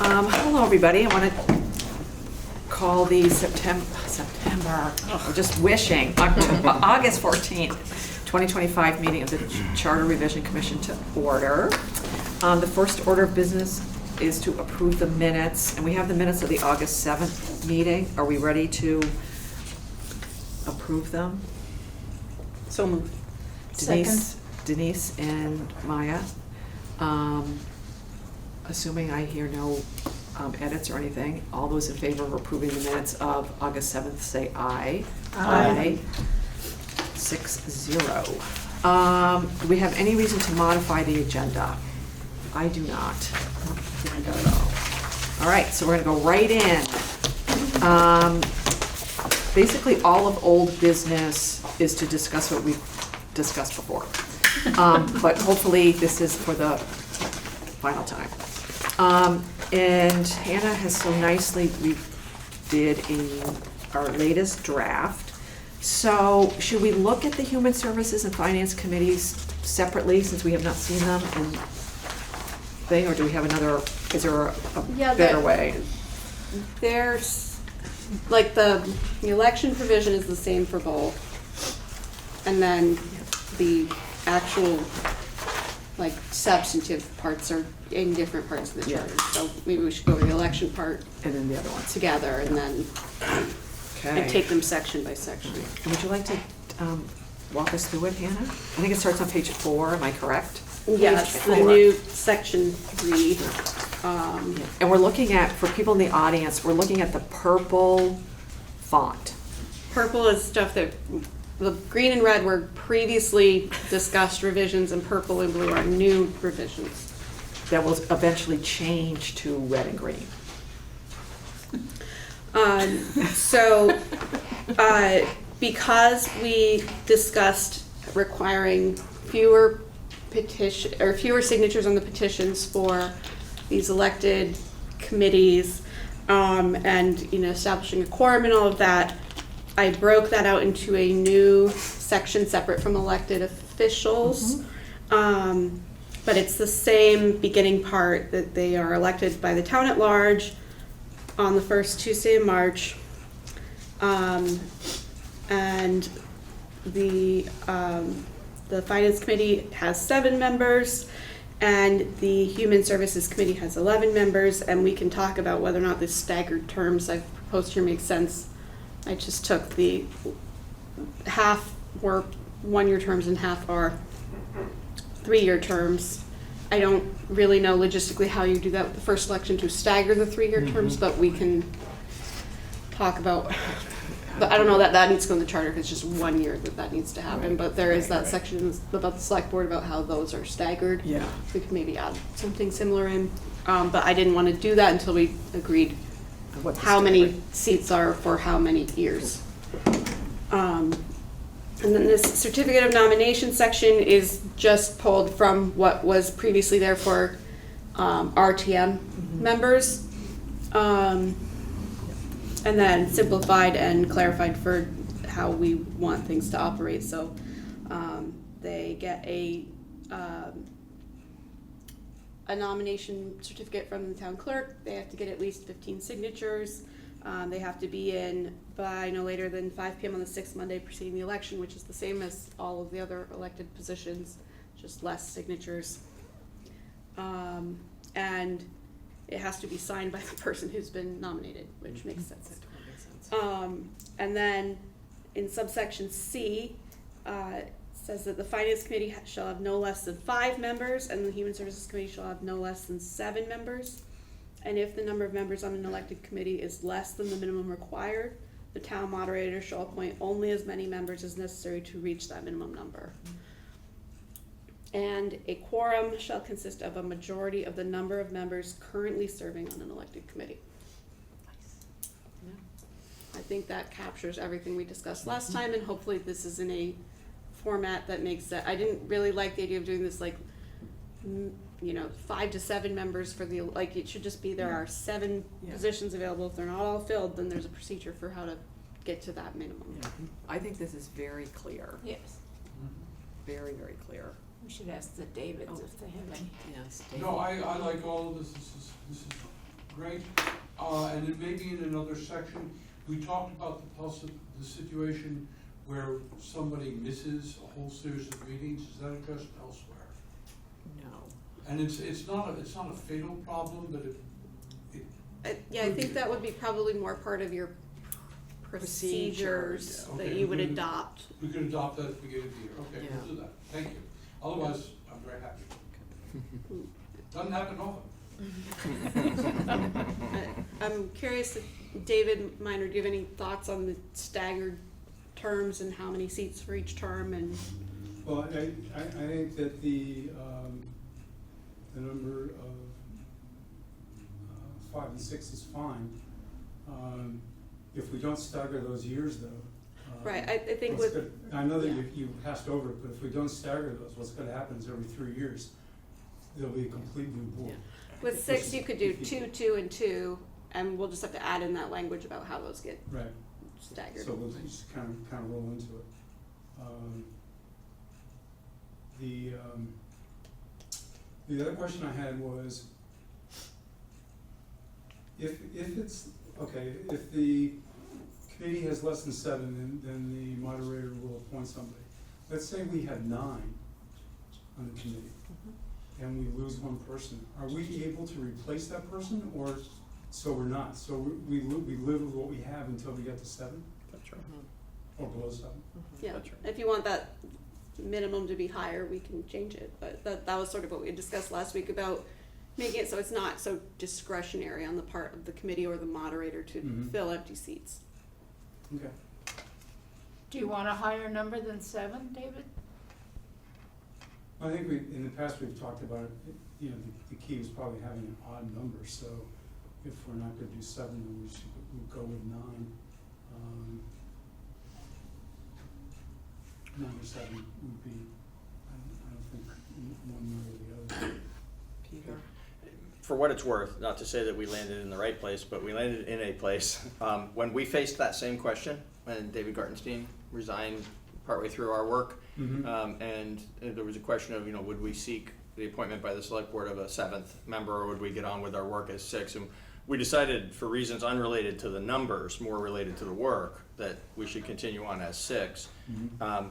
Hello, everybody. I want to call the September, we're just wishing, August 14th, 2025 meeting of the Charter Revision Commission to order. The first order of business is to approve the minutes, and we have the minutes of the August 7th meeting. Are we ready to approve them? So moved. Denise and Maya. Assuming I hear no edits or anything, all those in favor of approving the minutes of August 7th, say aye. Aye. 6-0. Do we have any reason to modify the agenda? I do not. All right, so we're gonna go right in. Basically, all of old business is to discuss what we've discussed before. But hopefully this is for the final time. And Hannah has so nicely redid our latest draft. So should we look at the Human Services and Finance Committees separately since we have not seen them and thing, or do we have another, is there a better way? There's, like, the election provision is the same for both. And then the actual, like, substantive parts are in different parts of the charter. So maybe we should go over the election part And then the other ones. together and then Okay. and take them section by section. And would you like to walk us through it, Hannah? I think it starts on page 4, am I correct? Yes, the new section 3. And we're looking at, for people in the audience, we're looking at the purple font. Purple is stuff that, the green and red were previously discussed revisions, and purple and blue are new revisions. That will eventually change to red and green. Because we discussed requiring fewer signatures on the petitions for these elected committees, and establishing a quorum and all of that, I broke that out into a new section separate from elected officials. But it's the same beginning part, that they are elected by the town at large on the first Tuesday in March. And the Finance Committee has 7 members, and the Human Services Committee has 11 members, and we can talk about whether or not the staggered terms I've proposed here make sense. I just took the half were 1-year terms and half are 3-year terms. I don't really know logistically how you do that with the first election to stagger the 3-year terms, but we can talk about. But I don't know that needs to go in the charter because it's just 1 year that needs to happen. But there is that section about the select board about how those are staggered. Yeah. We could maybe add something similar in. But I didn't want to do that until we agreed how many seats are for how many years. And then this certificate of nomination section is just pulled from what was previously there for RTM members. And then simplified and clarified for how we want things to operate. So they get a nomination certificate from the town clerk. They have to get at least 15 signatures. They have to be in by no later than 5 p.m. on the 6th Monday preceding the election, which is the same as all of the other elected positions, just less signatures. And it has to be signed by the person who's been nominated, which makes sense. And then in subsection C, it says that the Finance Committee shall have no less than 5 members, and the Human Services Committee shall have no less than 7 members. And if the number of members on an elected committee is less than the minimum required, the town moderator shall appoint only as many members as necessary to reach that minimum number. And a quorum shall consist of a majority of the number of members currently serving on an elected committee. I think that captures everything we discussed last time, and hopefully this is in a format that makes that. I didn't really like the idea of doing this 5 to 7 members for the, it should just be there are 7 positions available. If they're not all filled, then there's a procedure for how to get to that minimum. Yeah. I think this is very clear. Yes. Very, very clear. We should ask the Davids if they have any. Yes. No, I like all of this. This is Great. And then maybe in another section, we talked about the situation where somebody misses a whole series of meetings. Is that addressed elsewhere? No. And it's not a fatal problem, but Yeah, I think that would be probably more part of your procedures Yeah, okay, that you would we could- adopt. we could adopt that at the beginning of the year. Okay, Yeah. we'll do that. Thank you. Otherwise, I'm very happy. Doesn't happen often. I'm curious, if David Minor, do you have any thoughts on the staggered terms and how many seats for each term and? Well, I think that the number of 5 and 6 is fine. If we don't stagger those years, though. Right, I think what's with. I know that yeah. you passed over it, but if we don't stagger those, what's gonna happen is every 3 years, there'll be a complete new board. With 6, you could do 2, 2, and 2, and we'll just have to add in that language about how those get Right. staggered. So we'll just kind of roll into it. The other question I had was, if it's, okay, if the committee has less than 7, then the moderator will appoint somebody. Let's say we have 9 on the committee, and we lose one person. Are we able to replace that person, or so we're not? So we live with what we have until we get to 7? That's right. Or below 7? Yeah, That's right. if you want that minimum to be higher, we can change it, but that was sort of what we discussed last week about making it so it's not so discretionary on the part of the committee or the moderator to Mhm. fill empty seats. Okay. Do you want a higher number than 7, David? I think in the past, we've talked about, you know, the key was probably having an odd number, so if we're not gonna do 7, then we'd go with 9. 9 or 7 would be, I don't think one way or the other. Peter? For what it's worth, not to say that we landed in the right place, but we landed in a place. When we faced that same question, when David Gartenstein resigned partway through our work, and there was a question of, would we seek the appointment by the select board of a 7th member, or would we get on with our work as 6? And we decided, for reasons unrelated to the numbers, more related to the work, that we should continue on as 6.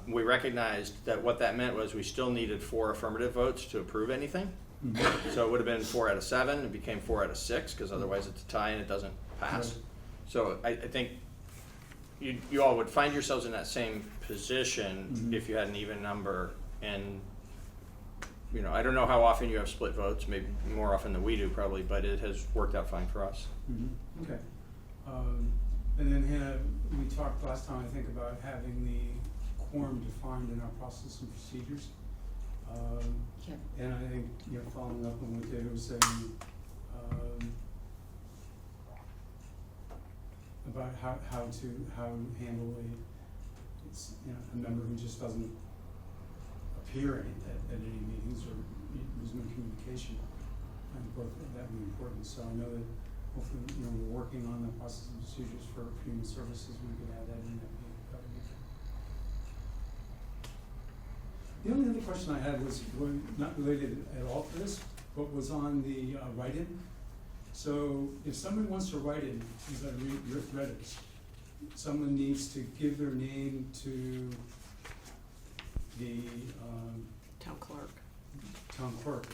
We recognized that what that meant was we still needed 4 affirmative votes to approve anything. So it would have been 4 out of 7. It became 4 out of 6, because otherwise it's a tie and it doesn't pass. Right. So I think you all would find yourselves in that same position if you had an even number. And I don't know how often you have split votes, maybe more often than we do probably, but it has worked out fine for us. Okay. And then Hannah, we talked last time, I think, about having the quorum defined in our process and procedures. And I think, following up on what David was saying, about how to handle a member who just doesn't appear at any meetings, or there's no communication. I think both that would be important. So I know that hopefully, we're working on the process and procedures for human services. We could add that in. That would be good. The only other question I had was not related at all to this, but was on the write-in. So if somebody wants to write in, as I read it, someone needs to give their name to the Town clerk. town clerk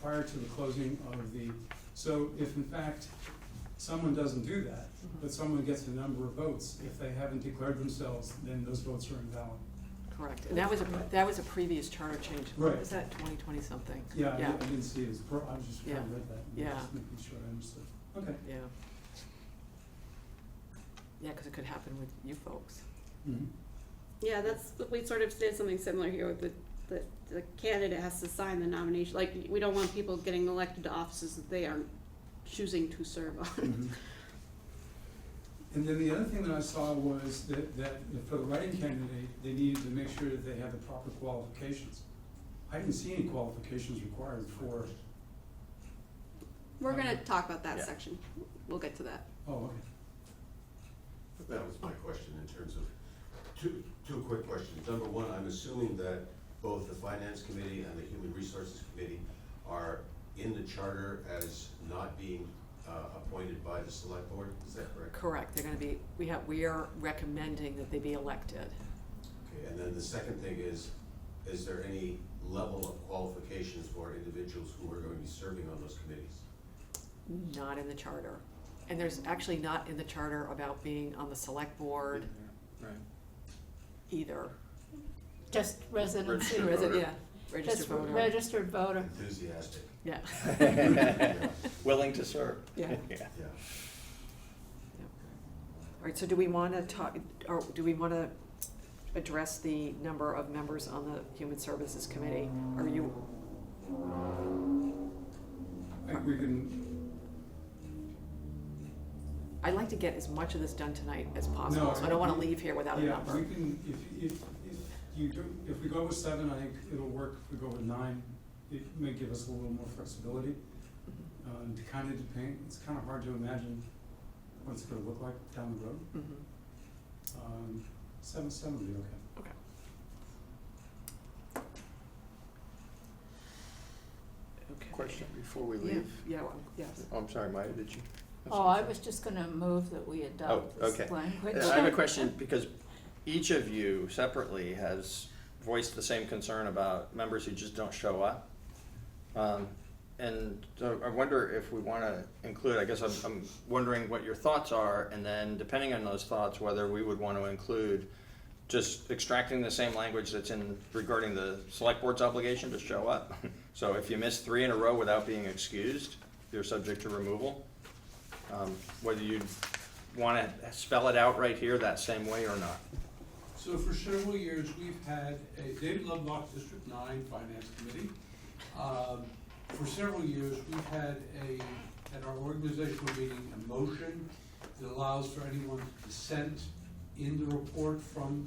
prior to the closing of the, so if in fact someone doesn't do that, but someone gets a number of votes, if they haven't declared themselves, then those votes are invalid. Correct. And that was a previous charter change. Right. What was that, 2020 something? Yeah, I didn't see it as I was just trying to Yeah. read that. Yeah. Just making sure I understood. Okay. Yeah. Yeah, because it could happen with you folks. Mhm. Yeah, we sort of did something similar here with the candidate has to sign the nomination. Like, we don't want people getting elected to offices that they aren't choosing to serve on. Mhm. And then the other thing that I saw was that for the writing candidate, they needed to make sure that they had the proper qualifications. I didn't see any qualifications required for. We're gonna talk about that Yeah. section. We'll get to that. Oh, okay. That was my question in terms of, two quick questions. Number one, I'm assuming that both the Finance Committee and the Human Resources Committee are in the charter as not being appointed by the select board, is that correct? Correct, they're gonna be, we are recommending that they be elected. Okay, and then the second thing is there any level of qualifications for individuals who are going to be serving on those committees? Not in the charter. And there's actually not in the charter about being on the select board Right. either. Just residency. Registered voter. Yeah, registered Just voter. registered voter. Enthusiastic. Yeah. Willing to serve. Yeah. Yeah. All right, so do we wanna talk, or do we wanna address the number of members on the Human Services Committee? Are you, We can, I'd like to get as much of this done tonight as possible, No, so I don't wanna we- leave here without a yeah, number. we can, if you go, if we go with 7, I think it'll work. If we go with 9, it may give us a little more flexibility. To kind of depend, it's kind of hard to imagine what it's gonna look like down the road. Mhm. 7 would be okay. Okay. Okay. Question before we Yeah, leave? yeah, well, yes. Oh, I'm sorry, Maya, did you? Oh, I was just gonna move that we adopt this okay. language. I have a question, because each of you separately has voiced the same concern about members who just don't show up. And so I wonder if we wanna include, I guess I'm wondering what your thoughts are, and then depending on those thoughts, whether we would wanna include just extracting the same language that's in regarding the select board's obligation to show up. So if you miss 3 in a row without being excused, you're subject to removal. Whether you'd wanna spell it out right here that same way or not. So for several years, we've had a, David Lovelock, District 9 Finance Committee. For several years, we've had at our organizational meeting, a motion that allows for anyone to dissent in the report from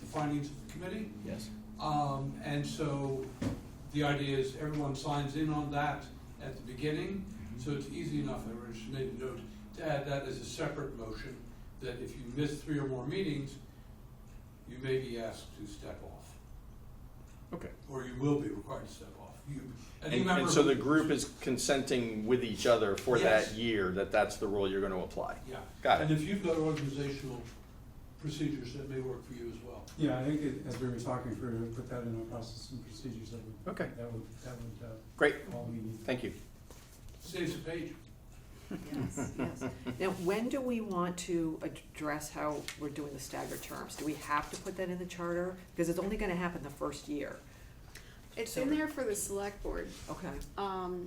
the findings of the committee. Yes. And so the idea is everyone signs in on that at the beginning, so it's easy enough, I just made a note, to add that as a separate motion, that if you miss 3 or more meetings, you may be asked to step off, Okay. or you will be required to step off. Any member And so the who- group is consenting with each other for Yes. that year, that's the rule you're gonna apply? Yeah. Got And it. if you've got organizational procedures, that may work for you as well. Yeah, I think as we were talking, if we were to put that in our process and procedures, Okay. that would Great, all we need. thank you. Saves a page. Yes, yes. Now, when do we want to address how we're doing the staggered terms? Do we have to put that in the charter? Because it's only gonna happen the first year. It's in there for the select board. Okay. So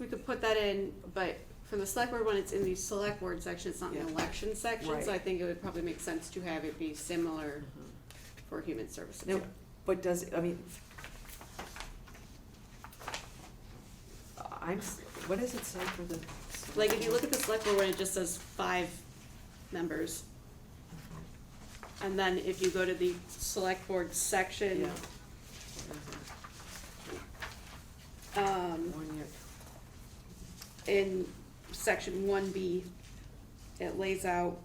we could put that in, but for the select board, when it's in the select board section, it's not in the Yeah. election section, so I Right. think it would probably make sense to have it be similar for human services. Now, but does, I mean, what does it say for the? Like, if you look at the select board, when it just says 5 members, and then if you go to the select board section, Yeah. um, 1 year. in section 1B, it lays out,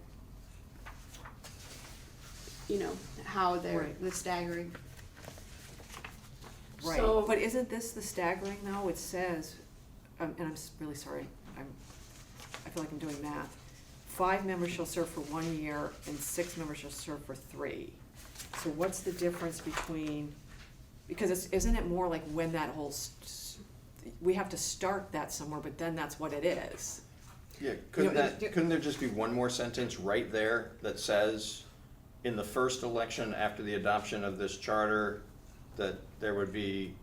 you know, how they're, Right. the staggering. Right, So- but isn't this the staggering though? It says, and I'm really sorry, I feel like I'm doing math. 5 members shall serve for 1 year and 6 members shall serve for 3. So what's the difference between, because isn't it more like when that whole, we have to start that somewhere, but then that's what it is. Yeah, couldn't You know, couldn't there just be one more sentence right there that says, in the first election after the adoption of this charter, that there would be,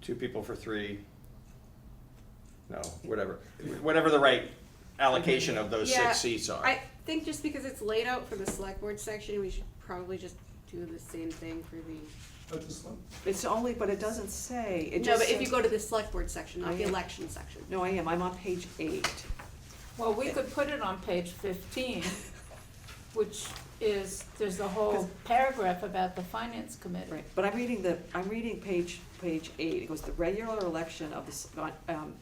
2 people for 3, no, whatever the right allocation of those Yeah, 6 seats are. I think just because it's laid out for the select board section, we should probably just do the same thing for the. But this one, It's only, but it doesn't say, it No, just but if you says- go to the select board section, not the I am. election section. No, I'm on page 8. Well, we could put it on page 15, which is, there's a whole paragraph about the finance committee. Right, but I'm reading page 8, it goes, the regular election of the,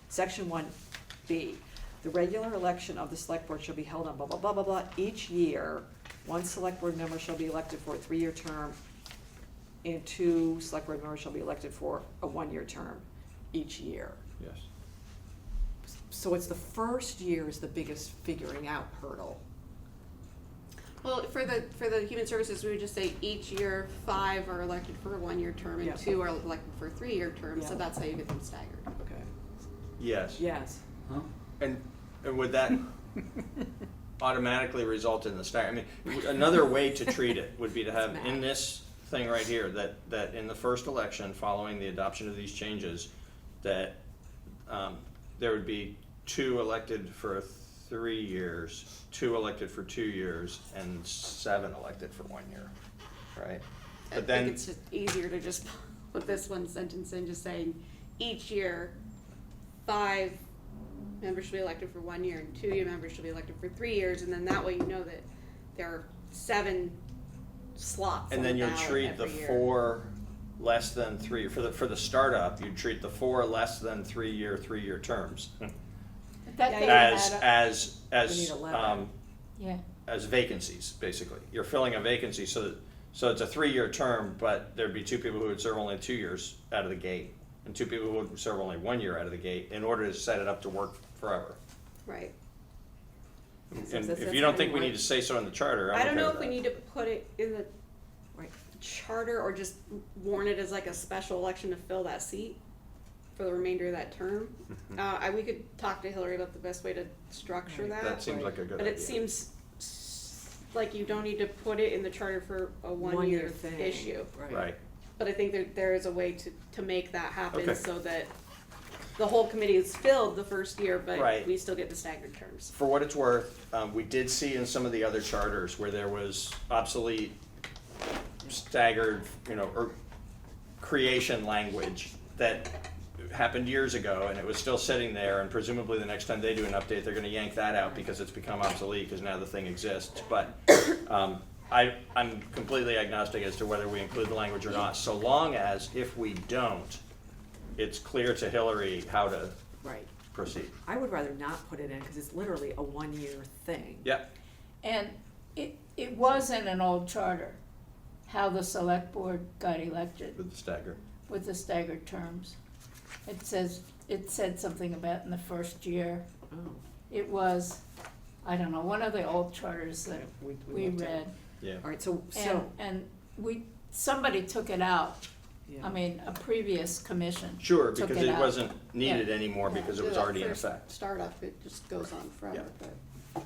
section 1B. The regular election of the select board shall be held on blah, blah, blah, blah, blah, each year. 1 select board member shall be elected for a 3-year term and 2 select board members shall be elected for a 1-year term each year. Yes. So it's the first year is the biggest figuring out hurdle. Well, for the human services, we would just say each year 5 are elected for a 1-year term Yeah. and 2 are elected for a 3-year term, so Yeah. that's how you get them staggered. Okay. Yes. Yes. Huh? And would that automatically result in the stagger? I mean, another way to treat it would be to have It's in mad. this thing right here, that in the first election following the adoption of these changes, that there would be 2 elected for 3 years, 2 elected for 2 years, and 7 elected for 1 year, right? I But then, think it's just easier to just put this one sentence in, just saying, each year, 5 members should be elected for 1 year, and 2 members should be elected for 3 years, and then that way you know that there are 7 slots on and the then you'll ballot treat the every year. 4 less than 3, for the startup, you'd treat the 4 less than 3-year terms That Yeah, doesn't as add up. We need 11. Yeah, as vacancies, basically. You're filling a vacancy, so it's a 3-year term, but there'd be 2 people who would serve only 2 years out of the gate, and 2 people who would serve only 1 year out of the gate, in order to set it up to work forever. Right. So And that's if you don't think we kinda need to say so in the charter, I'm I don't okay know with if we that. need to put it in the Right. charter or just warn it as like a special election to fill that seat for the remainder of that term. We could talk to Hillary about the best way to structure Right. that. That seems like a good But idea. it seems like you don't need to put it in the charter for a 1-year thing. issue. Right, But I think there is a way to make that happen Okay. so that the whole committee is filled the first year, but Right. we still get the staggered terms. for what it's worth, we did see in some of the other charters where there was obsolete, staggered, or creation language that happened years ago, and it was still sitting there, and presumably the next time they do an update, they're gonna yank that out because it's become obsolete, because now the thing exists. But I'm completely agnostic as to whether we include the language or not, so long as, if we don't, it's clear to Hillary how to Right. proceed. I would rather not put it in because it's literally a 1-year thing. Yep, and it was in an old charter, how the select board got elected with the stagger. with the staggered terms. It said something about in the first year. Oh. It was, I don't know, one of the old charters that Yeah, we looked at it. read. Yeah. All right, so, And somebody took it out. yeah. I mean, a previous commission. Sure, took because it it out. wasn't needed Yeah. anymore because it was So that already in first effect. Startup, it just goes on forever, Yeah. but.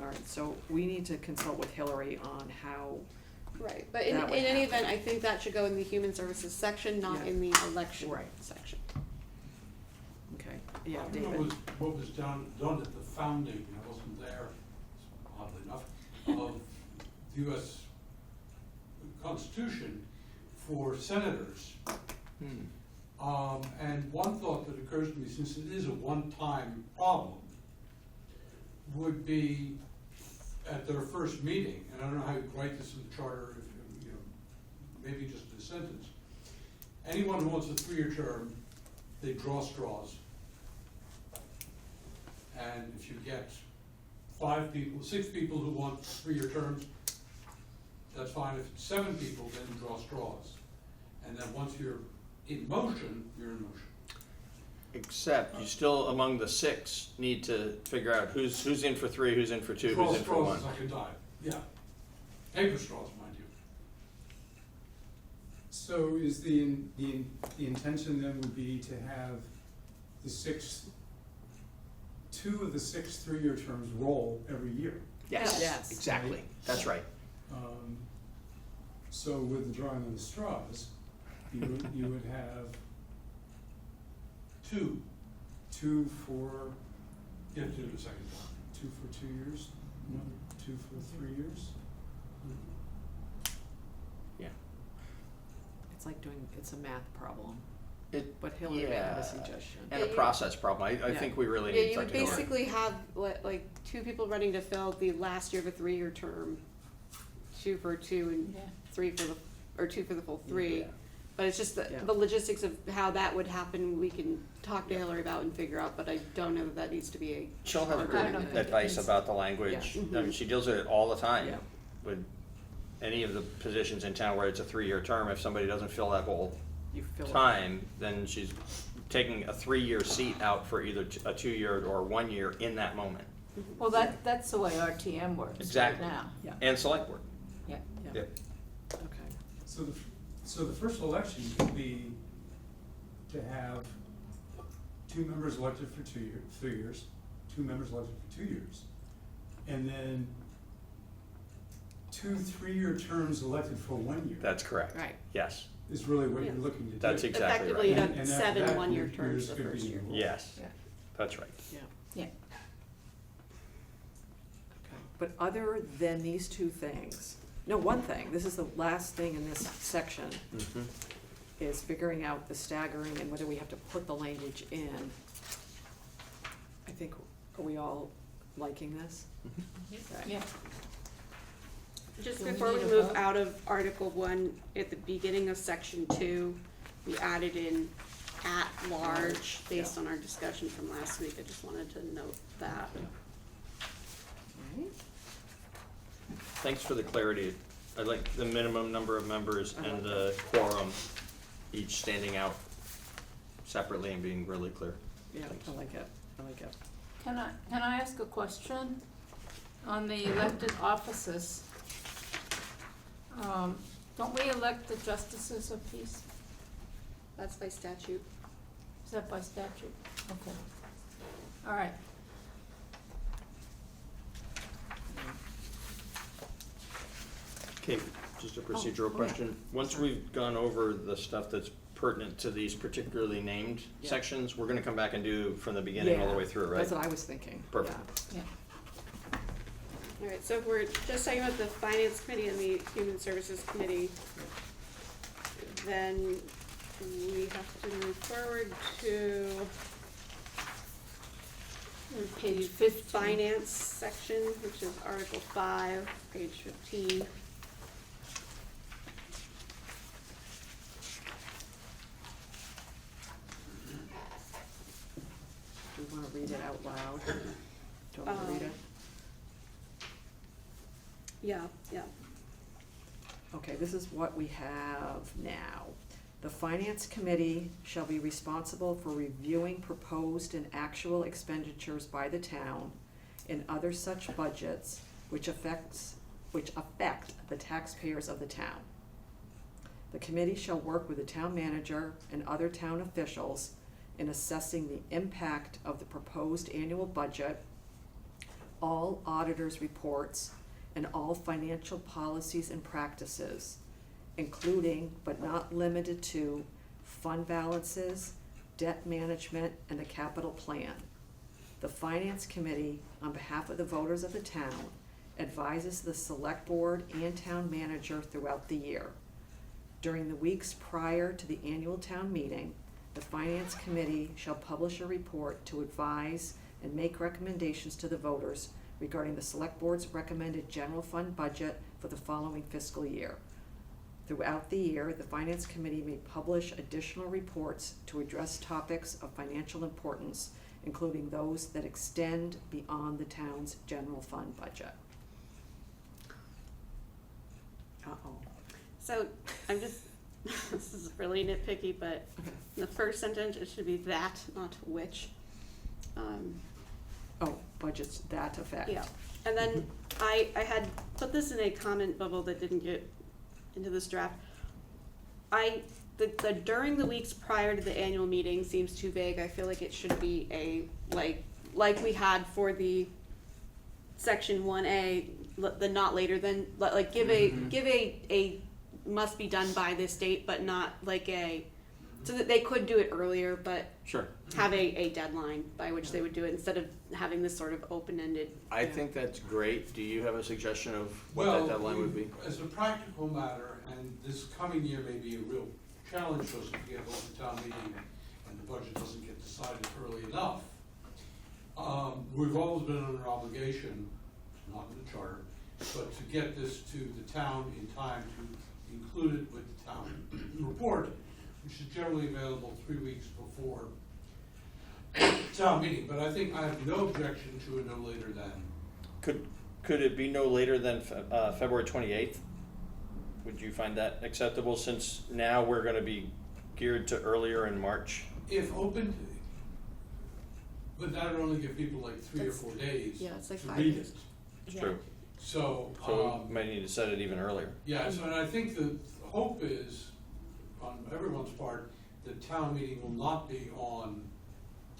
All right, so we need to consult with Hillary on how, Right, but in That would any happen. event, I think that should go in the human services section, not Yeah. in the election Right. section. okay, yeah, I don't David. know what was done at the founding, I wasn't there, oddly enough, of the US Constitution for senators. And one thought that occurs to me, since it is a one-time problem, would be at their first meeting, and I don't know how you write this in the charter, if, maybe just a sentence. Anyone who wants a 3-year term, they draw straws. And if you get 6 people who want 3-year terms, that's fine. If it's 7 people, then you draw straws. And then once you're in motion, you're in motion. Except you still, among the 6, need to figure out who's in for 3, who's in for 2, Draw who's in for straws 1. is like a die, yeah. Paper straws, mind you. So is the intention then would be to have the 2 of the 6 3-year terms roll every year? Yes, Yes. exactly. That's right. So with the drawing of the straws, you would have 2, 2 for, you have to do it a second time. 2 for 2 years, another 2 for 3 years? Yeah. It's like it's a math problem, It, but Hillary had yeah. a suggestion. And a process problem. I Yeah. think we really Yeah, need you to would talk to Hillary. basically have like 2 people running to fill the last year of a 3-year term, 2 for 2 and Yeah. 3 for or 2 for the full 3. Yeah. But it's just Yeah. the logistics of how that would happen, we can talk to Hillary about and figure out, but I don't know that needs to be a. She'll have I good don't think it advice needs- about the language. Yeah. I mean, she deals with it all the time Yeah. with any of the positions in town where it's a 3-year term, if somebody doesn't fill that whole You fill it. time, then she's taking a 3-year seat out for either a 2-year or 1 year in that moment. Well, that's the way RTM works right Exactly. now. Yeah, And select board. Yeah. yeah, Yep. okay. So the first election could be to have 2 members elected for 3 years, 2 members elected for 2 years, and then 2 3-year terms elected for 1 year. That's correct. Right. Yes, Is really what Yeah. you're looking to do. that's exactly Effectively, right. you have And after 7 that, 1-year yours terms the could first be year. involved. Yes, Yeah. that's right. Yeah. Yeah. Okay. But other than these 2 things, no, one thing, this is the last thing in this section, Mhm. is figuring out the staggering and whether we have to put the language in. I think, are we all liking this? Okay. Yeah. Just Do we before we need a move vote? out of Article 1, at the beginning of Section 2, we added in at large based Yeah. on our discussion from last week. I just wanted to note that. Right. Thanks for the clarity. I like the minimum number of members I and like the quorum each standing out separately and being really clear. Yeah, Thanks. I like it, I like it. Can I ask a question? On the elected offices, don't we elect the justices of peace? That's by statute. Is that by statute? Okay. All right. Okay, just a procedural yeah. question. Once we've gone over the stuff that's pertinent to these particularly named Yeah. sections, we're gonna come back and do from the beginning all the Yeah, way through, right? That's what I was thinking. Perfect. Yeah. All right, so if we're just talking about the Finance Committee and the Human Services Committee, then we have to move forward to Page the 15. Finance section, which is Article 5, page 15. Do you wanna read it out loud? Do you want me to read it? Yeah. Okay, this is what we have now. The Finance Committee shall be responsible for reviewing proposed and actual expenditures by the town and other such budgets which affect the taxpayers of the town. The committee shall work with the town manager and other town officials in assessing the impact of the proposed annual budget, all auditors' reports, and all financial policies and practices, including but not limited to fund balances, debt management, and the capital plan. The Finance Committee, on behalf of the voters of the town, advises the Select Board and Town Manager throughout the year. During the weeks prior to the annual town meeting, the Finance Committee shall publish a report to advise and make recommendations to the voters regarding the Select Board's recommended general fund budget for the following fiscal year. Throughout the year, the Finance Committee may publish additional reports to address topics of financial importance, including those that extend beyond the town's general fund budget. Uh-oh. So I'm just, this is really nitpicky, but the first sentence, it should be that, not which. Oh, budgets that effect. Yeah, and then I had put this in a comment bubble that didn't get into this draft. The during the weeks prior to the annual meeting seems too vague. I feel like it should be a, like we had for the section 1A, the not later than, like give a must be done by this date, but not like so that they could do it earlier, but Sure. have a deadline by which they would do it instead of having this sort of open-ended. I think that's great. Do you have a suggestion of what Well, that deadline would be? as a practical matter, and this coming year may be a real challenge for us if we get over the town meeting and the budget doesn't get decided early enough. We've always been under obligation, not in the charter, but to get this to the town in time to include it with the town report, which is generally available 3 weeks before town meeting. But I think I have no objection to a no later than. Could it be no later than February 28th? Would you find that acceptable, since now we're gonna be geared to earlier in March? If open, but that would only give people like 3 or 4 days Yeah, it's like to 5 read days. it. It's Yeah. true. So, So we might need to set it even earlier. yeah, so and I think the hope is, on everyone's part, that town meeting will not be on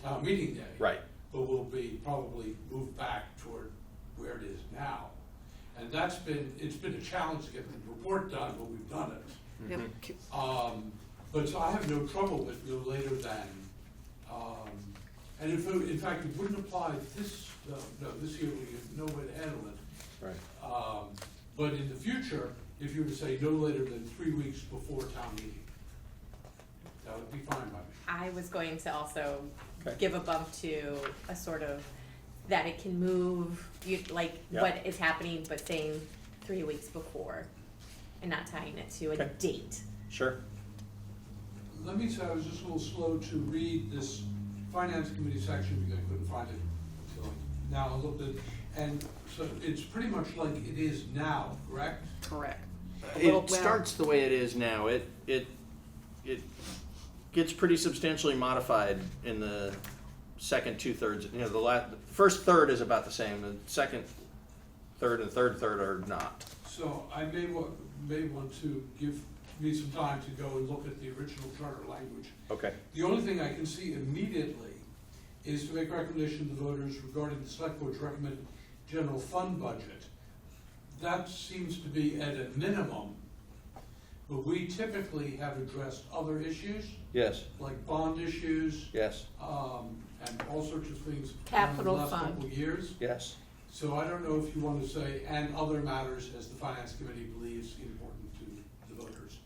town meeting day. Right. But will be probably moved back toward where it is now. And it's been a challenge to get the report done, but we've done it. Yep. But so I have no trouble with no later than, and in fact, it wouldn't apply this year, we have no way to handle it. Right. But in the future, if you were to say no later than 3 weeks before town meeting, that would be fine by me. I was going to also Okay. give a bump to a sort of, that it can move, Yeah. what is happening, but saying 3 weeks before, and not tying it to a Okay. date. Sure. Let me say, I was just a little slow to read this finance committee section because I couldn't find it until now. I looked at, and so it's pretty much like it is now, correct? Correct. Well, It starts the way it is now. It gets pretty substantially modified in the second 2/3. You know, the first third is about the same. The second third and third are not. So I may want to give me some time to go and look at the original charter language. Okay. The only thing I can see immediately is to make recommendation to the voters regarding the select board's recommended general fund budget. That seems to be at a minimum, but we typically have addressed other issues, Yes. like bond issues, Yes. and all sorts of things done in the Capital last fund. couple of years. Yes. So I don't know if you want to say, and other matters as the finance committee believes important to the voters.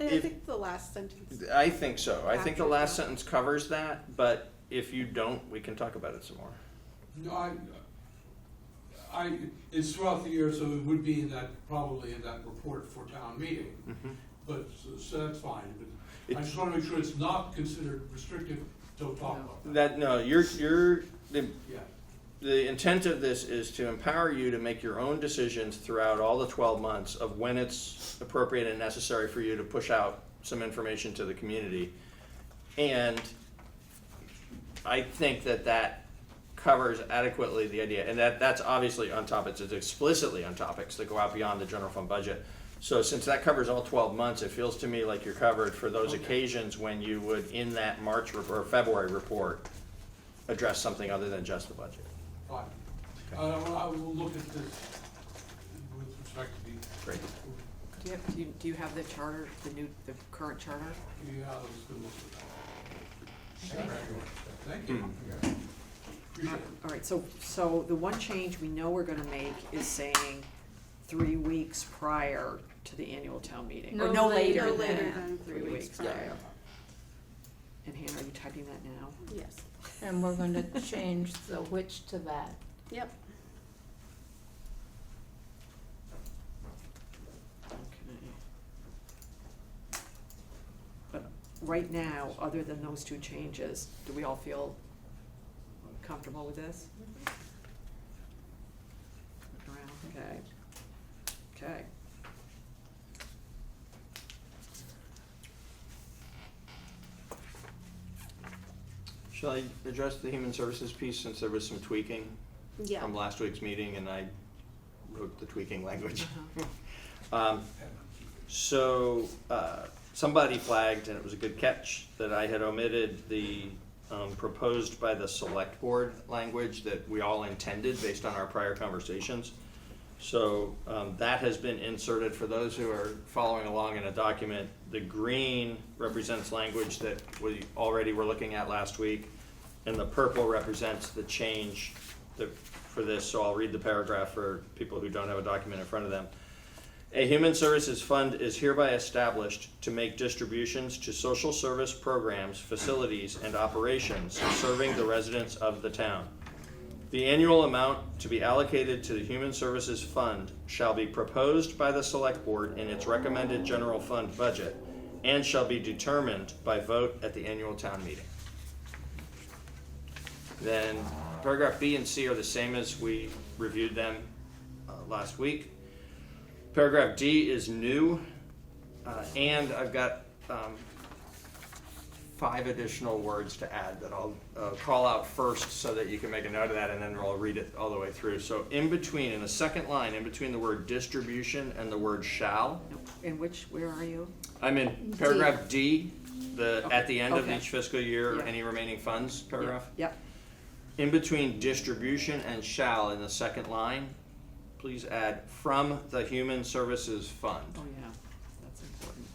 I If- think the last sentence. I think so. I think the Captures last that. sentence covers that, but if you don't, we can talk about it some more. No, it's throughout the year, so it would be probably in that report for town meeting. But, so that's fine, but I just want to make sure it's not considered restrictive, don't talk about that. The intent of this is to empower you to make your own decisions throughout all the 12 months of when it's appropriate and necessary for you to push out some information to the community. And I think that covers adequately the idea, and that's obviously on topics, it's explicitly on topics that go out beyond the general fund budget. So since that covers all 12 months, it feels to me like you're covered for those occasions when you would, in that March or February report, address something other than just the budget. Fine. I will look at this with respect to the. Great. Do you have the charter, the current charter? Yeah, I was gonna look at that. Thank you. Appreciate it. All right, so the one change we know we're gonna make is saying 3 weeks prior to the annual town meeting, or no later No later than than 3 3 weeks weeks prior. prior. And Hannah, are you typing that now? Yes. And we're gonna change the which to that. Yep. Okay. But right now, other than those 2 changes, do we all feel comfortable with this? Look around, okay. Okay. Shall I address the human services piece, since there was some tweaking Yeah. from last week's meeting and I wrote the tweaking language? Uh-huh. Somebody flagged, and it was a good catch, that I had omitted the proposed by the select board language that we all intended based on our prior conversations. So that has been inserted for those who are following along in a document. The green represents language that we already were looking at last week, and the purple represents the change for this. So I'll read the paragraph for people who don't have a document in front of them. A human services fund is hereby established to make distributions to social service programs, facilities, and operations serving the residents of the town. The annual amount to be allocated to the Human Services Fund shall be proposed by the Select Board in its recommended general fund budget and shall be determined by vote at the annual town meeting. Then paragraph B and C are the same as we reviewed them last week. Paragraph D is new, and I've got 5 additional words to add that I'll call out first so that you can make a note of that, and then I'll read it all the way through. So in between, in the second line, in between the word distribution and the word shall, Where are you? I'm in paragraph D, at the end of Okay. each fiscal year, Yeah. any remaining funds paragraph. Yep. In between distribution and shall in the second line, please add from the Human Services Fund. Oh, yeah, that's important.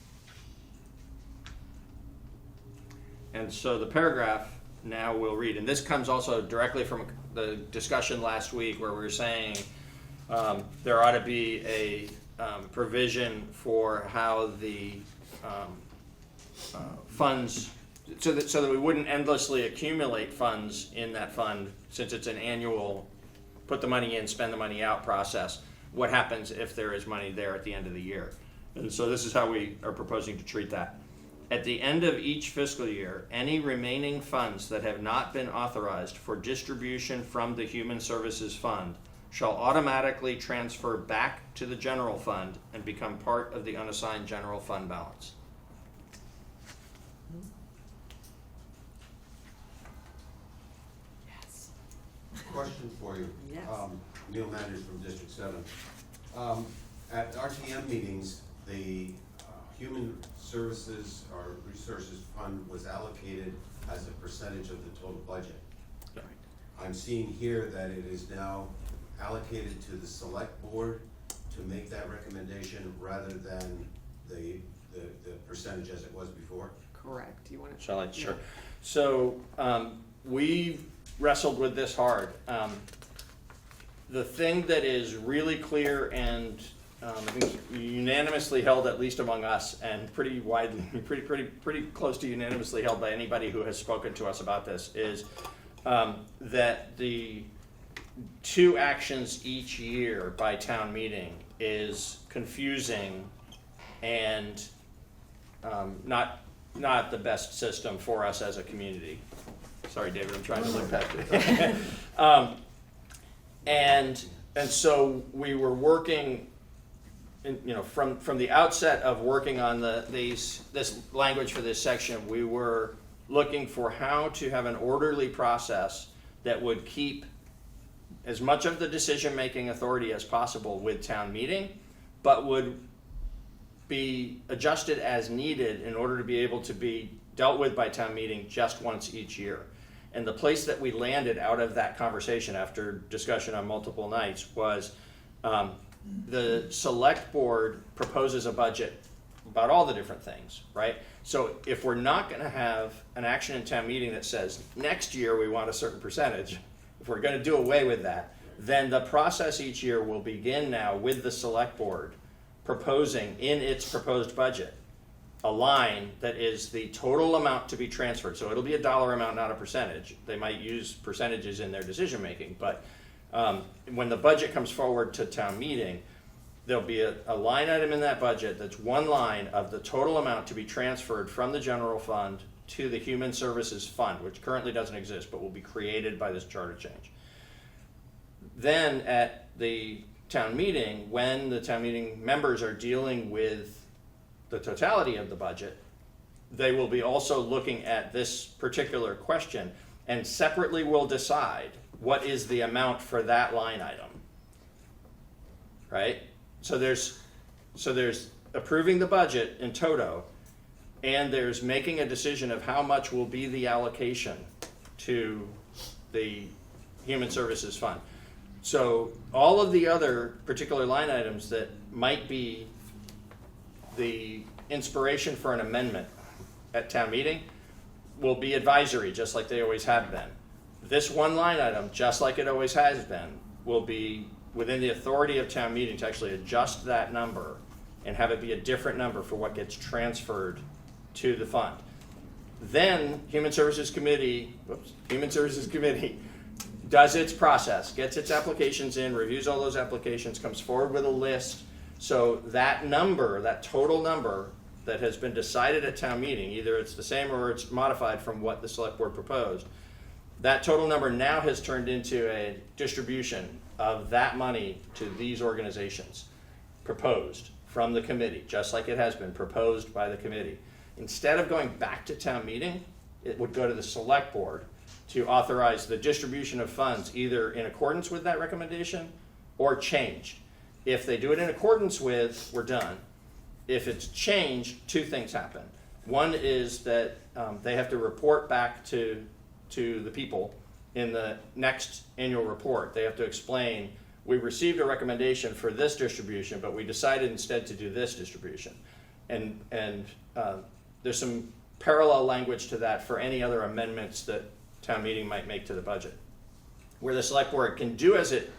And so the paragraph now we'll read, and this comes also directly from the discussion last week where we were saying there ought to be a provision for how the funds, so that we wouldn't endlessly accumulate funds in that fund, since it's an annual put the money in, spend the money out process. What happens if there is money there at the end of the year? And so this is how we are proposing to treat that. At the end of each fiscal year, any remaining funds that have not been authorized for distribution from the Human Services Fund shall automatically transfer back to the general fund and become part of the unassigned general fund balance. Yes. Question for you. Yes. Neil Manders from District 7. At RTM meetings, the Human Services or Resources Fund was allocated as a percentage of the total budget. I'm seeing here that it is now allocated to the select board to make that recommendation rather than the percentage as it was before. Correct. You want to? Shall I? Sure. So we've wrestled with this hard. The thing that is really clear and I think unanimously held, at least among us, and pretty widely, pretty close to unanimously held by anybody who has spoken to us about this, is that the 2 actions each year by town meeting is confusing and not the best system for us as a community. Sorry, David, I'm trying to look past it. And so we were working, from the outset of working on this language for this section, we were looking for how to have an orderly process that would keep as much of the decision-making authority as possible with town meeting, but would be adjusted as needed in order to be able to be dealt with by town meeting just once each year. And the place that we landed out of that conversation after discussion on multiple nights was the select board proposes a budget about all the different things, right? So if we're not going to have an action in town meeting that says next year we want a certain percentage, if we're going to do away with that, then the process each year will begin now with the select board proposing in its proposed budget a line that is the total amount to be transferred. So it'll be a dollar amount, not a percentage. They might use percentages in their decision making, but when the budget comes forward to town meeting, there'll be a line item in that budget that's one line of the total amount to be transferred from the general fund to the Human Services Fund, which currently doesn't exist but will be created by this charter change. Then at the town meeting, when the town meeting members are dealing with the totality of the budget, they will be also looking at this particular question and separately will decide what is the amount for that line item, right? So there's approving the budget in toto, and there's making a decision of how much will be the allocation to the Human Services Fund. So all of the other particular line items that might be the inspiration for an amendment at town meeting will be advisory, just like they always have been. This one line item, just like it always has been, will be within the authority of town meeting to actually adjust that number and have it be a different number for what gets transferred to the fund. Then Human Services Committee does its process, gets its applications in, reviews all those applications, comes forward with a list. So that number, that total number that has been decided at town meeting, either it's the same or it's modified from what the select board proposed, that total number now has turned into a distribution of that money to these organizations. proposed from the committee, just like it has been proposed by the committee, instead of going back to town meeting, it would go to the select board to authorize the distribution of funds either in accordance with that recommendation or changed. If they do it in accordance with, we're done. If it's changed, two things happen. One is that they have to report back to the people in the next annual report. They have to explain, we received a recommendation for this distribution, but we decided instead to do this distribution. And there's some parallel language to that for any other amendments that town meeting might make to the budget, where the select board can do as it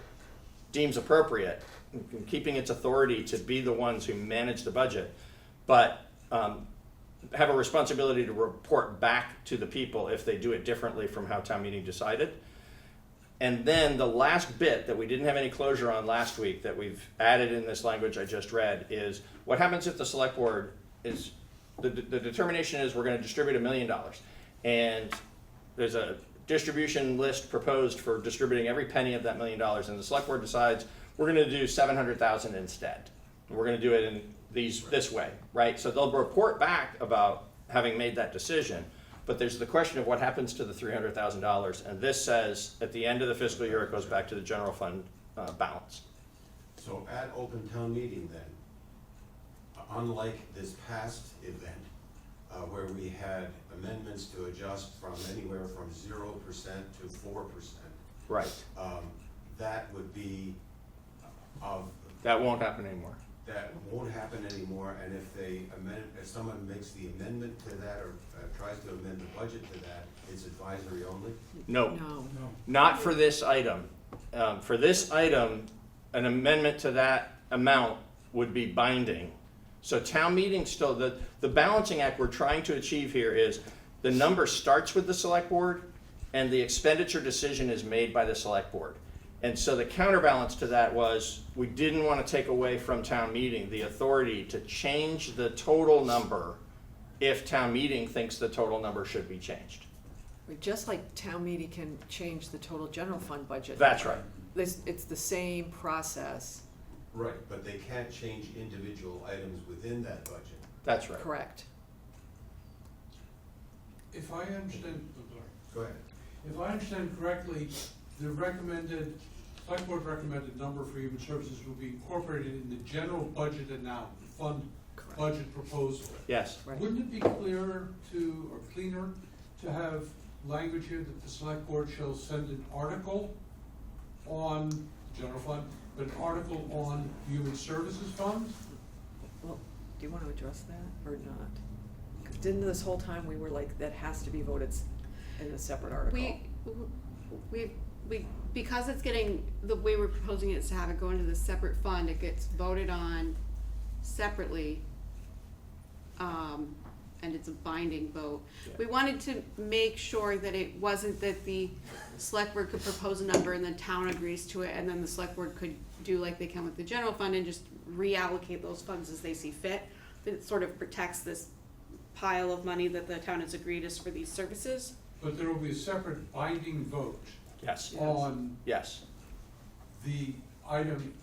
deems appropriate, keeping its authority to be the ones who manage the budget, but have a responsibility to report back to the people if they do it differently from how town meeting decided. And then the last bit that we didn't have any closure on last week that we've added in this language I just read is what happens if the select board is, the determination is we're going to distribute $1 million. And there's a distribution list proposed for distributing every penny of that $1 million, and the select board decides we're going to do $700,000 instead. We're going to do it in this way, right? So they'll report back about having made that decision, but there's the question of what happens to the $300,000, and this says at the end of the fiscal year it goes back to the general fund balance. So at open town meeting then, unlike this past event, where we had amendments to adjust from anywhere from 0% to 4%. Right. That would be of. That won't happen anymore. That won't happen anymore, and if someone makes the amendment to that or tries to amend the budget to that, it's advisory only? No. No. Not for this item. For this item, an amendment to that amount would be binding. So town meeting still, the balancing act we're trying to achieve here is the number starts with the select board and the expenditure decision is made by the select board. And so the counterbalance to that was we didn't want to take away from town meeting the authority to change the total number if town meeting thinks the total number should be changed. Just like town meeting can change the total general fund budget. That's right. It's the same process. Right, but they can't change individual items within that budget. That's right. Correct. If I understand, Go ahead. if I understand correctly, the select board recommended number for human services will be incorporated in the general budget fund Correct. budget proposal. Yes. Right. Wouldn't it be clearer or cleaner to have language here that the select board shall send an article on general fund, but an article on human services fund? Well, do you want to address that or not? 'Cause didn't this whole time we were like, that has to be voted in a separate article? We because it's getting, the way we're proposing it is to have it go into the separate fund, it gets voted on separately, and it's a binding vote. Yeah. We wanted to make sure that it wasn't that the select board could propose a number and the town agrees to it, and then the select board could do like they can with the general fund and just reallocate those funds as they see fit. That it sort of protects this pile of money that the town has agreed is for these services. But there will be a separate binding vote Yes. on Yes. the item.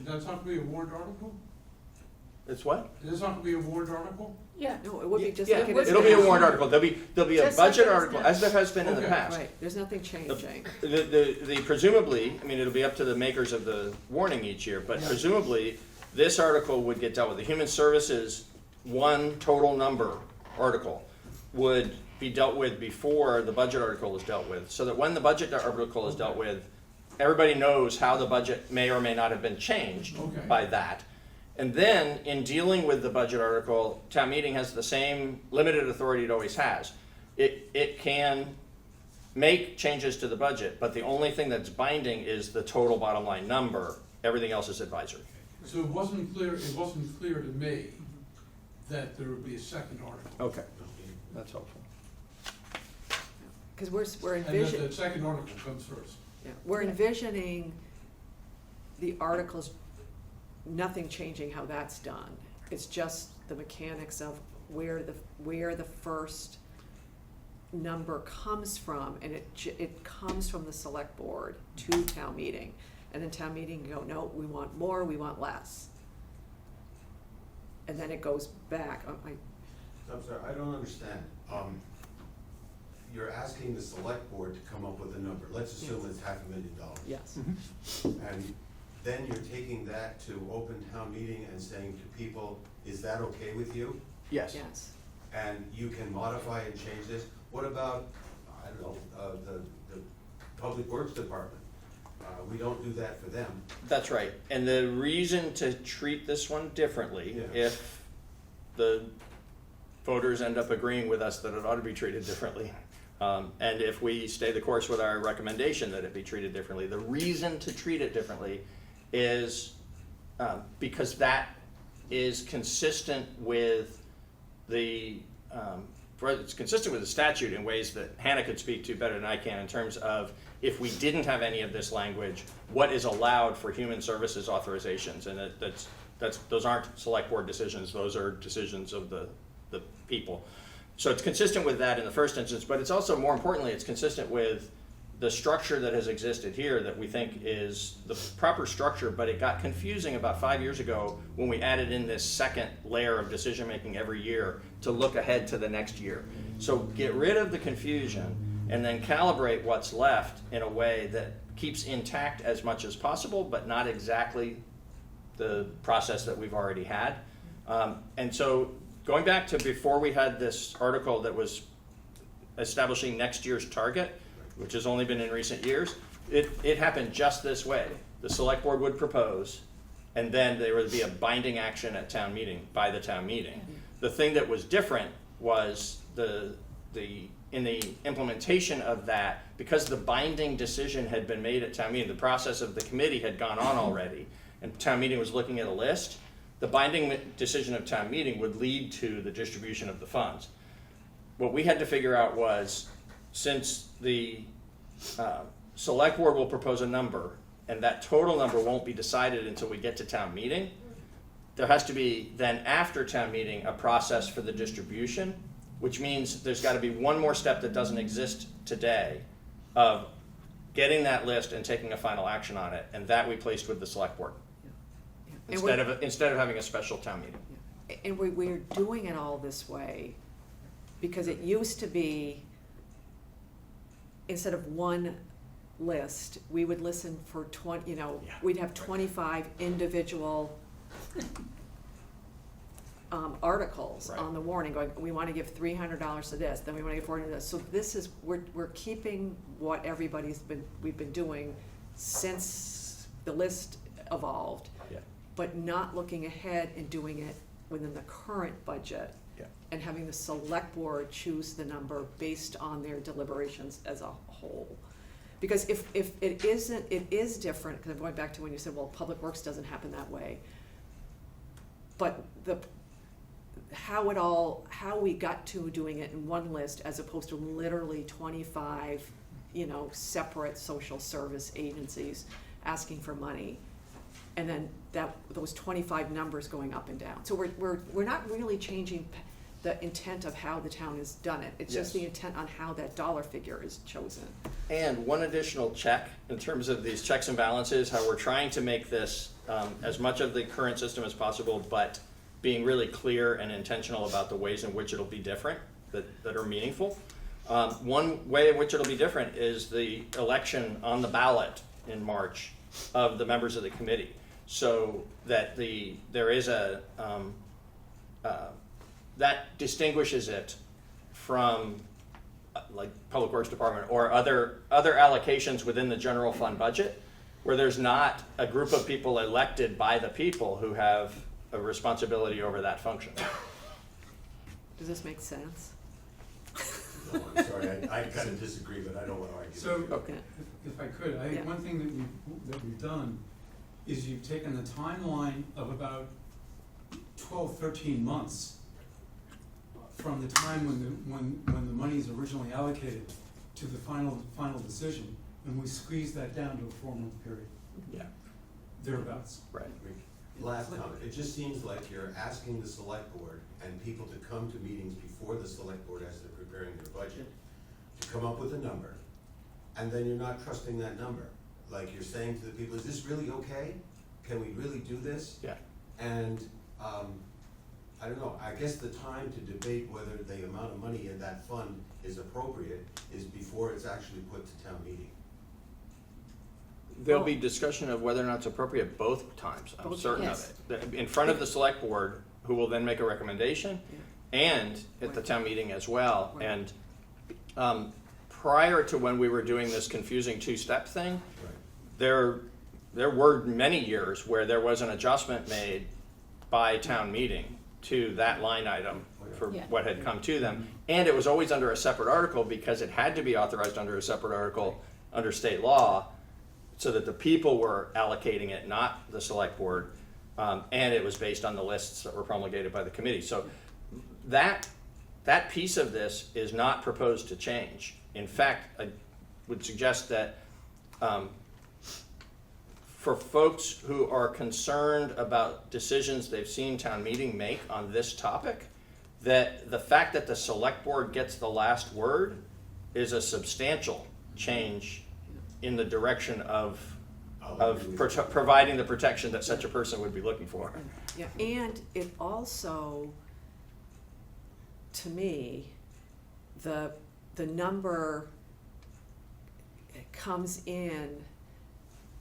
That's not going to be a warrant article? It's what? That's not going to be a warrant article? Yeah. No, it would be just Yeah, like it is it'll be a now. warrant article. There'll be a Just like budget it is article, now. as there has been in the Okay. past. Right, there's nothing changing. The presumably, I mean, it'll be up to the makers of the warning each year, but Yeah. presumably, this article would get dealt with. The human services one total number article would be dealt with before the budget article is dealt with, so that when the budget article is dealt with, everybody knows how the budget may or may not have been changed Okay. by that. And then, in dealing with the budget article, town meeting has the same limited authority it always has. It can make changes to the budget, but the only thing that's binding is the total bottom line number. Everything else is advisory. So it wasn't clear to me that there would be a second article. Okay, that's helpful. Because we're And that envisioning, the second article comes first. we're envisioning the articles, nothing changing how that's done. It's just the mechanics of where the first number comes from, and it comes from the select board to town meeting. and then town meeting go, no, we want more, we want less. And then it goes back. I'm sorry, I don't understand. You're asking the select board to come up with a number. Let's assume it's $500,000. Yes. And then you're taking that to open town meeting and saying to people, is that okay with you? Yes. Yes. And you can modify and change this. What about, I don't know, the Public Works Department? We don't do that for them. That's right. And the reason to treat this one differently, Yeah. if the voters end up agreeing with us that it ought to be treated differently, and if we stay the course with our recommendation that it be treated differently, the reason to treat it differently is because that is consistent with it's consistent with the statute in ways that Hannah could speak to better than I can, in terms of if we didn't have any of this language, what is allowed for human services authorizations, and those aren't select board decisions; those are decisions of the people. So it's consistent with that in the first instance, but it's also, more importantly, it's consistent with the structure that has existed here that we think is the proper structure, but it got confusing about 5 years ago when we added in this second layer of decision-making every year to look ahead to the next year. So get rid of the confusion and then calibrate what's left in a way that keeps intact as much as possible, but not exactly the process that we've already had. And so going back to before we had this article that was establishing next year's target, which has only been in recent years, it happened just this way. The select board would propose, and then there would be a binding action at town meeting, by the town meeting. The thing that was different was in the implementation of that, because the binding decision had been made at town meeting, the process of the committee had gone on already, and town meeting was looking at a list, the binding decision of town meeting would lead to the distribution of the funds. What we had to figure out was, since the select board will propose a number, and that total number won't be decided until we get to town meeting, there has to be then after town meeting a process for the distribution, which means there's got to be one more step that doesn't exist today of getting that list and taking a final action on it, and that we placed with the select board instead of having a special town meeting. And we're doing it all this way because it used to be, instead of one list, we would listen for we'd have 25 individual articles Right. on the warning going, we want to give $300 to this, then we want to give $400 to this. So this is, we're keeping what we've been doing since the list evolved, Yeah. but not looking ahead and doing it within the current budget. Yeah. And having the select board choose the number based on their deliberations as a whole. Because if it isn't, it is different, because I'm going back to when you said, well, Public Works doesn't happen that way. But how we got to doing it in one list as opposed to literally 25, separate social service agencies asking for money. And then those 25 numbers going up and down. So we're not really changing the intent of how the town has done it. It's just Yes. the intent on how that dollar figure is chosen. And one additional check in terms of these checks and balances, how we're trying to make this as much of the current system as possible, but being really clear and intentional about the ways in which it'll be different, that are meaningful. One way in which it'll be different is the election on the ballot in March of the members of the committee, so that there is that distinguishes it from like Public Works Department or other allocations within the general fund budget, where there's not a group of people elected by the people who have a responsibility over that function. Does this make sense? No, I'm sorry, I kind of disagree, but I don't want to argue. So, Okay. if I could, I Yeah. think one thing that we've done is you've taken the timeline of about 12, 13 months from the time when the money is originally allocated to the final decision, and we squeezed that down to a 4-month period, Yeah, thereabouts. right. Last comment, it just seems like you're asking the select board and people to come to meetings before the select board as they're preparing their budget, to come up with a number, and then you're not trusting that number. like you're saying to the people, is this really okay? Can we really do this? Yeah. And, I don't know, I guess the time to debate whether the amount of money in that fund is appropriate is before it's actually put to town meeting. There'll be discussion of whether or not it's appropriate both times, I'm Both certain times. of it. In front of the select board, who will then make a recommendation, and at the town meeting as well. Right. And prior to when we were doing this confusing two-step thing, Right. there were many years where there was an adjustment made by town meeting to that line item for Yeah. what had come to them. And it was always under a separate article because it had to be authorized under a separate article under state law, so that the people were allocating it, not the select board. And it was based on the lists that were promulgated by the committee. So that piece of this is not proposed to change. In fact, I would suggest that for folks who are concerned about decisions they've seen town meeting make on this topic, that the fact that the select board gets the last word is a substantial change in the direction of providing the protection that such a person would be looking for. Yeah, and it also, to me, the number comes in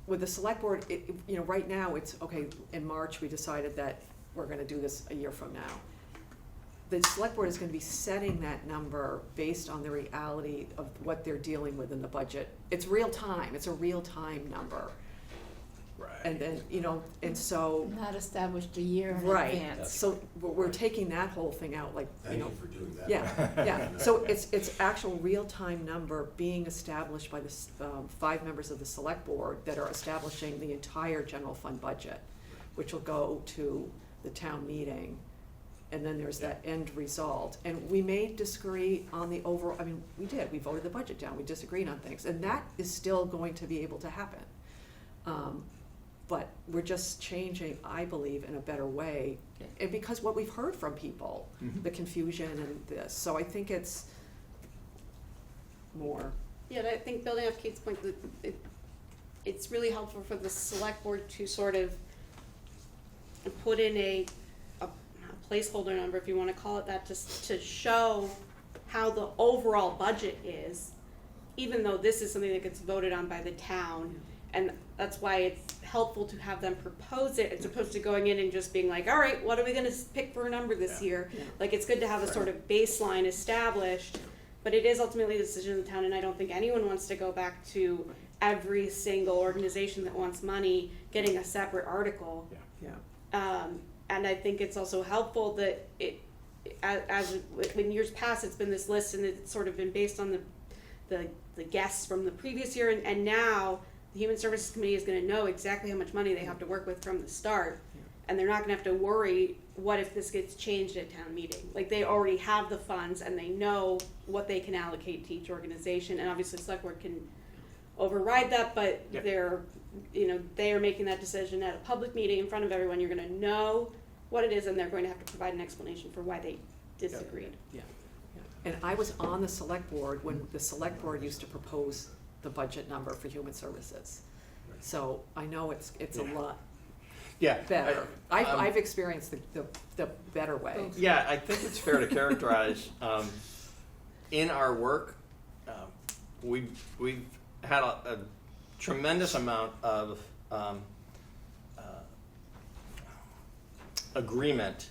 with the select board. Right now it's okay. In March we decided that we're going to do this a year from now. The select board is going to be setting that number based on the reality of what they're dealing with in the budget. It's real time. It's a real time number. Right. And then, and so, Not established a year in right, advance. so we're taking that whole thing out, like, Thank you for doing that. yeah, so it's actual real-time number being established by the 5 members of the select board that are establishing the entire general fund budget, which will go to the town meeting, and then there's that end result. And we may disagree on the overall, we voted the budget down, we disagreed on things, and that is still going to be able to happen. But we're just changing, I believe, in a better way, and because what we've heard from people, the confusion and this, so I think it's more. Yeah, and I think building off Kate's point, it's really helpful for the select board to sort of put in a placeholder number, if you wanna call it that, just to show how the overall budget is, even though this is something that gets voted on by the town. And that's why it's helpful to have them propose it, as opposed to going in and just being like, all right, what are we gonna pick for a number this year? Yeah. Like, it's good to have a sort of baseline established, but it is ultimately the decision of the town, and I don't think anyone wants to go back to every single organization that wants money getting a separate article. Yeah. And I think it's also helpful that as in years past, it's been this list, and it's sort of been based on the guests from the previous year, and now the Human Services Committee is gonna know exactly how much money they have to work with from the start, and they're not gonna have to worry, what if this gets changed at town meeting? Like, they already have the funds, and they know what they can allocate to each organization, and obviously select board can override that, but Yep. they are making that decision at a public meeting in front of everyone. You're gonna know what it is, and they're going to have to provide an explanation for why they disagreed. Yeah. And I was on the select board when the select board used to propose the budget number for human services. So I know it's a lot Yeah. better. I've experienced the better way. Yeah, I think it's fair to characterize, in our work, we've had a tremendous amount of agreement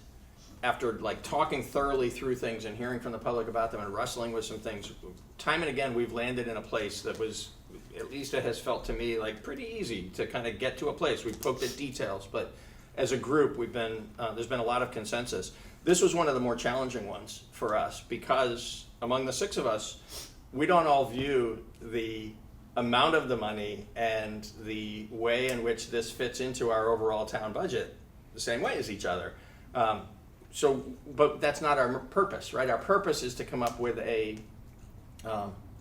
after like talking thoroughly through things and hearing from the public about them and wrestling with some things. Time and again, we've landed in a place that was, at least it has felt to me, like pretty easy to kind of get to a place. We've poked at details, but as a group, there's been a lot of consensus. This was one of the more challenging ones for us because among the 6 of us, we don't all view the amount of the money and the way in which this fits into our overall town budget the same way as each other. But that's not our purpose, right? Our purpose is to come up with a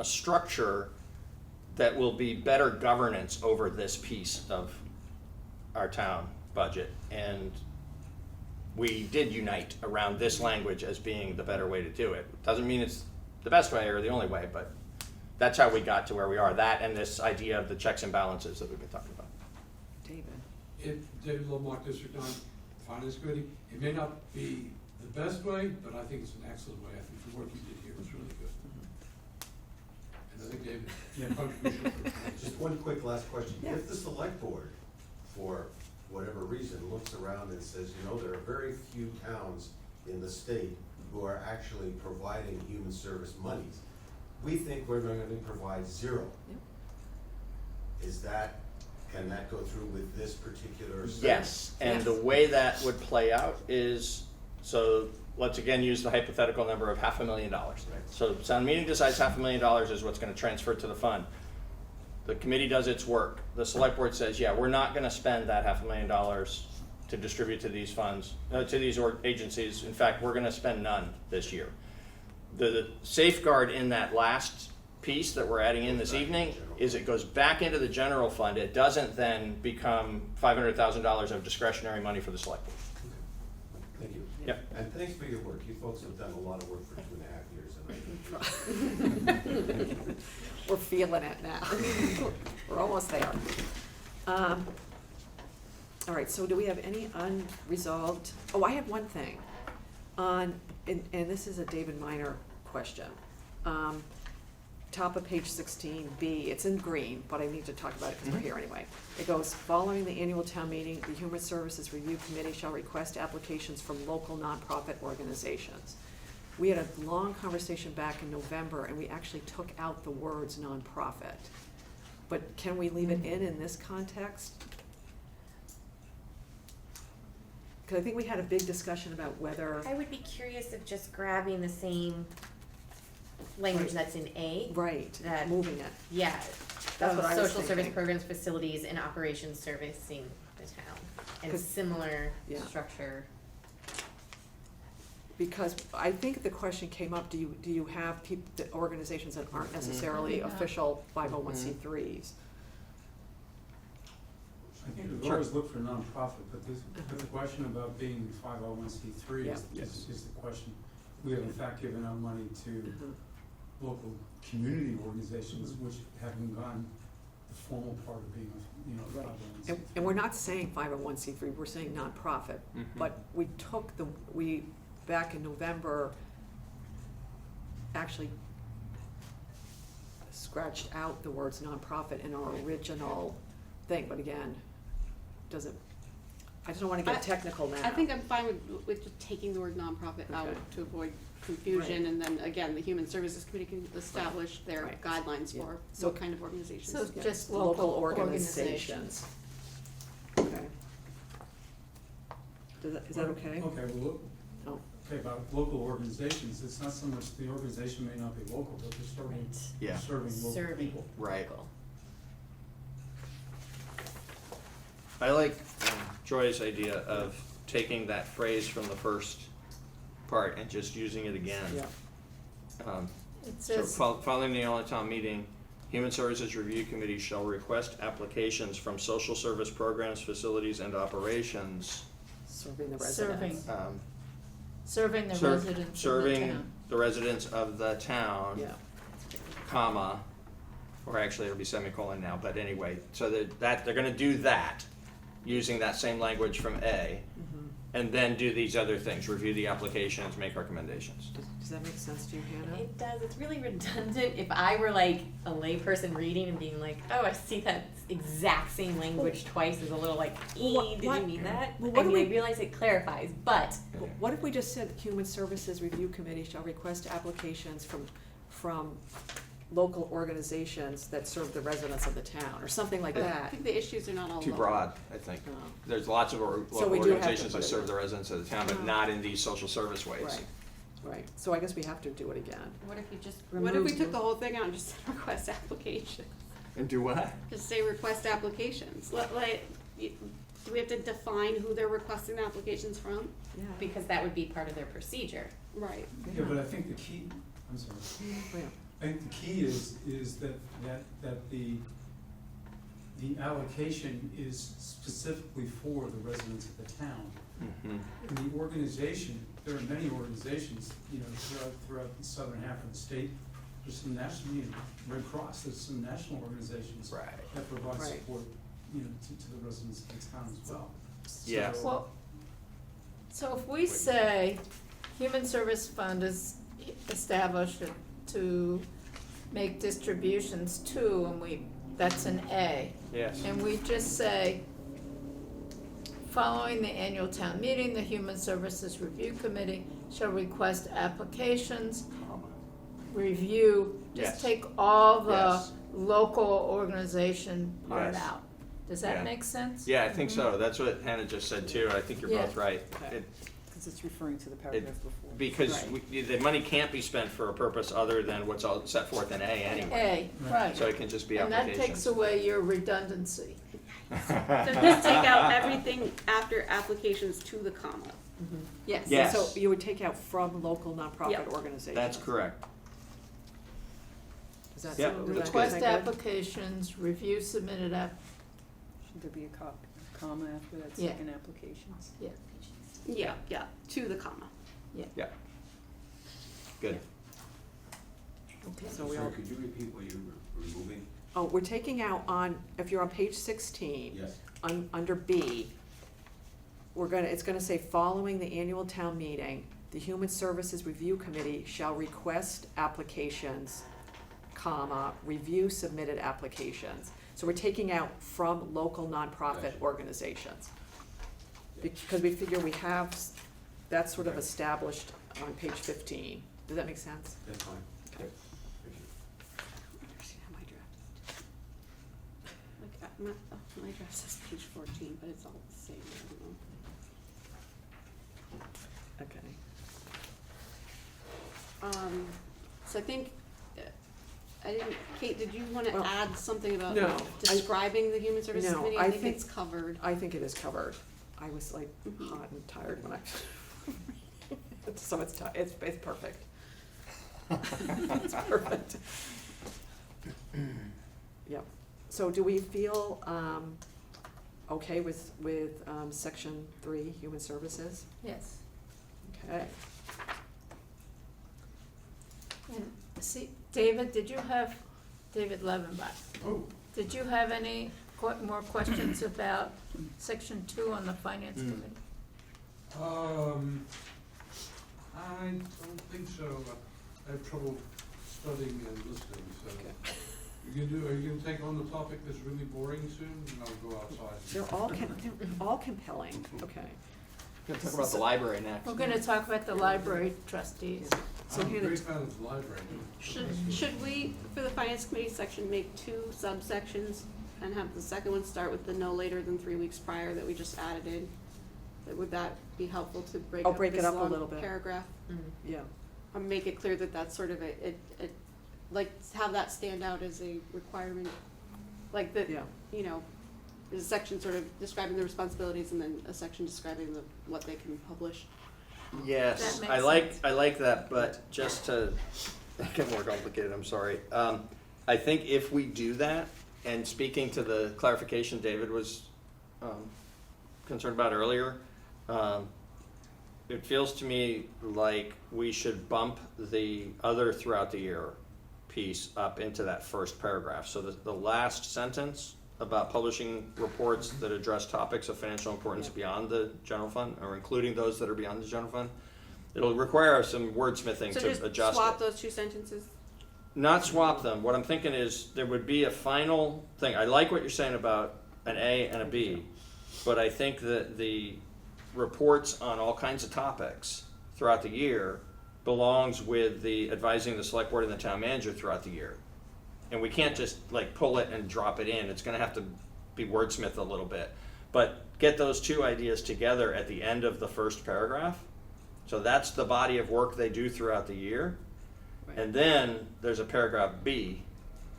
structure that will be better governance over this piece of our town budget. And we did unite around this language as being the better way to do it. Doesn't mean it's the best way or the only way, but that's how we got to where we are, that and this idea of the checks and balances that we've been talking about. David? If David Lovelock, District 9 Finance Committee, it may not be the best way, but I think it's an excellent way. I think the work you did here was really good. And I think David, contribution. Just one quick last question. Yeah. If the select board, for whatever reason, looks around and says, you know, there are very few towns in the state who are actually providing human service monies, we think we're going to provide zero. Can that go through with this particular? Yes, and the way that would play out is, so let's again use the hypothetical number of $500,000. So town meeting decides $500,000 is what's gonna transfer to the fund. The committee does its work. The select board says, yeah, we're not gonna spend that $500,000 to distribute to these funds, to these agencies. In fact, we're gonna spend none this year. The safeguard in that last piece that we're adding in this evening is it goes back into the general fund. It doesn't then become $500,000 of discretionary money for the select board. Thank you. Yep. And thanks for your work. You folks have done a lot of work for 2.5 years. And We're feeling it now. We're almost there. All right, so do we have any unresolved, oh, I have one thing and this is a David Minor question. Top of page 16B, it's in green, but I need to talk about it because we're here anyway. It goes, following the annual town meeting, the Human Services Review Committee shall request applications from local nonprofit organizations. We had a long conversation back in November, and we actually took out the words nonprofit. But can we leave it in this context? Because I think we had a big discussion about whether. I would be curious of just grabbing the same language that's in A. Right, That- moving it. Yeah. That's what I was Social service thinking. programs, facilities, and operations servicing the town. And 'Cause- similar Yeah. structure. Because I think the question came up, do you have the organizations that aren't necessarily Yeah. official 501c3s? I think we've Sure. always looked for nonprofit, but the question about being 501c3 is the question. We have in fact given out money to local community organizations which haven't gone the formal part of being, Right. 501c3. And we're not saying 501c3, we're saying nonprofit. But we took back in November, actually scratched out the words nonprofit in our original thing, but again, I just don't wanna get technical now. I think I'm fine with just taking the word nonprofit out Okay. to avoid confusion, Right. and then again, the Human Services Committee can establish their Right. guidelines Yeah. for So- what kind of organizations. So Yeah. just local organizations. Okay. Is that okay? Okay, well, look, Oh. okay, about local organizations, it's not so much the organization may not be local, but they're serving, Yeah. serving local Serving. people. Right. Local. I like Joy's idea of taking that phrase from the first part and just using it again. Yeah. It So says, following the annual town meeting, Human Services Review Committee shall request applications from social service programs, facilities, and operations. Serving the Serving. residents. serving the Ser- residents of the Serving town. the residents of the town, Yeah. comma, or actually it'll be semicolon now, but anyway, so that they're gonna do that, using that same language from A, and then do these other things, review the applications, make recommendations. Does that make sense to you, Hannah? It does, it's really redundant. If I were like a layperson reading and being like, oh, I see that exact same language twice, is a little like, What- did what- you mean that? well, I what do mean, I we- realize it clarifies, but What if we just said Human Services Review Committee shall request applications from local organizations that serve the residents of the town, or something like I that? think the issues are not all Too local. broad, I think. No. There's lots of local we do have to organizations put that it serve in. the residents of the town, but Uh-huh. not in these social service ways. Right, right. So I guess we have to do it again. what if you just What if we remove took the whole thing out and just said request applications? And do what? Just say request applications. Do we have to define who they're requesting the applications from? Yeah. because that would be part of their procedure. Right. Yeah, but I think the key, I'm sorry. Oh, yeah. I think the key is that the allocation is specifically for the residents of the town. Mhm. And the organization, there are many organizations, throughout the southern half of the state there's some national, Red Cross, there's some national organizations Right. that provide Right. support, to the residents of the town as well. Yeah. So- Well, so if we say Human Service Fund is established to make distributions to, and that's an A. Yes. And we just say, following the annual town meeting, the Human Services Review Committee shall request applications, review, Yes. just take all the Yes. local organization part Yes. out. Does Yeah. that make sense? Yeah, I think so. That's what Hannah just said too. I think you're Yeah. both right. Okay. Because it's referring to the paragraph before. Because Right. the money can't be spent for a purpose other than what's all set forth in A anyway. A, right. So it can just be And that applications. takes away your redundancy. So just take out everything after applications to the comma. Yes. Yes. So you would take out from local nonprofit Yep. organizations. That's correct. Is that Yeah, so? that's good. Request Is that good? applications, review submitted Should there be a comma after that Yeah. second applications? Yeah, to the comma. Yeah. Good. Okay. So we all, Could you repeat what you're removing? oh, we're taking out if you're on page 16. Yes. Under B, it's gonna say, following the annual town meeting, the Human Services Review Committee shall request applications, comma, review submitted applications. So we're taking out from local nonprofit Gotcha. organizations. Because we figure we have, that's sort of Okay. established on page 15. Does that make sense? That's fine. Okay. Thank you. Understand how my draft is. Like, my draft says page 14, but it's all the same, I don't know. Okay. So I think, Kate, did you wanna Well, add something about no, describing the Human Services no, Committee? I I think think- it's covered. I think it is covered. I was like Mhm. hot and tired when I, so it's perfect. It's perfect. Yep. So do we feel, okay with, section 3, human services? Yes. Okay. And see, David, David Levenbach, Oh, did you have any more questions about section 2 on the finance Mm. committee? I don't think so. I have trouble studying and listening, so. Okay. Are you gonna take on the topic that's really boring soon, and I'll go outside? They're all compelling, okay. We're gonna talk about the library next. We're gonna talk about the library trustees. So I'm a Hannah, great fan of the library. Should we, for the finance committee section, make 2 subsections and have the second one start with the no later than 3 weeks prior that we just added in? Would that be helpful to break Oh, up break it this up a long little bit. paragraph? yeah, Or make it clear that that's sort of like, have that stand out as a requirement? Like that, yeah. there's a section sort of describing the responsibilities and then a section describing what they can publish. Yes, That I makes like that, but just to get more complicated, I'm sorry. I think if we do that, and speaking to the clarification David was concerned about earlier, it feels to me like we should bump the other throughout the year piece up into that first paragraph. So the last sentence about publishing reports that address topics of financial importance beyond the general fund, or including those that are beyond the general fund, it'll require some wordsmithing So to just adjust swap it. those 2 sentences? Not swap them. What I'm thinking is there would be a final thing. I like what you're saying about an A and a B, but I think that the reports on all kinds of topics throughout the year belongs with the advising the select board and the town manager throughout the year. And we can't just like pull it and drop it in. It's gonna have to be wordsmithed a little bit. But get those 2 ideas together at the end of the first paragraph. So that's the body of work they do throughout the year. Right. And then there's a paragraph B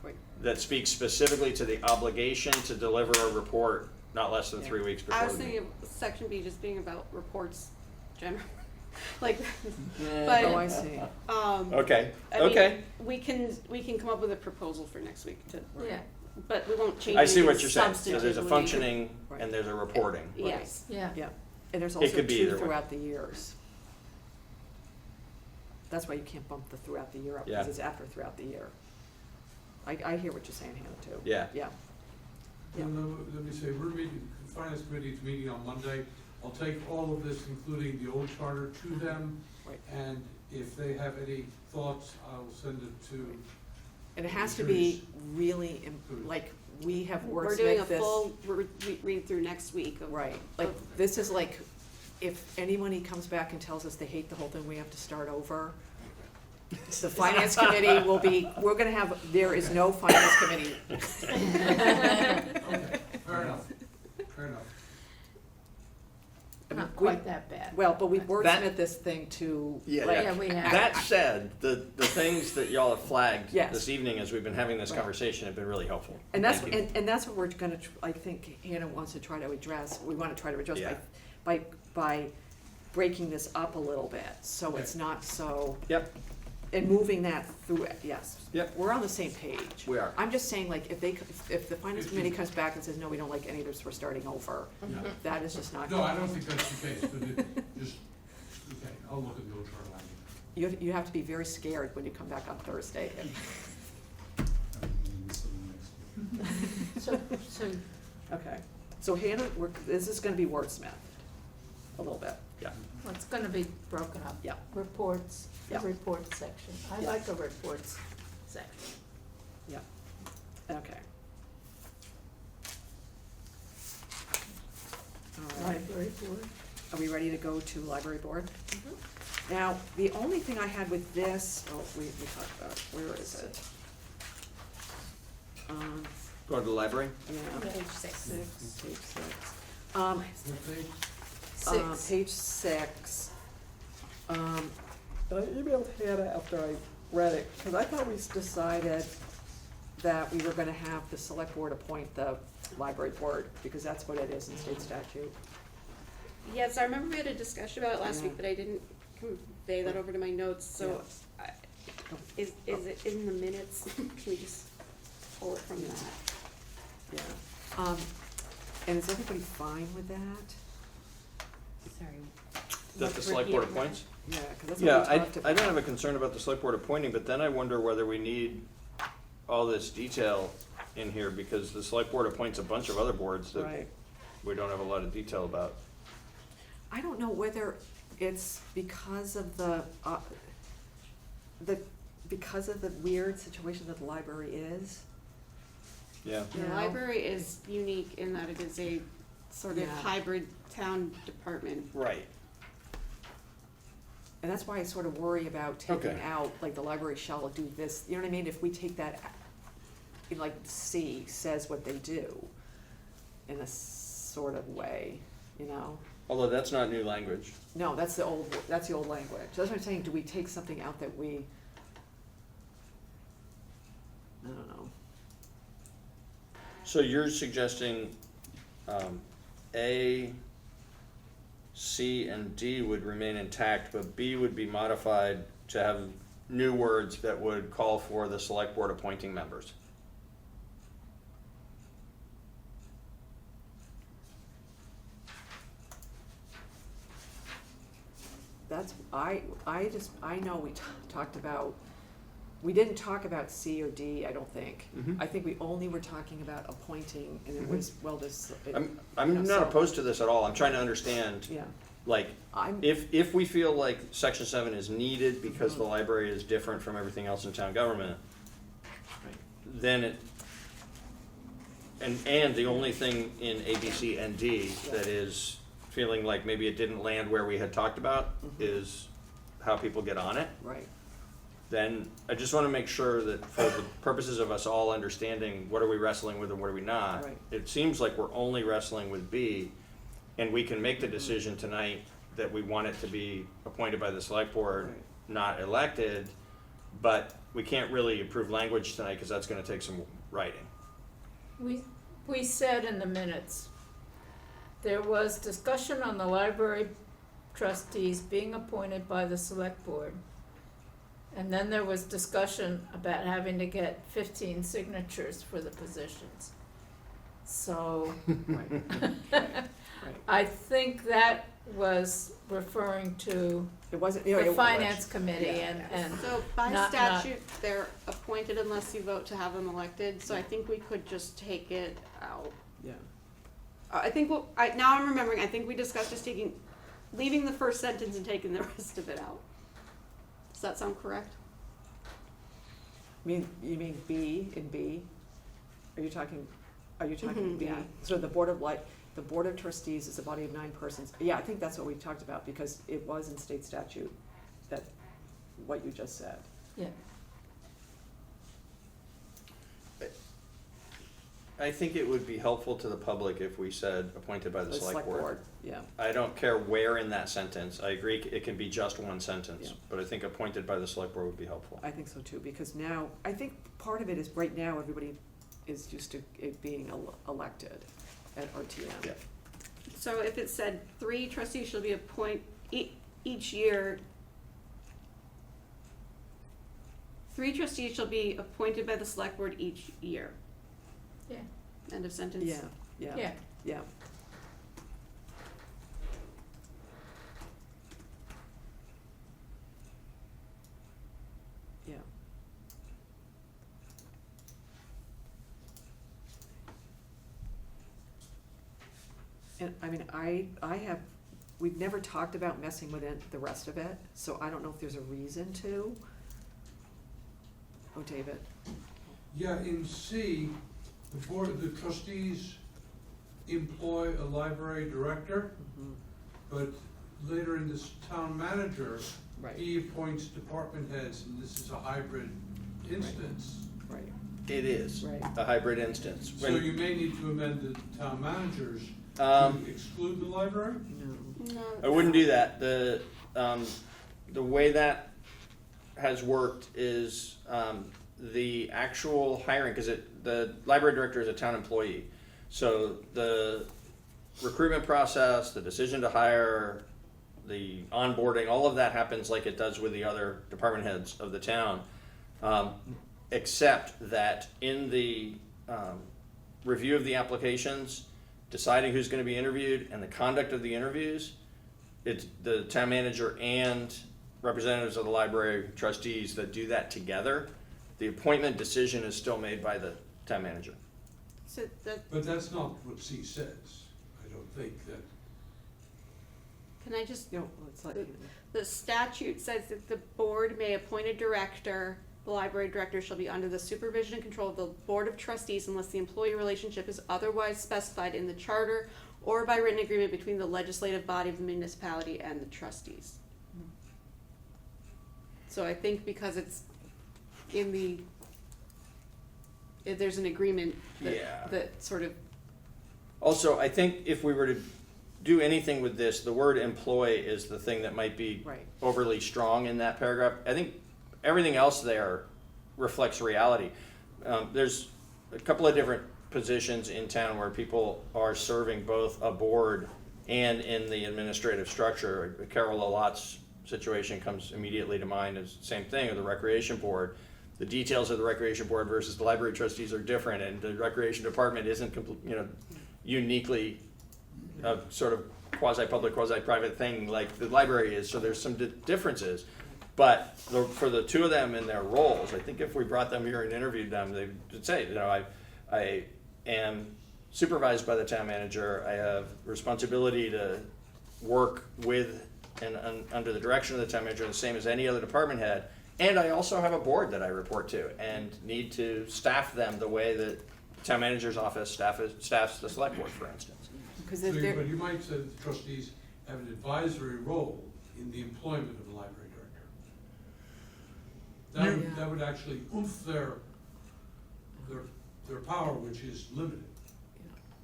Right. that speaks specifically to the obligation to deliver a report not less than Yeah. 3 weeks before I was the thinking meeting. of section B just being about reports generally, like, Yeah. but, Oh, I see. Okay, I mean, okay. we can come up with a proposal for next week to, Yeah, but we won't change I see what anything you're saying. So there's a substantively. functioning Right. and there's a reporting. Yes. yeah. Yeah, and there's It also could be 2 either way. throughout the years. That's why you can't bump the throughout the year up, Yeah. because it's after throughout the year. I hear what you're saying, Hannah, too. Yeah. Yeah. Yeah. No, let me say, we're meeting, the finance committee is meeting on Monday. I'll take all of this, including the old charter, to them. Right. And if they have any thoughts, I'll send it to, And it has to be really, like, we have We're doing a wordsmithed this. full read through next week of. Right, like, this is like, if anybody comes back and tells us they hate the whole thing, we have to start over. The finance committee will be, we're gonna have, there is no finance committee. okay, fair enough, fair enough. I mean, Not quite that bad. Well, but we That- wordsmith this thing to, Yeah, like, Yeah, we have. That said, the things that y'all have flagged Yes. this evening as we've been having this Right. conversation have been really helpful. and that's, Thank you. and that's what we're gonna, I think Hannah wants to try to address, we wanna try to address Yeah. by breaking this up a little bit, so it's not so, Yep, and moving that through, yes. Yep. We're on the same page. we are. I'm just saying, like, if the finance committee comes back and says, no, we don't like any of this, we're starting over, Yeah. that is just not. No, I don't think that's the case, but it just, okay, I'll look at the old charter language. You have to be very scared when you come back on Thursday. So, Okay, so Hannah, this is gonna be wordsmithed a little bit. Yeah. well, it's gonna be broken up. Yeah. Reports, the Yeah. report section. I Yeah. like a reports section. Yeah, okay. All right, Library board. are we ready to go to library board? Mm-hmm. Now, the only thing I had with this, we talked about, it. Where is it? Go to the library? Yeah. Page 6. Page six. Um, What page? Page 6. I emailed Hannah after I read it, because I thought we decided that we were gonna have the select board appoint the library board, because that's what it is in state statute. Yes, I remember we had a discussion about it last Yeah. week, but I didn't convey that over to my notes, so is it in the minutes? Can we just pull it from that? Yeah. And is everybody fine with that? Sorry. That the select board appoints? Yeah, because that's Yeah, what we talked about. I don't have a concern about the select board appointing, but then I wonder whether we need all this detail in here, because the select board appoints a bunch of other boards that Right. we don't have a lot of detail about. I don't know whether it's because of the weird situation that the library is. Yeah. The You know? library is unique in that it is a sort of Yeah. hybrid town department. Right. And that's why I sort of worry about taking Okay. out, like, the library shall do this, you know what I mean? If we take that, in like C says what they do, in a sort of way, you know? Although that's not new language. No, that's the old language. That's what I'm saying, do we take something out that we, I don't know. So you're suggesting A, C, and D would remain intact, but B would be modified to have new words that would call for the select board appointing members. That's, I know we talked about, we didn't talk about C or D, I don't think. Mhm. I think we only were talking about appointing, and it was, well, this. I'm you know, not so- opposed to this at all. I'm trying to understand, Yeah, like, I'm, if we feel like section 7 is needed because the library is different from everything else in town government, then it, and the only thing in A, B, C, and D that is feeling like maybe it didn't land where we had talked about is how people get on it, right, then I just wanna make sure that for the purposes of us all understanding what are we wrestling with and what are we not, Right. it seems like we're only wrestling with B, and we can make the decision tonight that we want it to be appointed by the select board, Right. not elected, but we can't really approve language tonight, cause that's gonna take some writing. We said in the minutes, there was discussion on the library trustees being appointed by the select board. And then there was discussion about having to get 15 signatures for the positions. So right, right. I think that was referring to It wasn't, the finance committee Yeah. and So by not- statute, they're appointed unless you vote to have them elected, so I think we could just take it out. Yeah. I think, now I'm remembering, I think we discussed just leaving the first sentence and taking the rest of it out. Does that sound correct? You mean B in B? Are you talking Mhm, B? yeah. So the Board of Trustees is a body of 9 persons. Yeah, I think that's what we talked about, because it was in state statute, that, what you just said. yeah. I think it would be helpful to the public if we said appointed by the select board. Yeah, I don't care where in that sentence, I agree it can be just one sentence, Yeah. but I think appointed by the select board would be helpful. I think so too, because now, I think part of it is, right now, everybody is used to it being elected at RTM. Yeah. So if it said 3 trustees shall be appointed each year, 3 trustees shall be appointed by the select board each year. Yeah, End of sentence. Yeah, yeah, yeah. yeah. Yeah. And I mean, we've never talked about messing with the rest of it, so I don't know if there's a reason to. Oh, David, Yeah, in C, the board of the trustees employ a library director, mhm, but later in this town manager, right, he appoints department heads, and this is a hybrid instance. right, It is, right. a hybrid instance. So you may need to amend the town managers Um, to exclude the library? No, No. I wouldn't do that. The way that has worked is, the actual hiring, because the library director is a town employee. So the recruitment process, the decision to hire, the onboarding, all of that happens like it does with the other department heads of the town. Except that in the, review of the applications, deciding who's gonna be interviewed and the conduct of the interviews, it's the town manager and representatives of the library trustees that do that together. The appointment decision is still made by the town manager. So that, But that's not what C says. I don't think that, can I just, no, it's like, the statute says that the board may appoint a director, the library director shall be under the supervision and control of the board of trustees unless the employee relationship is otherwise specified in the charter or by written agreement between the legislative body of the municipality and the trustees. So I think because it's in there's an agreement Yeah. that sort of, Also, I think if we were to do anything with this, the word employ is the thing that might be right, overly strong in that paragraph. I think everything else there reflects reality. There's a couple of different positions in town where people are serving both a board and in the administrative structure. Carol Lalotte's situation comes immediately to mind as the same thing, or the recreation board. The details of the recreation board versus the library trustees are different, and the recreation department isn't uniquely a sort of quasi-public, quasi-private thing like the library is, so there's some differences. But for the two of them in their roles, I think if we brought them here and interviewed them, they would say, I am supervised by the town manager, I have responsibility to work with and under the direction of the town manager, the same as any other department head, and I also have a board that I report to and need to staff them the way that the town manager's office staffs the select board, for instance. because so they're, but you might say that the trustees have an advisory role in the employment of the library director. Yeah. That would actually oof their power, which is limited.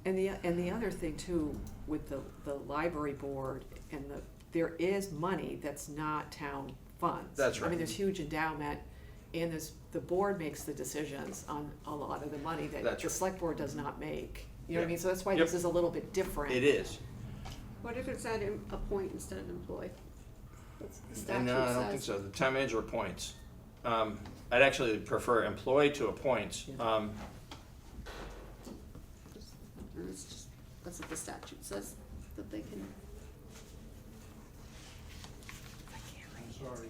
and the other thing too, with the library board and there is money that's not town funds. That's I right. mean, there's huge endowment, and the board makes the decisions on a lot of the money that That's the right. select board does not make. You know what Yeah. I mean? So that's why Yep. this is a little bit different. It is. what if it said appoint instead of employ? That's what the statute No, I don't think says. so. The town manager appoints. I'd actually prefer employ to appoint. Yeah. And it's just, that's what the statute says, that they can. sorry.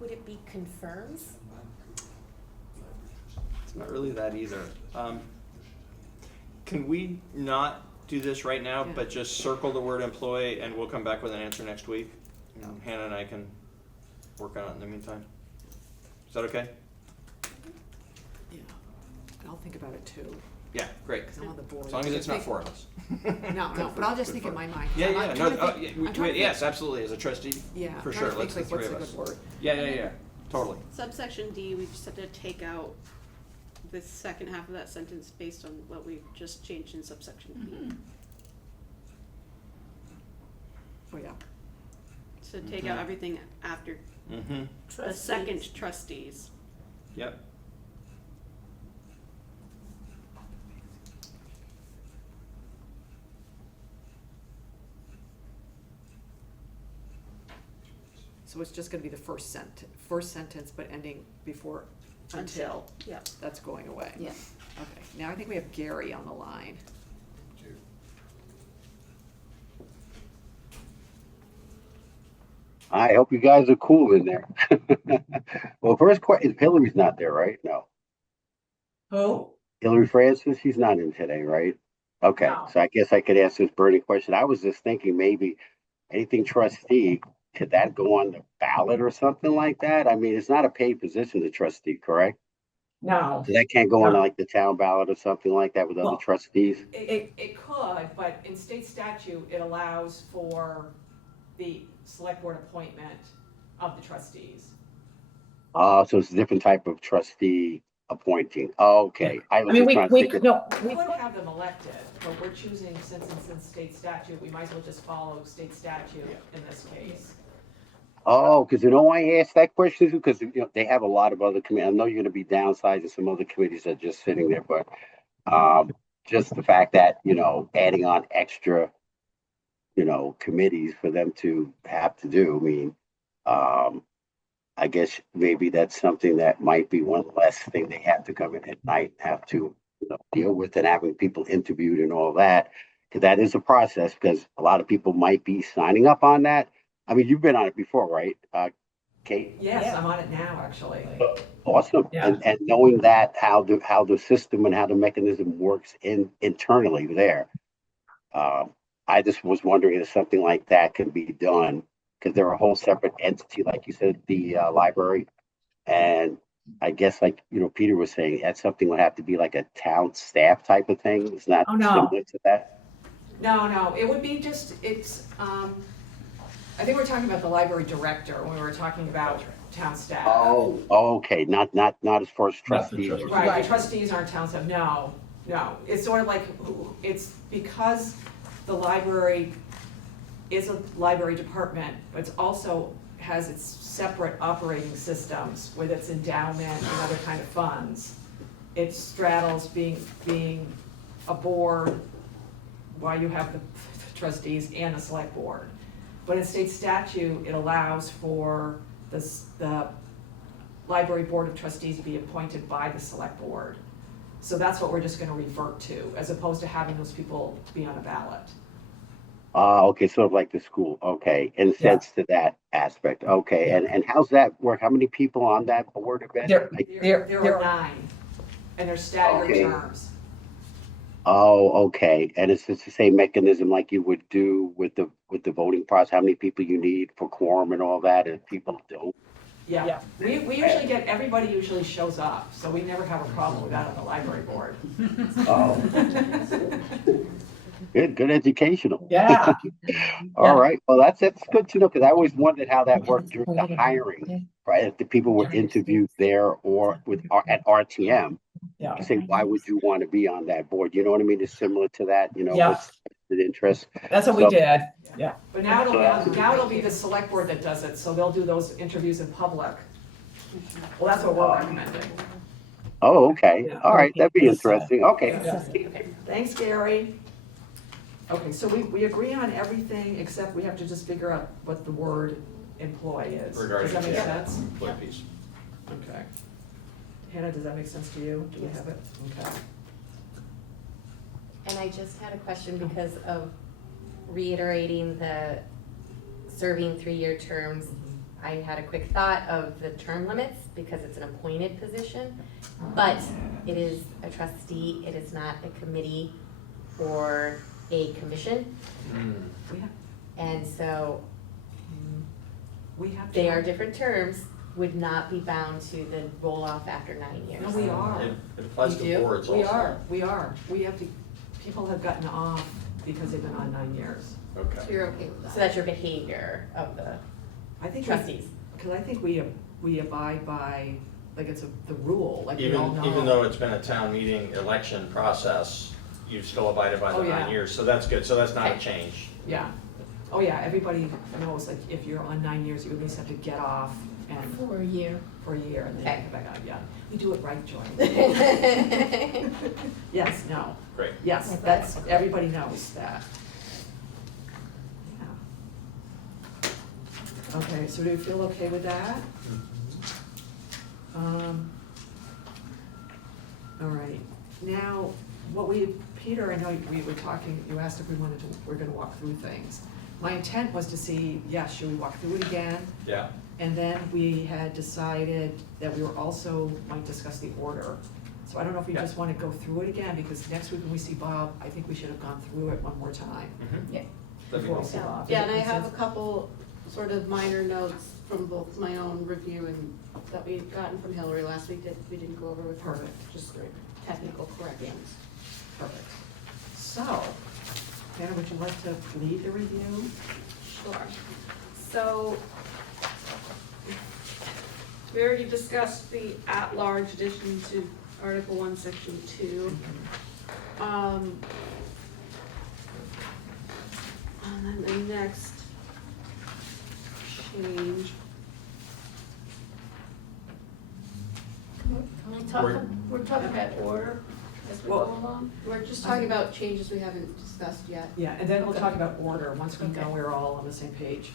Would it be confirms? It's not really that either. Can we not do this right now, Yeah. but just circle the word employee and we'll come back with an answer next week? And Hannah and I can work on it in the meantime. Is that okay? Yeah, I'll think about it too, Yeah, great. because I'm on the board. As long as it's not four of us. No, but I'll just think in my mind. 'cause Yeah, I'm yeah, trying no, to think- I'm trying to yes, absolutely, as a trustee, think- Yeah. for I'm trying sure, to let's the think, like, three of what's us. a good word? Yeah, totally. Subsection D, we just have to take out the second half of that sentence based on what we've just changed in subsection B. Oh, yeah. So take out everything after Mm-hmm, the second trustees. yep. So it's just gonna be the first sentence, but ending before until. Yeah. That's going away. Yeah. Okay, now I think we have Gary on the line. I hope you guys are cool in there. Well, first question, Hillary's not there, right? No. Who? Hillary Francis, she's not in today, right? Okay, No. so I guess I could ask this burning question. I was just thinking maybe anything trustee, could that go on the ballot or something like that? I mean, it's not a paid position, the trustee, correct? No. So that can't go on No. like the town ballot or something like that with other Well, trustees? It could, but in state statute, it allows for the select board appointment of the trustees. So it's a different type of trustee appointing. Okay, I I was mean, just we, trying to we, think of. no, We we, could have them elected, but we're choosing, since it's in state statute, we might as well just follow state statute in this case. Oh, because you know why I asked that question? Because they have a lot of other committees. I know you're going to be downsizing some other committees that are just sitting there, but just the fact that adding on extra committees for them to have to do. I mean, I guess maybe that's something that might be one less thing they have to come in at night and have to deal with, and having people interviewed and all that. Because that is a process. Because a lot of people might be signing up on that. I mean, you've been on it before, right, Kate? Yes, I'm on it now, actually. Awesome. Yeah. And knowing that how the system and how the mechanism works internally there. I just was wondering if something like that can be done, because they're a whole separate entity, like you said, the library. And I guess, like Peter was saying, that's something would have to be like a town staff type of thing. It's not Oh, no. similar to that. No, it would be just, I think we're talking about the library director when we were talking about town staff. Oh, okay. Not as far as trustees. Right, the trustees aren't town staff, no. It's sort of like, it's because the library is a library department, but it's also has its separate operating systems with its endowment and other kind of funds. It straddles being a board while you have the trustees and the select board. But in state statute, it allows for the library board of trustees to be appointed by the select board. So that's what we're just gonna revert to, as opposed to having those people be on a ballot. Okay, sort of like the school. Okay, in sense to that aspect. Okay, Yeah. and how's that work? How many people on that board event? There- There are 9, and they're staggered Okay. terms. Oh, okay. And it's just the same mechanism like you would do with the voting process, how many people you need for quorum and all that, and people don't. Yeah, Yeah. we usually get, everybody usually shows up, so we never have a problem with that on the library board. Oh. Good educational. yeah. All right. Well, that's good to know, because I always wondered how that worked during the hiring, right? If the people were interviewed there or at RTM. Yeah. I say, why would you want to be on that board? You know what I mean? It's similar to that, Yeah. what's the interest. That's what we So- did. Yeah. But now it'll be the select board that does it, so they'll do those interviews in public. Well, that's what we're recommending. Oh, okay. Yeah. All right. That'd be Yes, interesting. Okay. Yeah. Thanks, Gary. Okay, so we agree on everything, except we have to just figure out what the word employ is. Regarding Does that make the sense? employee piece. Okay. Hannah, does that make sense to you? Do we Yes. have it? Okay. And I just had a question because of reiterating the serving 3-year terms. I had a quick thought of the term limits because it's an appointed position, but it is a trustee, it is not a committee or a commission. We have, And so we have. they are different terms, would not be bound to the roll off after 9 years. No, we are. It applies You to do? boards also. We are. We have to, people have gotten off because they've been on 9 years. So Okay. you're okay with that? So that's your behavior of the I think. trustees. Because I think we abide by, like, it's the rule, like we all know. Even though it's been a town meeting election process, you've still abided by Oh, the yeah. 9 years, so that's good, so that's not a Okay. change. Yeah. Oh, yeah, everybody knows, like, if you're on 9 years, you at least have to get off and, For a year. for a year and then Okay. come back on, yeah. You do it right, Joy. Yes, no, Great. yes, that's, everybody knows that. Yeah. Okay, so do you feel okay with that? All right, now, Peter, I know we were talking, you asked if we're gonna walk through things. My intent was to see, yes, should we walk through it again? Yeah, And then we had decided that we were also, might discuss the order. So I don't know if we Yeah. just wanna go through it again, because next week when we see Bob, I think we should have gone through it one more time. Yeah. that'd be Before we cool. see Bob. Yeah, and Does I that have make a couple sort of minor notes from both my own review and that we had gotten from Hillary last week that we didn't go over with her. Perfect. Just technical corrections. Perfect. So, Hannah, would you like to lead the review? Sure. So, we already discussed the at-large addition to Article 1, Section 2. And then the next change. We're talking about order as we go Well- along. We're just talking about changes we haven't discussed yet. Yeah, and then we'll talk about order, once we know Okay. we're all on the same page.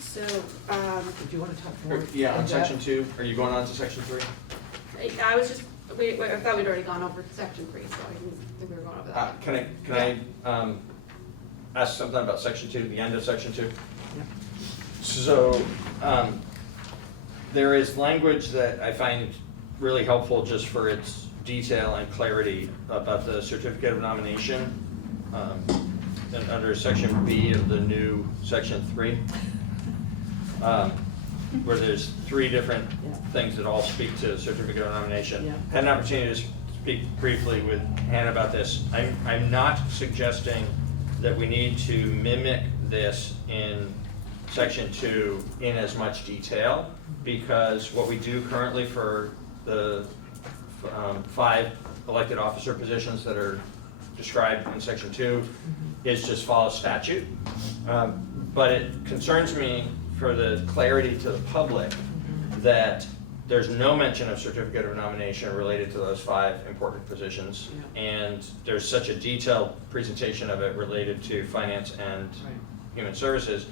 So, Did you wanna talk more? Yeah, on in section depth? 2, are you going on to section 3? I was just, I thought we'd already gone over Section 3, so I didn't think we were going over that. Can I ask something about section 2, the end of section 2? Yeah. So, there is language that I find really helpful just for its detail and clarity about the certificate of nomination. And under section B of the new section 3, where there's 3 different Yeah. things that all speak to certificate of nomination. Yeah. Had an opportunity to speak briefly with Hannah about this. I'm not suggesting that we need to mimic this in section 2 in as much detail, because what we do currently for the 5 elected officer positions that are described in section 2 is just follow statute. But it concerns me for the clarity to the public that there's no mention of certificate of nomination related to those 5 important positions. Yeah. And there's such a detailed presentation of it related to finance and Right. human services.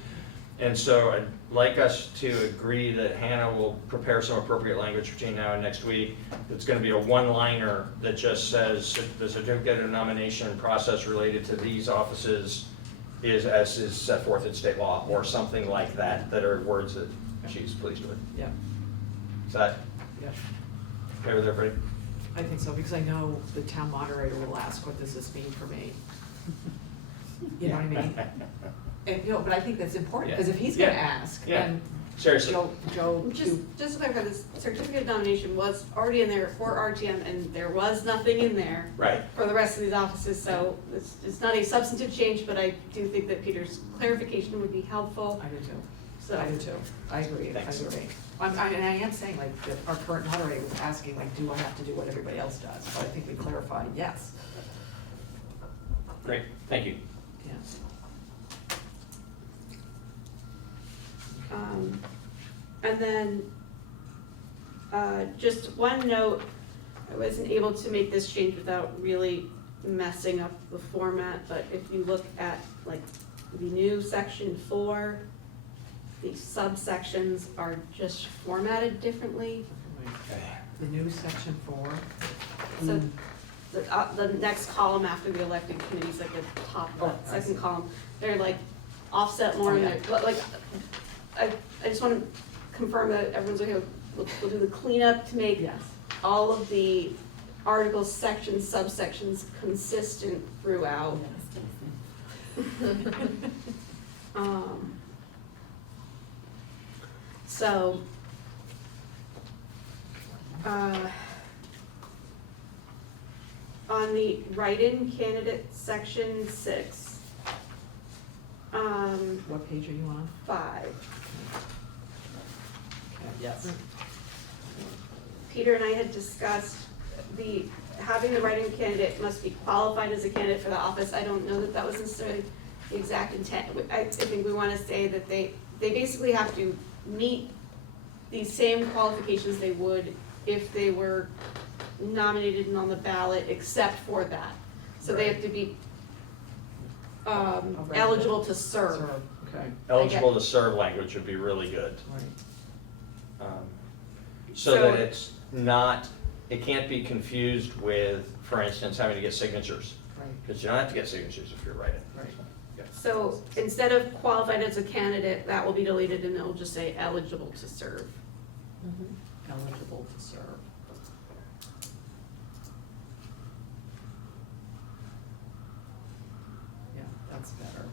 And so I'd like us to agree that Hannah will prepare some appropriate language between now and next week. It's gonna be a one-liner that just says the certificate of nomination process related to these offices is as is set forth in state law, or something like that, that are words that she's pleased with. Yeah, Is that yeah, okay with everybody? I think so, because I know the town moderator will ask, what does this mean for me? You know what I mean? And, but I think that's important, because if he's gonna Yeah. ask, Yeah. then Seriously. Joe, Just to clarify, this certificate of nomination was already in there for RTM, and there was nothing in there Right. for the rest of these offices, so it's not a substantive change, but I do think that Peter's clarification would be helpful, I do too. so. I do too. I agree, Thanks. I agree. And I am saying, like, that our current moderator was asking, like, do I have to do what everybody else does? So I think we clarified, yes. Great, thank you. Yes. And then, just one note, I wasn't able to make this change without really messing up the format, but if you look at like the new section 4, the subsections are just formatted differently. The new section 4. So the next column after the elected committees, like the top of that Oh, I second see. column, they're like offset more, Oh, and yeah. they're, like, I just want to confirm that everyone's okay, we'll do the cleanup to make Yes. all of the articles, sections, subsections consistent throughout. So, on the write-in candidate, section 6, What page are you on? 5. Okay, yes. Peter and I had discussed having the write-in candidate must be qualified as a candidate for the office. I don't know that that was necessarily the exact intent. I think we want to say that they basically have to meet the same qualifications they would if they were nominated and on the ballot, except for that. So they have to be eligible to serve. Okay, Eligible to serve language would be really good. right. So that it's not, it can't be confused with, for instance, having to get signatures. Right, Because you don't have to get signatures if you're writing. right. So instead of qualified as a candidate, that will be deleted and it'll just say eligible to serve. Eligible to serve. Yeah, that's better.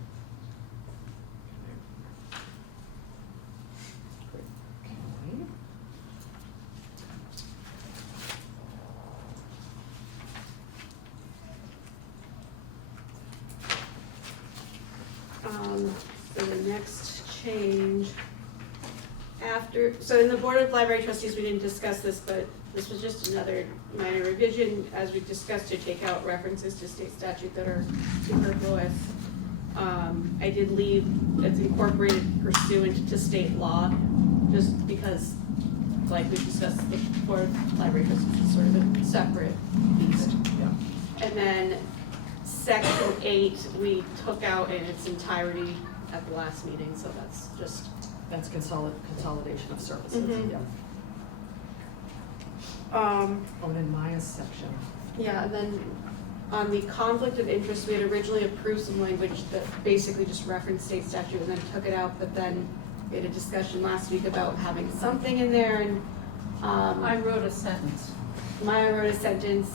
Okay. So the next change, so in the Board of Library Trustees, we didn't discuss this, but this was just another minor revision, as we discussed, to take out references to state statute that are superfluous. I did leave, it's incorporated pursuant to state law, just because, like we discussed, the Board of Library Trustees is sort of a separate beast. Yeah. And then section 8, we took out in its entirety at the last meeting, so that's just, That's consolidation of services, Mhm. yeah. Oh, and in Maya's section. yeah, and then on the conflict of interest, we had originally approved some language that basically just referenced state statute and then took it out, but then we had a discussion last week about having something in there, and I wrote a sentence, Maya wrote a sentence,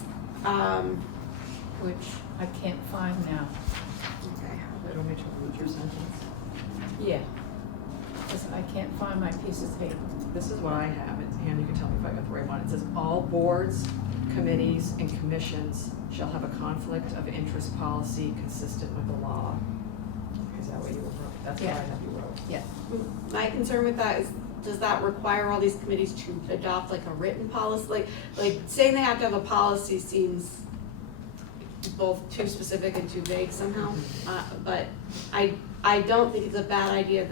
which I can't find now. okay, Do you want me to read your sentence? Yeah. Because I can't find my piece of paper. This is what I have, and you can tell me if I got the right one. It says, all boards, committees, and commissions shall have a conflict of interest policy consistent with the law. Is that what you wrote? That's what I Yeah. have you wrote. Yeah. my concern with that is, does that require all these committees to adopt like a written policy? Like saying they have to have a policy seems both too specific and too vague somehow. But I don't think it's a bad idea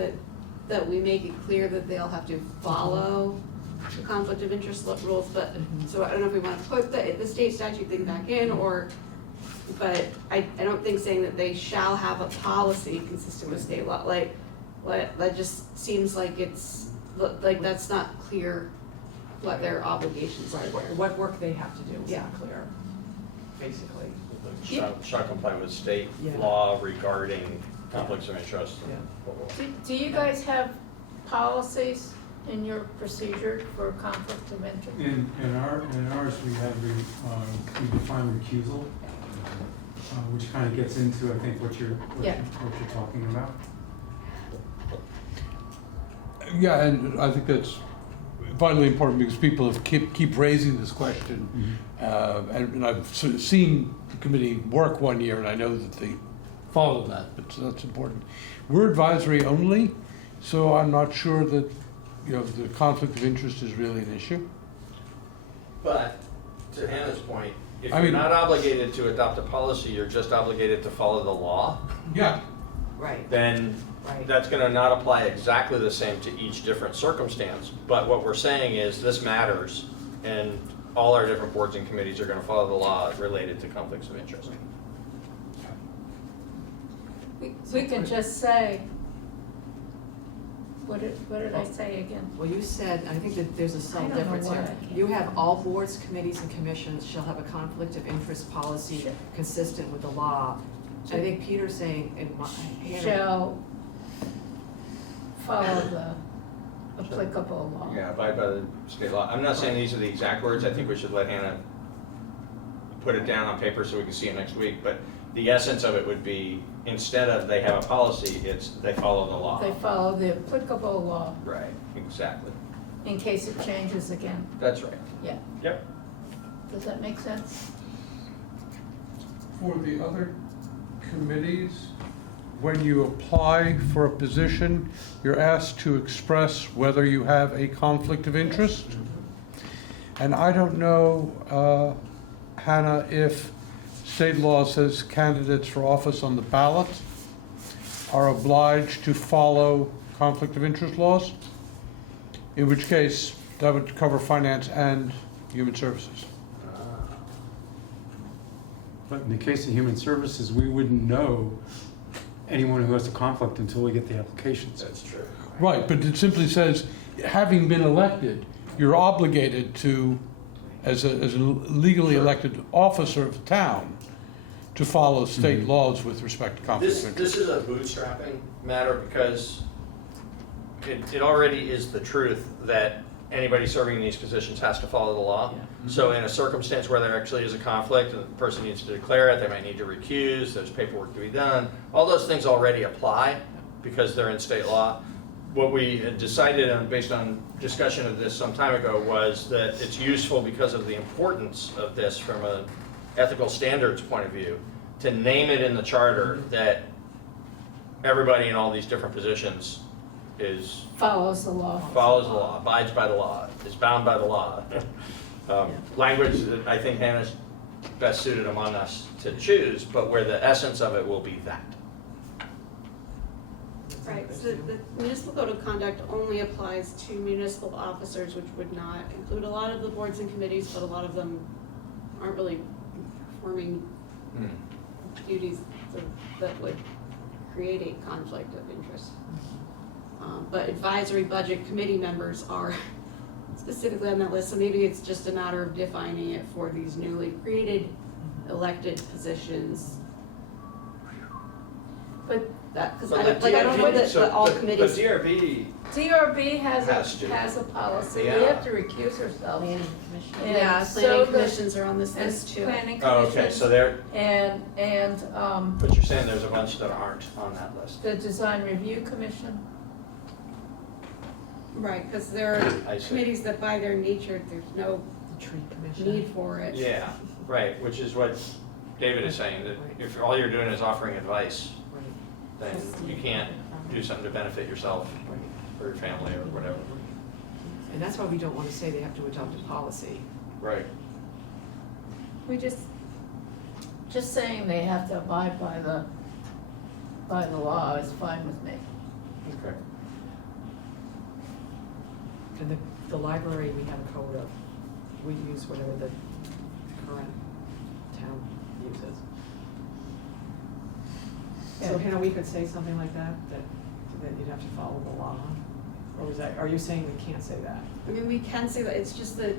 that we make it clear that they'll have to follow the conflict of interest rules, but, so I don't know if we want to put the state statute thing back in, but I don't think saying that they shall have a policy consistent with state law, that just seems like it's, like that's not clear what their obligations are Right, there. what work they have to do is Yeah. not clear, basically. Shall comply with state Yeah. law regarding conflicts of interest. Yeah. Do you guys have policies in your procedure for conflict of interest? In ours, we have we define recusal, which kind of gets into, I think, what you're talking about. Yeah, and I think that's vitally important because people have keep raising this question. And I've sort of seen the committee work one year, and I know that they follow that, but that's important. We're advisory only, so I'm not sure that, the conflict of interest is really an issue. But, to Hannah's point, if I you're mean- not obligated to adopt a policy, you're just obligated to follow the law, Yeah. Right, then right. that's gonna not apply exactly the same to each different circumstance. But what we're saying is this matters, and all our different boards and committees are gonna follow the law related to conflicts of interest. We can just say, what did I say again? Well, you said, I think that there's a subtle I don't know difference what here. I can't- You have all boards, committees, and commissions shall have a conflict of interest policy Sure. consistent with the law. I think Peter's saying, in my, Hannah, Shall follow the applicable law. Yeah, abide by the state law. I'm not saying these are the exact words, I think we should let Hannah put it down on paper so we can see it next week, but the essence of it would be, instead of they have a policy, it's they follow the law. They follow the applicable law Right, exactly. in case it changes again. That's right. Yeah. Yep. Does that make sense? For the other committees, when you apply for a position, you're asked to express whether you have a conflict of interest. And I don't know, Hannah, if state law says candidates for office on the ballot are obliged to follow conflict of interest laws, in which case that would cover finance and human services. But in the case of human services, we wouldn't know anyone who has a conflict until we get the applications. That's true. Right, but it simply says, having been elected, you're obligated to, as a legally elected officer of the town, to follow state laws with respect to conflict of This interest. is a bootstrapping matter because it already is the truth that anybody serving in these positions has to follow the law. So in a circumstance where there actually is a conflict and the person needs to declare it, they might need to recuse, there's paperwork to be done. All those things already apply because they're in state law. What we had decided on, based on discussion of this some time ago, was that it's useful because of the importance of this from an ethical standards point of view, to name it in the charter that everybody in all these different positions Follows the law. follows the law, abides by the law, is bound by the law. Language that I think Hannah's best suited among us to choose, but where the essence of it will be that. Right, so the municipal code of conduct only applies to municipal officers, which would not include a lot of the boards and committees, but a lot of them aren't really performing duties that would create a conflict of interest. But advisory budget committee members are specifically on that list, so maybe it's just a matter of defining it for these newly created elected positions. But That, because But I the don't know DRB that all but committees. DRB, DRB has Has to. a policy. We Yeah. have to recuse ourselves. Planning commission. And Yeah, so planning the- commissions are on this And list too. planning oh, okay, commissions so there, and but you're saying there's a bunch that aren't on that list. the design review commission. Right, because there are I see. committees that by their nature, there's no the tree commission. need for it. Yeah, right, which is what David is saying, that if all you're doing is offering advice, Right, then you can't do something to benefit yourself right. or your family or whatever. And that's why we don't want to say they have to adopt a policy. Right. We just saying they have to abide by the law is fine with me. Okay. And the library, we have a code of, we use whatever the current town uses. So Hannah, we could say something like that you'd have to follow the law? Or is that, are you saying we can't say that? I mean, we can say that, it's just that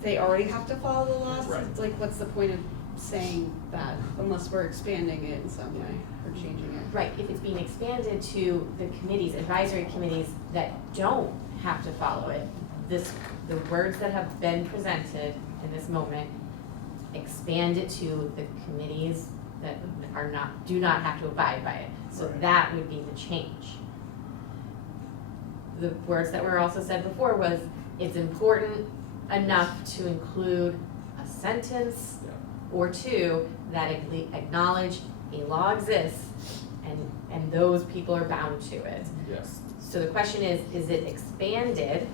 they already have to follow the law, so Right. it's like, what's the point of saying that unless we're expanding it in some way or changing it? Right, if it's being expanded to the committees, advisory committees that don't have to follow it, the words that have been presented in this moment, expand it to the committees that do not have to abide by it. So Right. that would be the change. The words that were also said before was, it's important enough to include a sentence or two that acknowledge a law exists and those people are bound to it. Yes. So the question is it expanded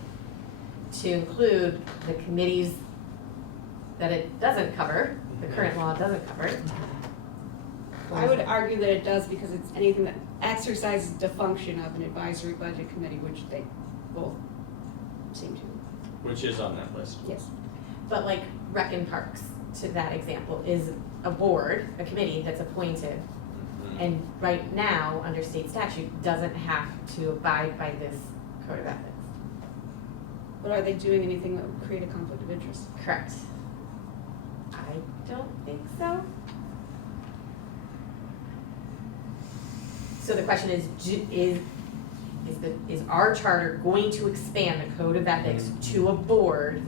to include the committees that it doesn't cover, the current law doesn't cover? I would argue that it does because it's anything that exercises the function of an advisory budget committee, which they both seem to. Which is on that list. Yes. But like Rec and Parks, to that example, is a board, a committee that's appointed And right now, under state statute, doesn't have to abide by this code of ethics. But are they doing anything that would create a conflict of interest? Correct. I don't think so. So the question is, is our charter going to expand the code of ethics to a board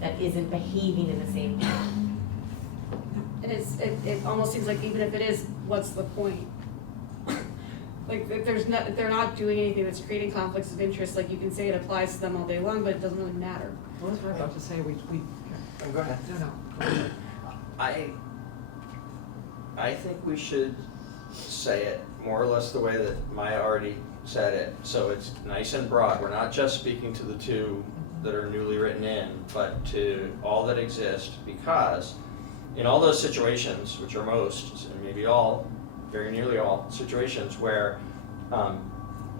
that isn't behaving in the same way? And it almost seems like even if it is, what's the point? Like, if they're not doing anything that's creating conflicts of interest, like, you can say it applies to them all day long, but it doesn't really matter. What was I about to say? We, Go ahead. no. I think we should say it more or less the way that Maya already said it. So it's nice and broad. We're not just speaking to the two that are newly written in, but to all that exist, because in all those situations, which are most, and maybe all, very nearly all, situations where